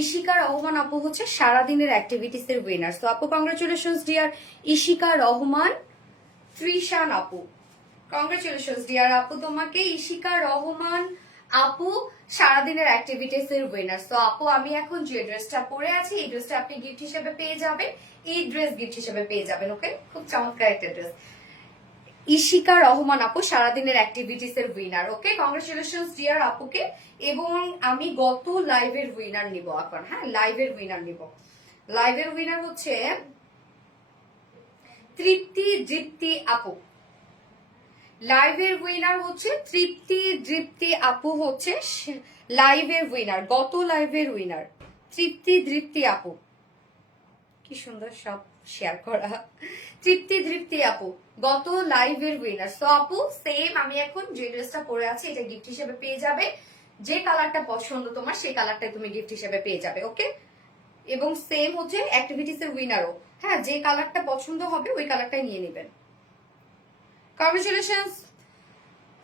ইশিকা রহমান আপু হচ্ছে সারাদিনের অ্যাক্টিভিটিস এর উইনার। তো আপু কংগ্রেচুলেশনস ডিয়ার ইশিকা রহমান। ত্রিশান আপু, কংগ্রেচুলেশনস ডিয়ার আপু তোমাকে। ইশিকা রহমান আপু সারাদিনের অ্যাক্টিভিটিস এর উইনার। তো আপু আমি এখন যে ড্রেসটা পরে আছি, এই ড্রেসটা আপনি গিফট হিসেবে পেয়ে যাবেন, এই ড্রেস গিফট হিসেবে পেয়ে যাবেন। ওকে, খুব চমৎকার একটা ড্রেস। ইশিকা রহমান আপু সারাদিনের অ্যাক্টিভিটিস এর উইনার। ওকে, কংগ্রেচুলেশনস ডিয়ার আপুকে। এবং আমি গত লাইভের উইনার নিব এখন, হ্যাঁ লাইভের উইনার নিব। লাইভের উইনার হচ্ছে তৃপ্তি আপু। লাইভের উইনার হচ্ছে তৃপ্তি আপু হচ্ছে লাইভের উইনার, গত লাইভের উইনার তৃপ্তি আপু। কি সুন্দর সব শেয়ার করা। তৃপ্তি আপু গত লাইভের উইনার। সো আপু সেম আমি এখন যে ড্রেসটা পরে আছি এটা গিফট হিসেবে পেয়ে যাবে, যে কালারটা পছন্দ তোমার সেই কালারটা তুমি গিফট হিসেবে পেয়ে যাবে। ওকে, এবং সেম হচ্ছে অ্যাক্টিভিটিস এর উইনারও, হ্যাঁ যে কালারটা পছন্দ হবে ওই কালারটাই নিয়ে নেবেন। কংগ্রেচুলেশনস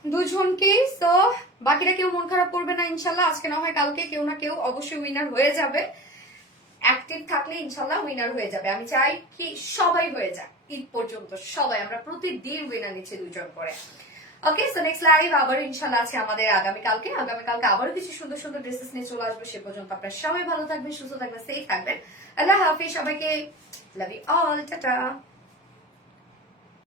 দুজনকে। সো বাকিরা কেউ মন খারাপ করবে না ইনশাল্লাহ, আজকে না হয় কালকে কেউ না কেউ অবশ্যই উইনার হয়ে যাবে। অ্যাক্টিভ থাকলে ইনশাল্লাহ উইনার হয়ে যাবে। আমি চাই কি সবাই হয়ে যাক ঈদ পর্যন্ত, সবাই। আমরা প্রতিদিন উইনার নিচ্ছি 2 জন করে। ওকে, সো নেক্সট লাইভ আবার ইনশাল্লাহ আছে আমাদের আগামীকালকে আবারও কিছু সুন্দর সুন্দর ড্রেসেস নিয়ে চলে আসবো। সে পর্যন্ত আপনারা সবাই ভালো থাকবেন, সুস্থ থাকবেন, সেফ থাকবেন। আল্লাহ হাফিজ সবাইকে, লাভ ইউ অল, টাটা।